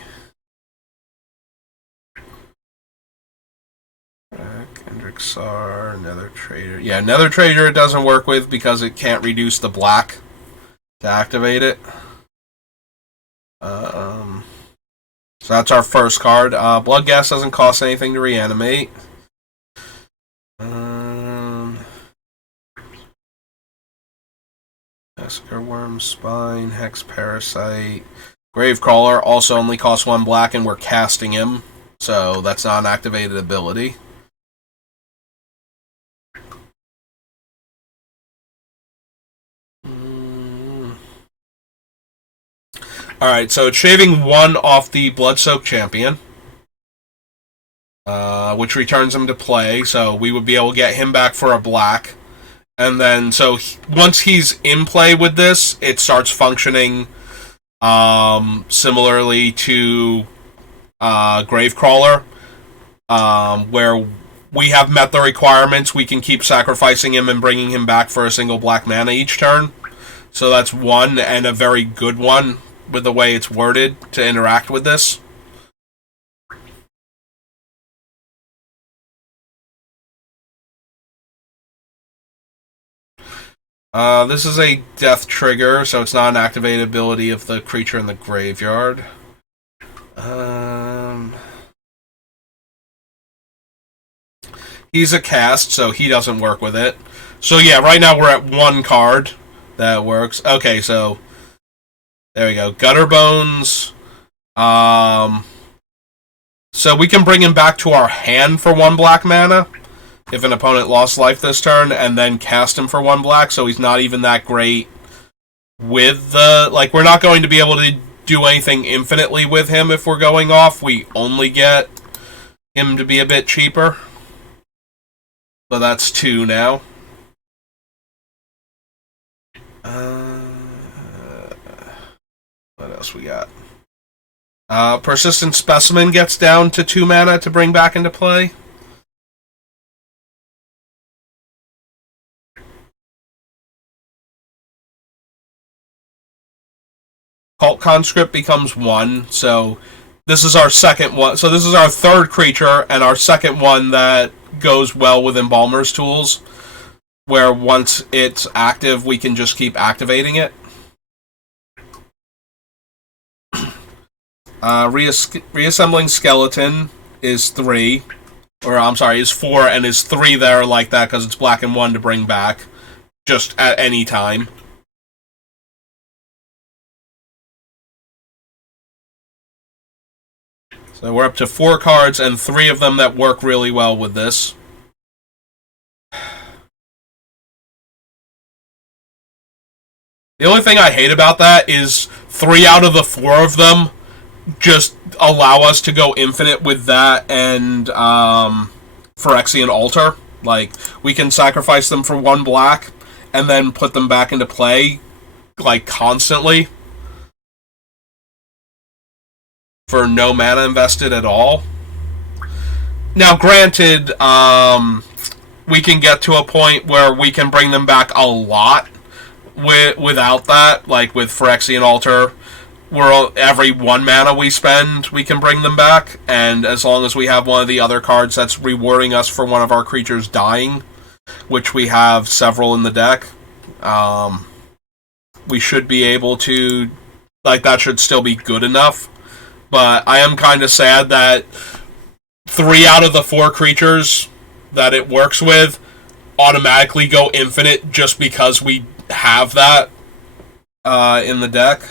Kendricksar, Nether Trader. Yeah, Nether Trader it doesn't work with because it can't reduce the black to activate it. So that's our first card. Blood Gas doesn't cost anything to reanimate. Massacre Worm, Spine, Hex Parasite. Gravecrawler also only costs 1 black and we're casting him. So that's not an activated ability. Alright, so it's shaving 1 off the Bloodsoaked Champion, which returns him to play, so we would be able to get him back for a black. And then, so once he's in play with this, it starts functioning similarly to Gravecrawler, where we have met the requirements, we can keep sacrificing him and bringing him back for a single black mana each turn. So that's 1, and a very good one, with the way it's worded to interact with this. This is a death trigger, so it's not an activated ability of the creature in the graveyard. He's a cast, so he doesn't work with it. So yeah, right now we're at one card that works. Okay, so there we go. Gutter Bones. So we can bring him back to our hand for 1 black mana if an opponent lost life this turn, and then cast him for 1 black, so he's not even that great with the... Like, we're not going to be able to do anything infinitely with him if we're going off. We only get him to be a bit cheaper. But that's 2 now. What else we got? Persistent Specimen gets down to 2 mana to bring back into play. Cult Conscript becomes 1, so this is our second one. So this is our third creature, and our second one that goes well with Embalmer's Tools, where once it's active, we can just keep activating it. Reassembling Skeleton is 3. Or, I'm sorry, is 4, and is 3 that are like that because it's black and 1 to bring back just at any time. So we're up to 4 cards, and 3 of them that work really well with this. The only thing I hate about that is 3 out of the 4 of them just allow us to go infinite with that and Phyrexian Altar. Like, we can sacrifice them for 1 black and then put them back into play, like, constantly. For no mana invested at all. Now, granted, we can get to a point where we can bring them back a lot without that. Like, with Phyrexian Altar, every 1 mana we spend, we can bring them back, and as long as we have one of the other cards that's rewarding us for one of our creatures dying, which we have several in the deck, we should be able to... Like, that should still be good enough. But I am kind of sad that 3 out of the 4 creatures that it works with automatically go infinite just because we have that in the deck.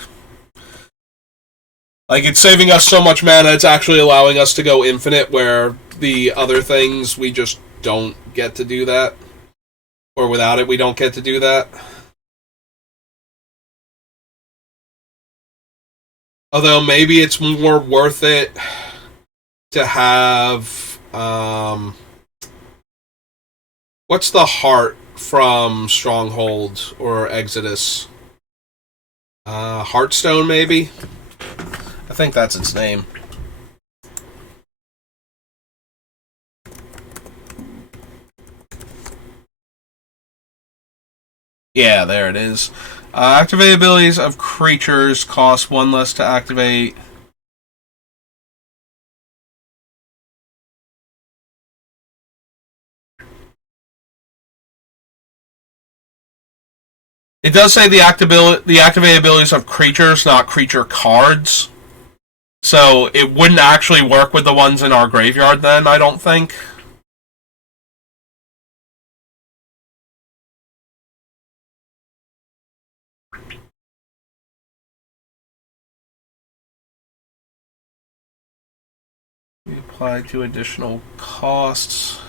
Like, it's saving us so much mana, it's actually allowing us to go infinite, where the other things, we just don't get to do that. Or without it, we don't get to do that. Although, maybe it's more worth it to have... what's the heart from Stronghold or Exodus? Heartstone, maybe? I think that's its name. Yeah, there it is. Activate abilities of creatures cost 1 less to activate. It does say the activate abilities of creatures, not creature cards. So it wouldn't actually work with the ones in our graveyard then, I don't think. We apply to additional costs.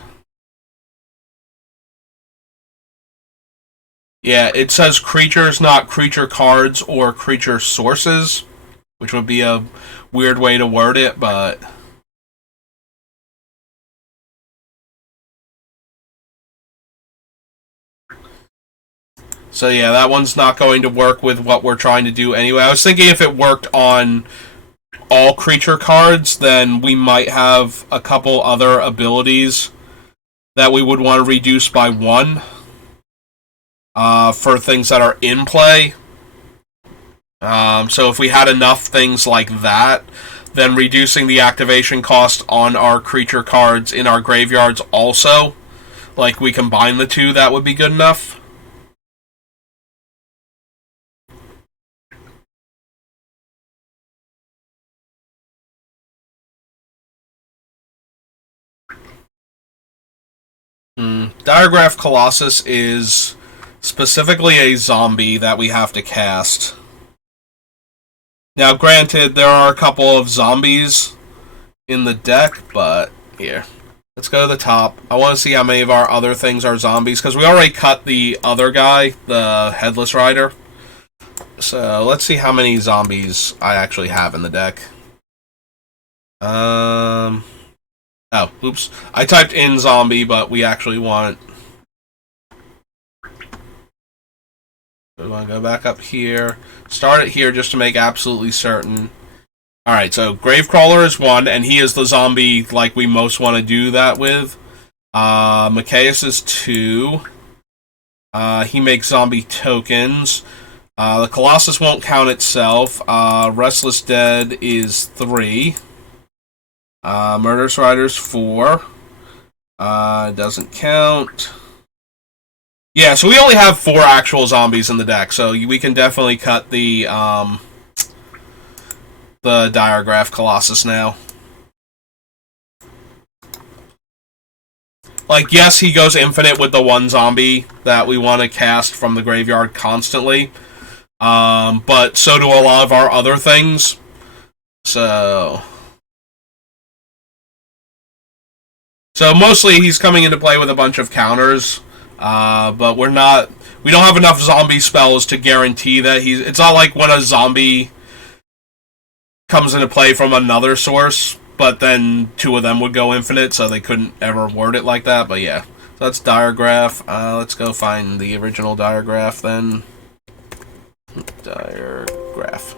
Yeah, it says creatures, not creature cards or creature sources, which would be a weird way to word it, but... So yeah, that one's not going to work with what we're trying to do anyway. I was thinking if it worked on all creature cards, then we might have a couple other abilities that we would want to reduce by 1 for things that are in play. So if we had enough things like that, then reducing the activation cost on our creature cards in our graveyards also, like we combine the two, that would be good enough. Diagraph Colossus is specifically a zombie that we have to cast. Now, granted, there are a couple of zombies in the deck, but here. Let's go to the top. I want to see how many of our other things are zombies, because we already cut the other guy, the Headless Rider. So, let's see how many zombies I actually have in the deck. Oh, oops. I typed in zombie, but we actually want... We want to go back up here. Start it here just to make absolutely certain. Alright, so Gravecrawler is 1, and he is the zombie like we most want to do that with. Macias is 2. He makes zombie tokens. The Colossus won't count itself. Restless Dead is 3. Murderous Rider's 4. Doesn't count. Yeah, so we only have 4 actual zombies in the deck, so we can definitely cut the Diagraph Colossus now. Like, yes, he goes infinite with the 1 zombie that we want to cast from the graveyard constantly. But so do a lot of our other things. So mostly he's coming into play with a bunch of counters. But we don't have enough zombie spells to guarantee that it's not like when a zombie comes into play from another source, but then 2 of them would go infinite, so they couldn't ever word it like that, but yeah. So that's Diagraph. Let's go find the original Diagraph then. Diagraph.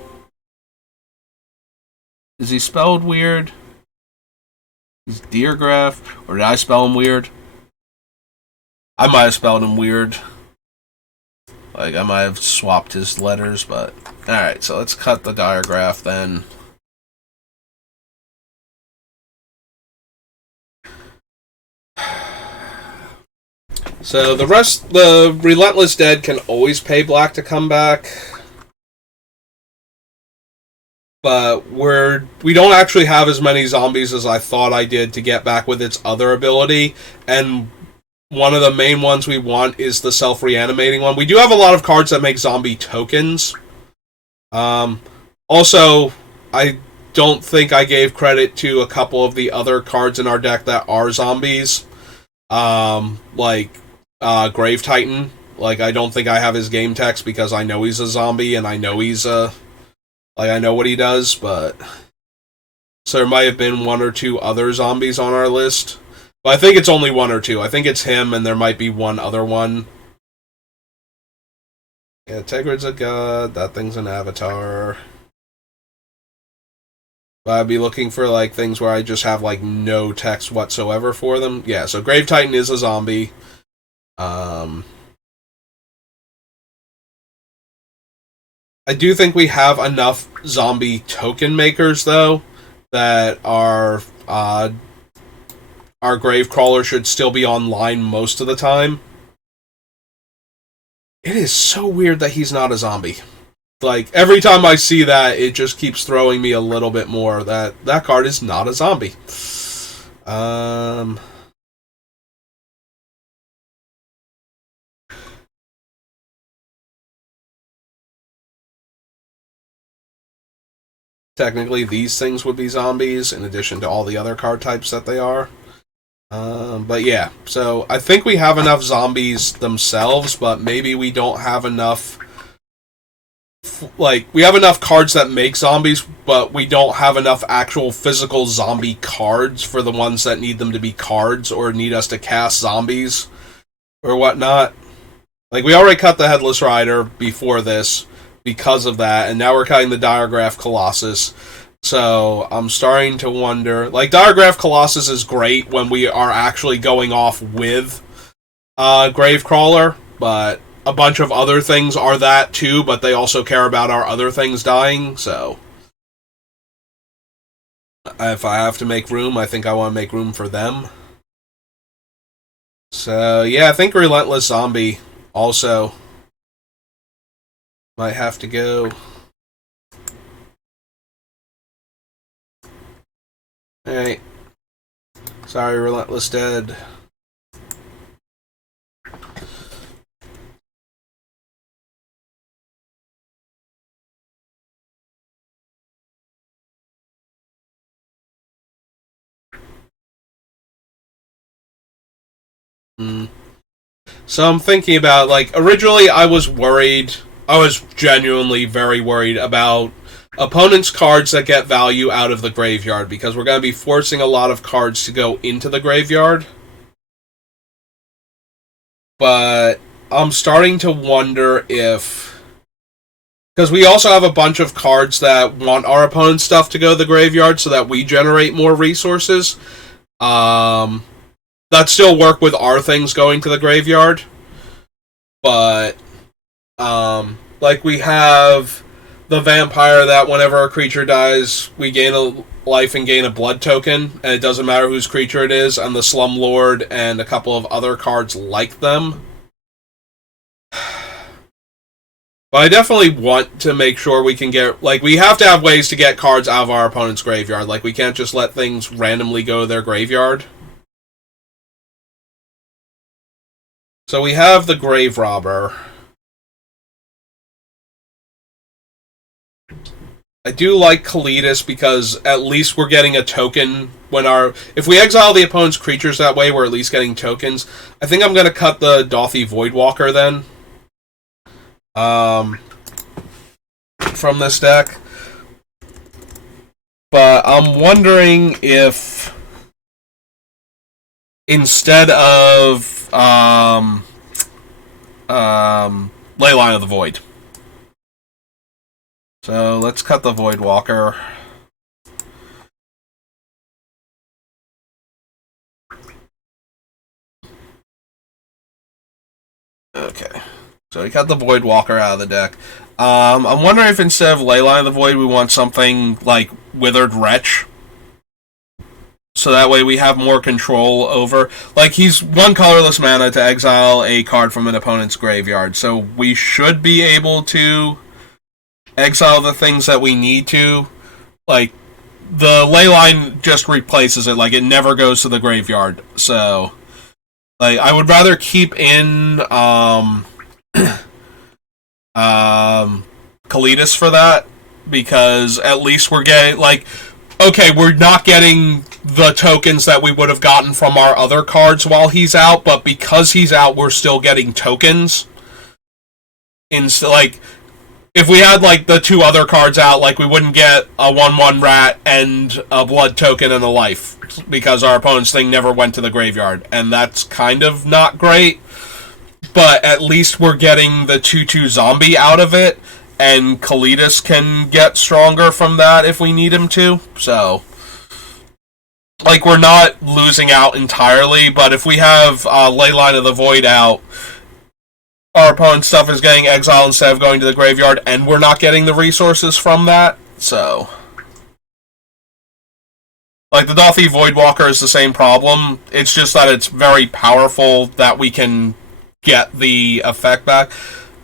Is he spelled weird? Is Deergraph? Or did I spell him weird? I might have spelled him weird. Like, I might have swapped his letters, but... Alright, so let's cut the Diagraph then. So the Relentless Dead can always pay black to come back. But we don't actually have as many zombies as I thought I did to get back with its other ability, and one of the main ones we want is the self-reanimating one. We do have a lot of cards that make zombie tokens. Also, I don't think I gave credit to a couple of the other cards in our deck that are zombies. Like Grave Titan. Like, I don't think I have his game text because I know he's a zombie and I know he's I know what he does, but... So there might have been 1 or 2 other zombies on our list. But I think it's only 1 or 2. I think it's him, and there might be 1 other one. Yeah, Tegrid's a god. That thing's an avatar. But I'd be looking for, like, things where I just have, like, no text whatsoever for them. Yeah, so Grave Titan is a zombie. I do think we have enough zombie token makers, though, that our Gravecrawler should still be online most of the time. It is so weird that he's not a zombie. Like, every time I see that, it just keeps throwing me a little bit more that that card is not a zombie. Technically, these things would be zombies, in addition to all the other card types that they are. But yeah, so I think we have enough zombies themselves, but maybe we don't have enough... Like, we have enough cards that make zombies, but we don't have enough actual physical zombie cards for the ones that need them to be cards, or need us to cast zombies, or whatnot. Like, we already cut the Headless Rider before this, because of that, and now we're cutting the Diagraph Colossus. So, I'm starting to wonder... Like, Diagraph Colossus is great when we are actually going off with Gravecrawler, but a bunch of other things are that too, but they also care about our other things dying, so... If I have to make room, I think I want to make room for them. So, yeah, I think Relentless Zombie also might have to go. Alright. Sorry, Relentless Dead. So I'm thinking about, like, originally I was worried. I was genuinely very worried about opponents' cards that get value out of the graveyard, because we're going to be forcing a lot of cards to go into the graveyard. But I'm starting to wonder if... Because we also have a bunch of cards that want our opponent's stuff to go to the graveyard so that we generate more resources. That still work with our things going to the graveyard. But, like, we have the vampire that whenever a creature dies, we gain a life and gain a blood token, and it doesn't matter whose creature it is, and the Slumlord and a couple of other cards like them. But I definitely want to make sure we can get... Like, we have to have ways to get cards out of our opponent's graveyard. Like, we can't just let things randomly go to their graveyard. So we have the Grave Robber. I do like Kalidas because at least we're getting a token when our... If we exile the opponent's creatures that way, we're at least getting tokens. I think I'm going to cut the Dauthi Voidwalker then. From this deck. But I'm wondering if instead of Leyline of the Void. So let's cut the Voidwalker. Okay. So we cut the Voidwalker out of the deck. I'm wondering if instead of Leyline of the Void, we want something like Withered Wretch. So that way we have more control over... Like, he's one colorless mana to exile a card from an opponent's graveyard. So we should be able to exile the things that we need to. Like, the Leyline just replaces it. Like, it never goes to the graveyard. So, like, I would rather keep in... Kalidas for that, because at least we're getting, like, okay, we're not getting the tokens that we would have gotten from our other cards while he's out, but because he's out, we're still getting tokens. Like, if we had, like, the two other cards out, like, we wouldn't get a 1/1 rat and a blood token and a life, because our opponent's thing never went to the graveyard, and that's kind of not great. But at least we're getting the 2/2 zombie out of it, and Kalidas can get stronger from that if we need him to. So, like, we're not losing out entirely, but if we have Leyline of the Void out, our opponent's stuff is getting exiled instead of going to the graveyard, and we're not getting the resources from that. So, like, the Dauthi Voidwalker is the same problem. It's just that it's very powerful that we can get the effect back.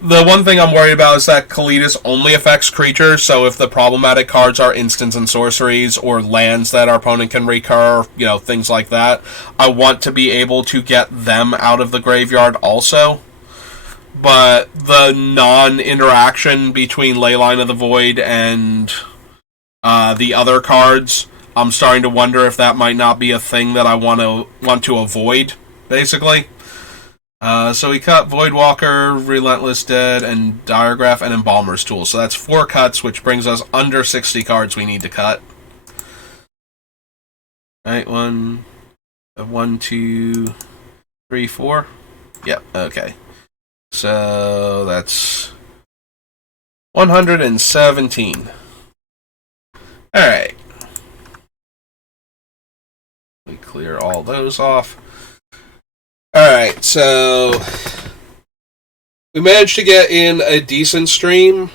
The one thing I'm worried about is that Kalidas only affects creatures, so if the problematic cards are instants and sorceries, or lands that our opponent can recur, you know, things like that, I want to be able to get them out of the graveyard also. But the non-interaction between Leyline of the Void and the other cards, I'm starting to wonder if that might not be a thing that I want to avoid, basically. So we cut Voidwalker, Relentless Dead, and Diregraph, and Embalmer's Tool. So that's 4 cuts, which brings us under 60 cards we need to cut. Right, 1, 2, 3, 4. Yep, okay. So that's 117. Alright. We clear all those off. Alright, so we managed to get in a decent stream.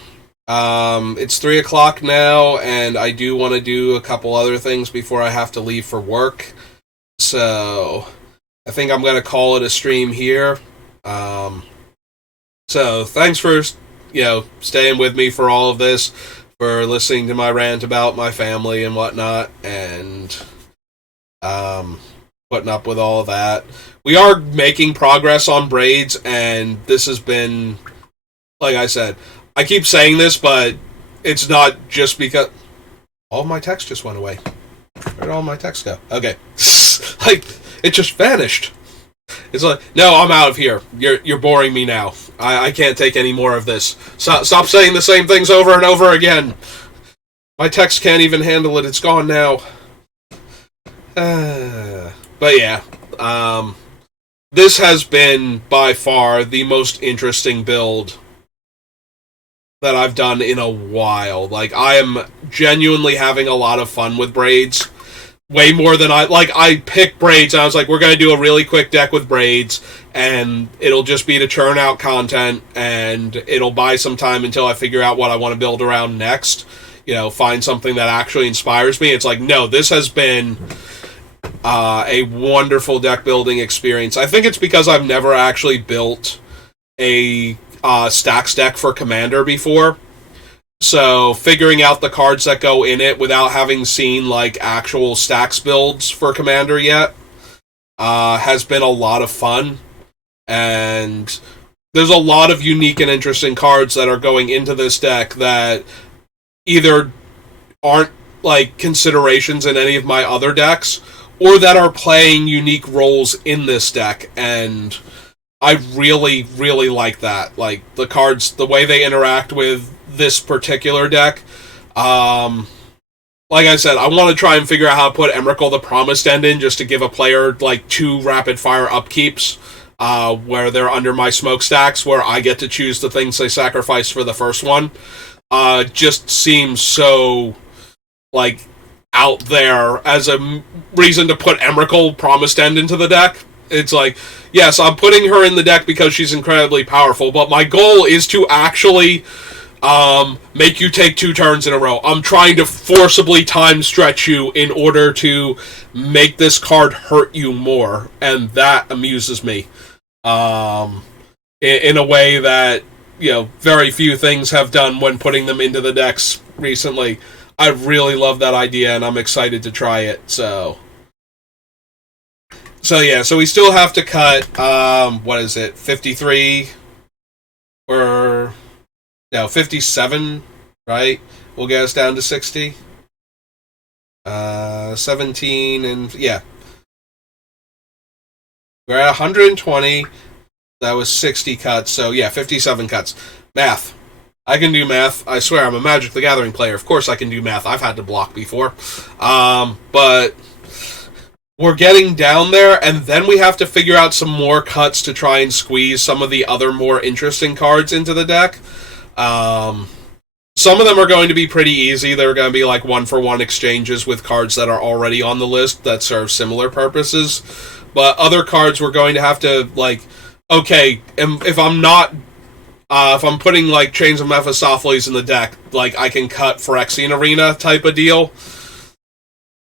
It's 3 o'clock now, and I do want to do a couple other things before I have to leave for work. So I think I'm going to call it a stream here. So thanks for, staying with me for all of this, for listening to my rant about my family and whatnot, and putting up with all of that. We are making progress on Braids, and this has been, like I said, I keep saying this, but it's not just because... All my text just went away. Where'd all my text go? Okay. Like, it just vanished. It's like, no, I'm out of here. You're boring me now. I can't take any more of this. Stop saying the same things over and over again. My text can't even handle it. It's gone now. But yeah, this has been by far the most interesting build that I've done in a while. Like, I am genuinely having a lot of fun with Braids. Way more than I picked Braids, and I was like, we're going to do a really quick deck with Braids, and it'll just be to churn out content, and it'll buy some time until I figure out what I want to build around next. Find something that actually inspires me. It's like, no, this has been a wonderful deck building experience. I think it's because I've never actually built a stacks deck for Commander before. So figuring out the cards that go in it without having seen like actual stacks builds for Commander yet has been a lot of fun. And there's a lot of unique and interesting cards that are going into this deck that either aren't like considerations in any of my other decks, or that are playing unique roles in this deck, and I really, really like that. Like, the cards, the way they interact with this particular deck. Like I said, I want to try and figure out how to put Emrakul the Promised End in, just to give a player, like, 2 rapid-fire upkeeps, where they're under my smokestacks, where I get to choose the things they sacrifice for the first one. Just seems so, like, out there as a reason to put Emrakul Promised End into the deck. It's like, yes, I'm putting her in the deck because she's incredibly powerful, but my goal is to actually make you take 2 turns in a row. I'm trying to forcibly time stretch you in order to make this card hurt you more, and that amuses me in a way that, very few things have done when putting them into the decks recently. I really love that idea, and I'm excited to try it. So yeah, so we still have to cut, 53? Or, no, 57, right? Will get us down to 60. 17, and, yeah. We're at 120. That was 60 cuts, so yeah, 57 cuts. Math. I can do math. I swear, I'm a Magic the Gathering player. Of course I can do math. I've had to block before. But we're getting down there, and then we have to figure out some more cuts to try and squeeze some of the other more interesting cards into the deck. Some of them are going to be pretty easy. They're going to be like 1-for-1 exchanges with cards that are already on the list that serve similar purposes. But other cards we're going to have to, like, okay, if I'm not... if I'm putting, like, Chains of Mephistopheles in the deck, like, I can cut Phyrexian Arena type of deal.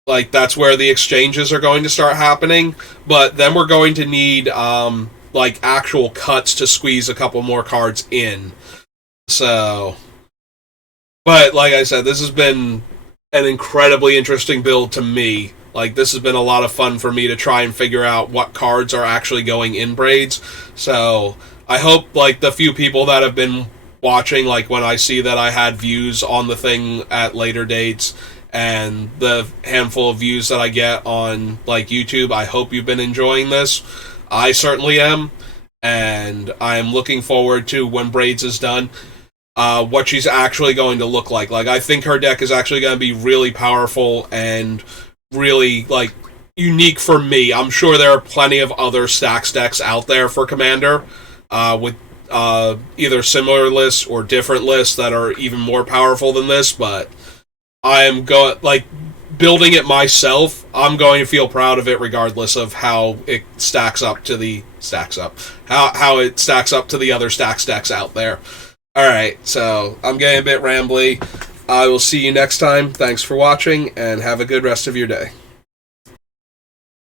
Like, that's where the exchanges are going to start happening. But then we're going to need, like, actual cuts to squeeze a couple more cards in. So... But, like I said, this has been an incredibly interesting build to me. Like, this has been a lot of fun for me to try and figure out what cards are actually going in Braids. So... I hope, like, the few people that have been watching, like, when I see that I had views on the thing at later dates, and the handful of views that I get on, like, YouTube, I hope you've been enjoying this. I certainly am, and I am looking forward to, when Braids is done, what she's actually going to look like. Like, I think her deck is actually going to be really powerful and really, like, unique for me. I'm sure there are plenty of other stacks decks out there for Commander, with either similar lists or different lists that are even more powerful than this, but I am going, like, building it myself, I'm going to feel proud of it regardless of how it stacks up to the how it stacks up to the other stacks decks out there. Alright, so I'm getting a bit rambly. I will see you next time. Thanks for watching, and have a good rest of your day.